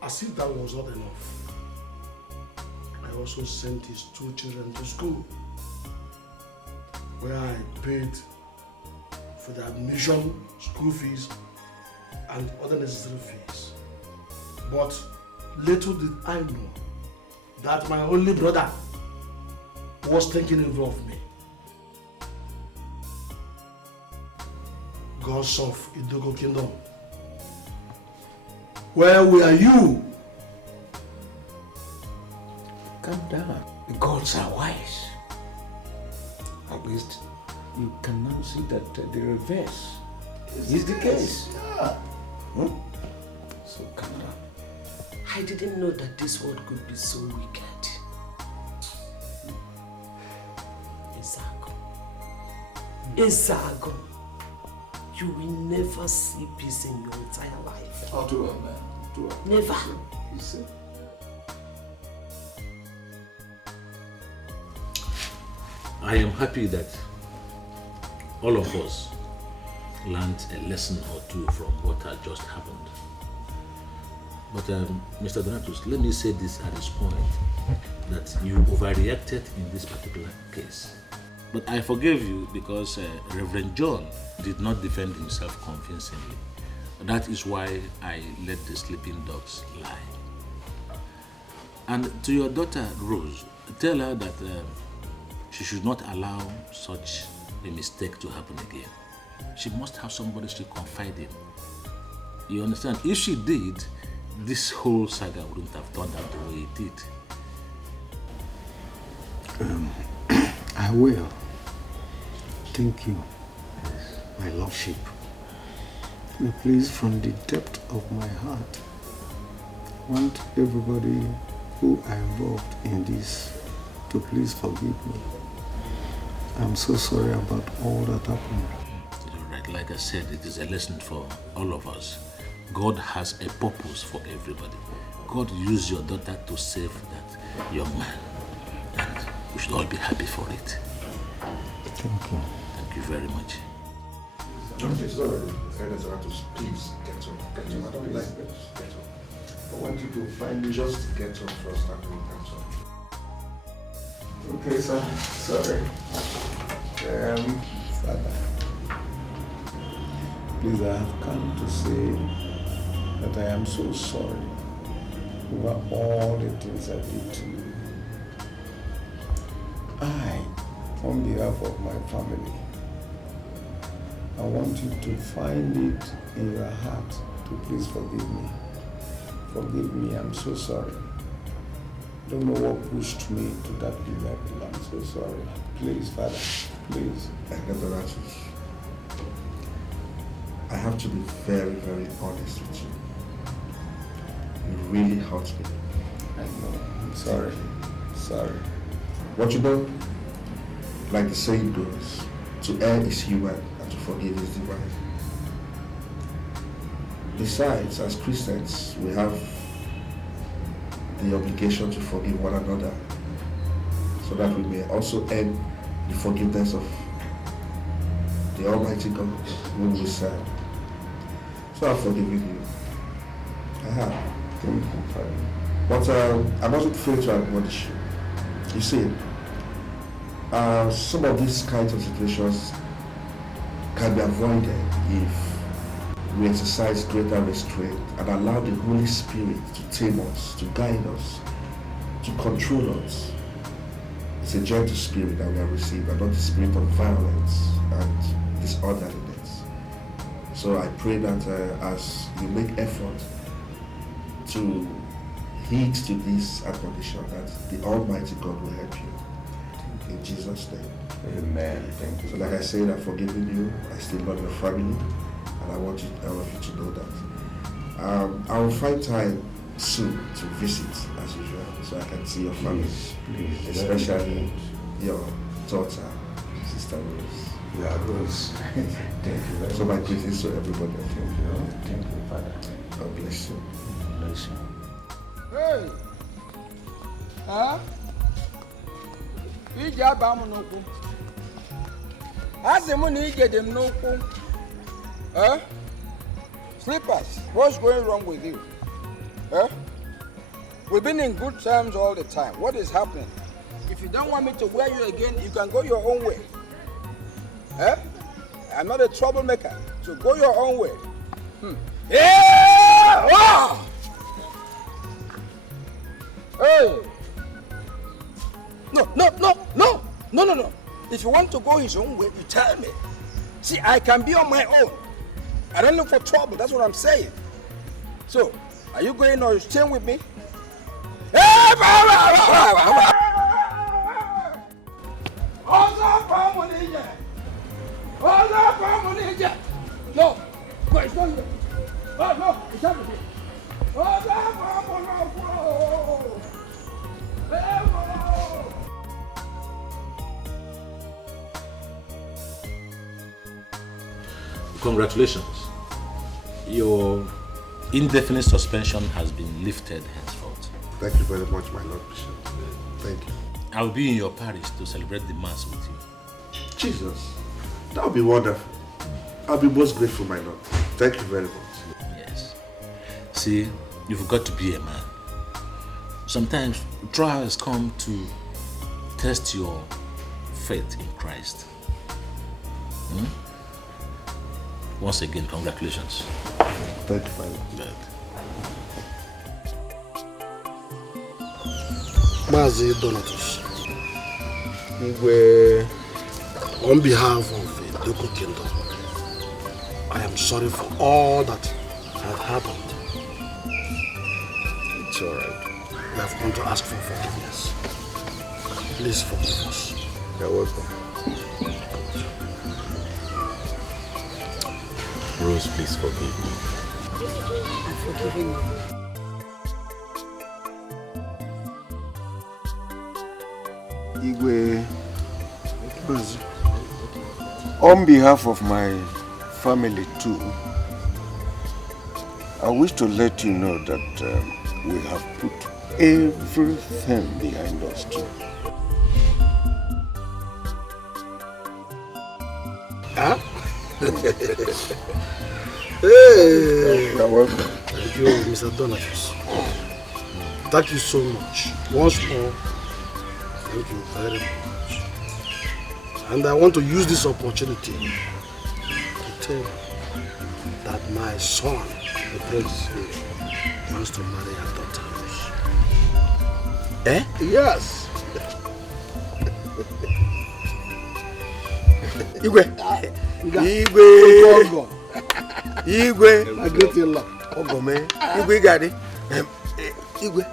As if that was not enough, I also sent his 2 children to school, where I paid for the admission, school fees, and other necessary fees. But little did I know that my only brother was thinking evil of me. Gods of Idogo Kingdom, where were you? Calm down. The gods are wise. At least you can now see that the reverse is the case. Yeah. So calm down. I didn't know that this world could be so wicked. Ezago, you will never see peace in your entire life. Oh, do it, man. Do it. Never. You see? I am happy that all of us learned a lesson or two from what had just happened. But Mr. Donatus, let me say this at this point, that you overreacted in this particular case. But I forgive you because Reverend John did not defend himself convincingly. That is why I let the sleeping dogs lie. And to your daughter, Rose, tell her that she should not allow such a mistake to happen again. She must have somebody she confide in. You understand? If she did, this whole saga wouldn't have turned out the way it did. I will. Thank you, my lordship. Please, from the depth of my heart, I want everybody who are involved in this to please forgive me. I'm so sorry about all that happened. You're right. Like I said, it is a lesson for all of us. God has a purpose for everybody. God used your daughter to save that young man. And we should all be happy for it. Thank you. Thank you very much. It's already. Please, get up. Get up. I don't like this. Get up. I want you to find me. Just get up first and we'll get up. Okay, sir. Sorry. Father, please, I have come to say that I am so sorry over all the things I did to you. On behalf of my family, I want you to find it in your heart to please forgive me. Forgive me, I'm so sorry. Don't know what pushed me to that level. I'm so sorry. Please, Father, please. I have to be very, very honest with you. You really hurt me. I know. I'm sorry. Sorry. What you know, like the saying goes, to err is human and to forgive is divine. Besides, as Christians, we have the obligation to forgive one another so that we may also earn the forgiveness of the Almighty God whom we serve. So I've forgiven you. I have. Thank you, Father. But I wasn't fail to admonish you. You see, some of these kinds of situations can be avoided if we exercise greater restraint and allow the Holy Spirit to tame us, to guide us, to control us. It's a gentle spirit that we have received, and not the spirit of violence and disorderliness. So I pray that as you make effort to heed to this admonition, that the Almighty God will help you. In Jesus' name. Amen. Thank you. So like I said, I've forgiven you. I still love your family. And I want you to know that. I will find time soon to visit as usual, so I can see your family. Please. Especially your daughter, Sister Sister Rose. Yeah, Rose. Thank you very much. So my greetings to everybody. Thank you, Father. God bless you. Bless you. Hey! Huh? Ije abamu n'okwu. Asị mụ na ije dị m n'okwu. Huh? Slippers, what's going wrong with you? Huh? We've been in good terms all the time. What is happening? If you don't want me to wear you again, you can go your own way. Huh? I'm not a troublemaker, so go your own way. Yeah! Wow! Hey! No. If you want to go his own way, you tell me. See, I can be on my own. I don't look for trouble, that's what I'm saying. So, are you going or staying with me? Hey! No, it's not here. Oh, no, it's not here. Congratulations. Your indefinite suspension has been lifted henceforth. Thank you very much, my Lord Bishop. Thank you. I'll be in your parish to celebrate the Mass with you. Jesus, that would be wonderful. I'll be most grateful, my Lord. Thank you very much. Yes. See, you've got to be a man. Sometimes trials come to test your faith in Christ. Once again, congratulations. Thank you, my Lord. Mazi Donatus, on behalf of the Doko Kingdom, I am sorry for all that had happened. It's all right. We have come to ask for forgiveness. Please forgive us. You're welcome. Rose, please forgive me. I'm forgiving you. Igwe, on behalf of my family too, I wish to let you know that we have put everything behind us too. Huh? Hey! You're welcome. Thank you, Mr. Donatus. Thank you so much. Once more, thank you very much. And I want to use this opportunity to tell you that my son, the prince, wants to marry our daughter. Eh? Yes. Igwe. I get you luck. Ogome. Igwe got it. Igwe.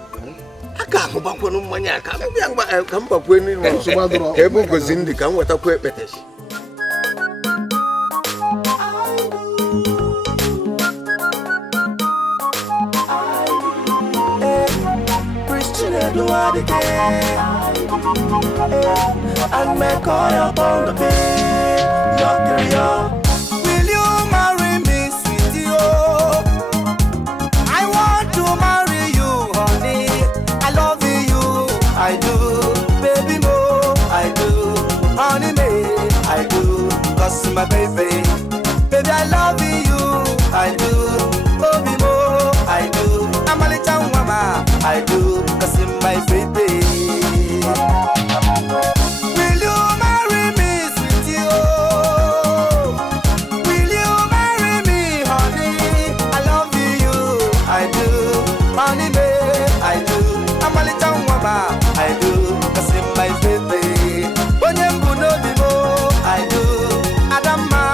I can't go back on money. I can't come back when you want to able to sing the can what a quick petish. Christian Edward again. And make all your bond the bed. Will you marry me, sweetie? I want to marry you, honey. I love you, I do. Baby mo, I do. Honey me, I do. Cause my baby, baby I love you, I do. Baby mo, I do. I'm a little mama, I do. Cause my baby. Will you marry me, sweetie? Will you marry me, honey? I love you, I do. Honey me, I do. I'm a little woman, I do. Cause my baby. When you know the I do. Adama.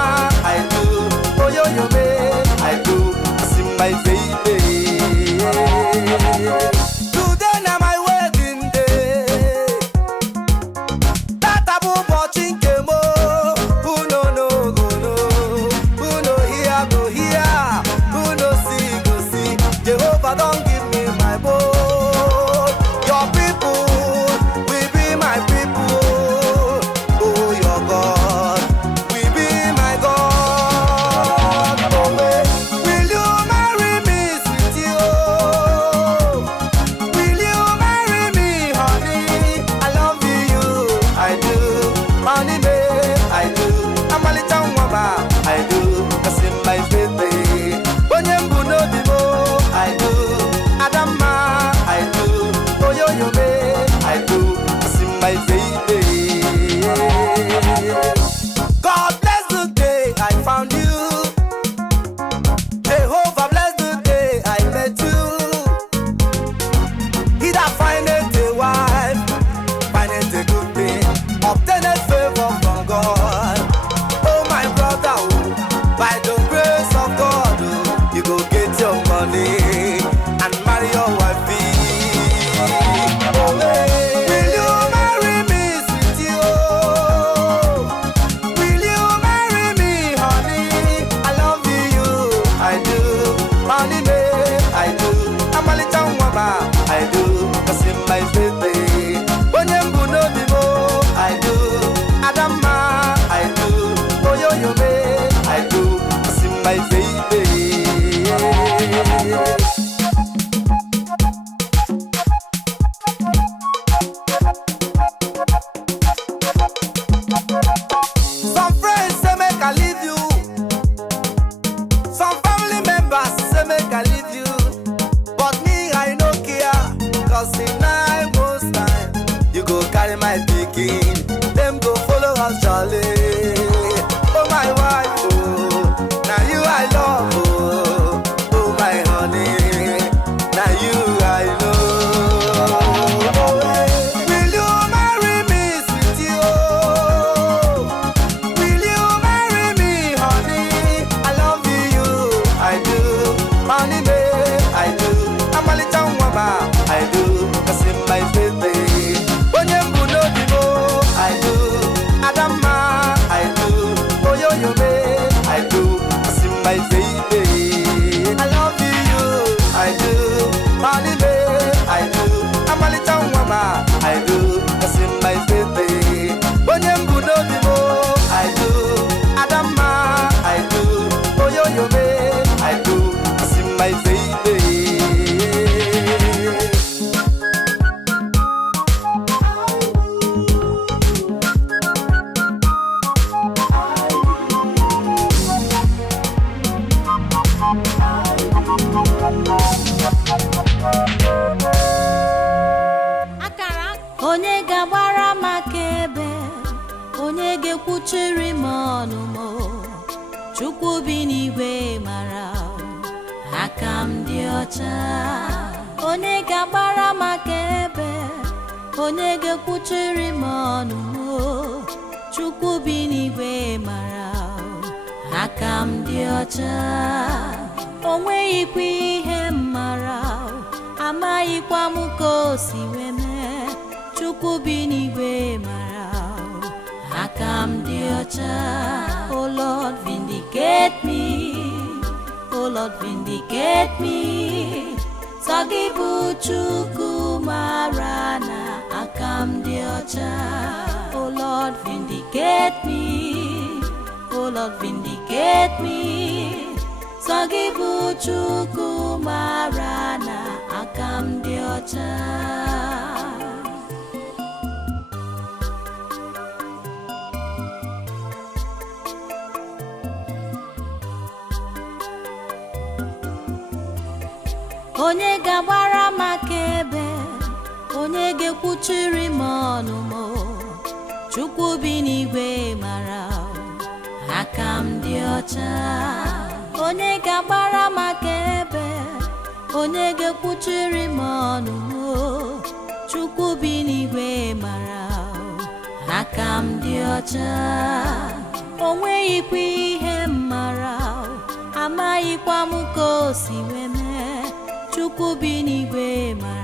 kwuchiri m ọnụ m Chukwu bi n'igwe mara aka m dị ọcha onye ga-agbara m akaebe onye ga-ekwuchiri m ọnụ m Chukwu bi n'igwe mara aka m dị ọcha o nweghịkwa ihe m mara amaghịkwa m ka o si wee mee Chukwu bi n'igwe mara aka m dị ọcha Oh Lord vindicate me Oh Lord vindicate me sọ gị bụ Chukwu mara na aka m dị ọcha Oh Lord vindicate me Oh Lord vindicate me sọ gị bụ Chukwu mara na aka m dị ọcha onye ga-agbara m akaebe onye ga-ekwuchiri m ọnụ m Chukwu bi n'igwe mara aka m dị ọcha onye ga-agbara m akaebe onye ga-ekwuchiri m ọnụ m Chukwu bi n'igwe mara aka m dị ọcha o nweghịkwa ihe m mara amaghịkwa m ka o si wee mee Chukwu bi n'igwe mara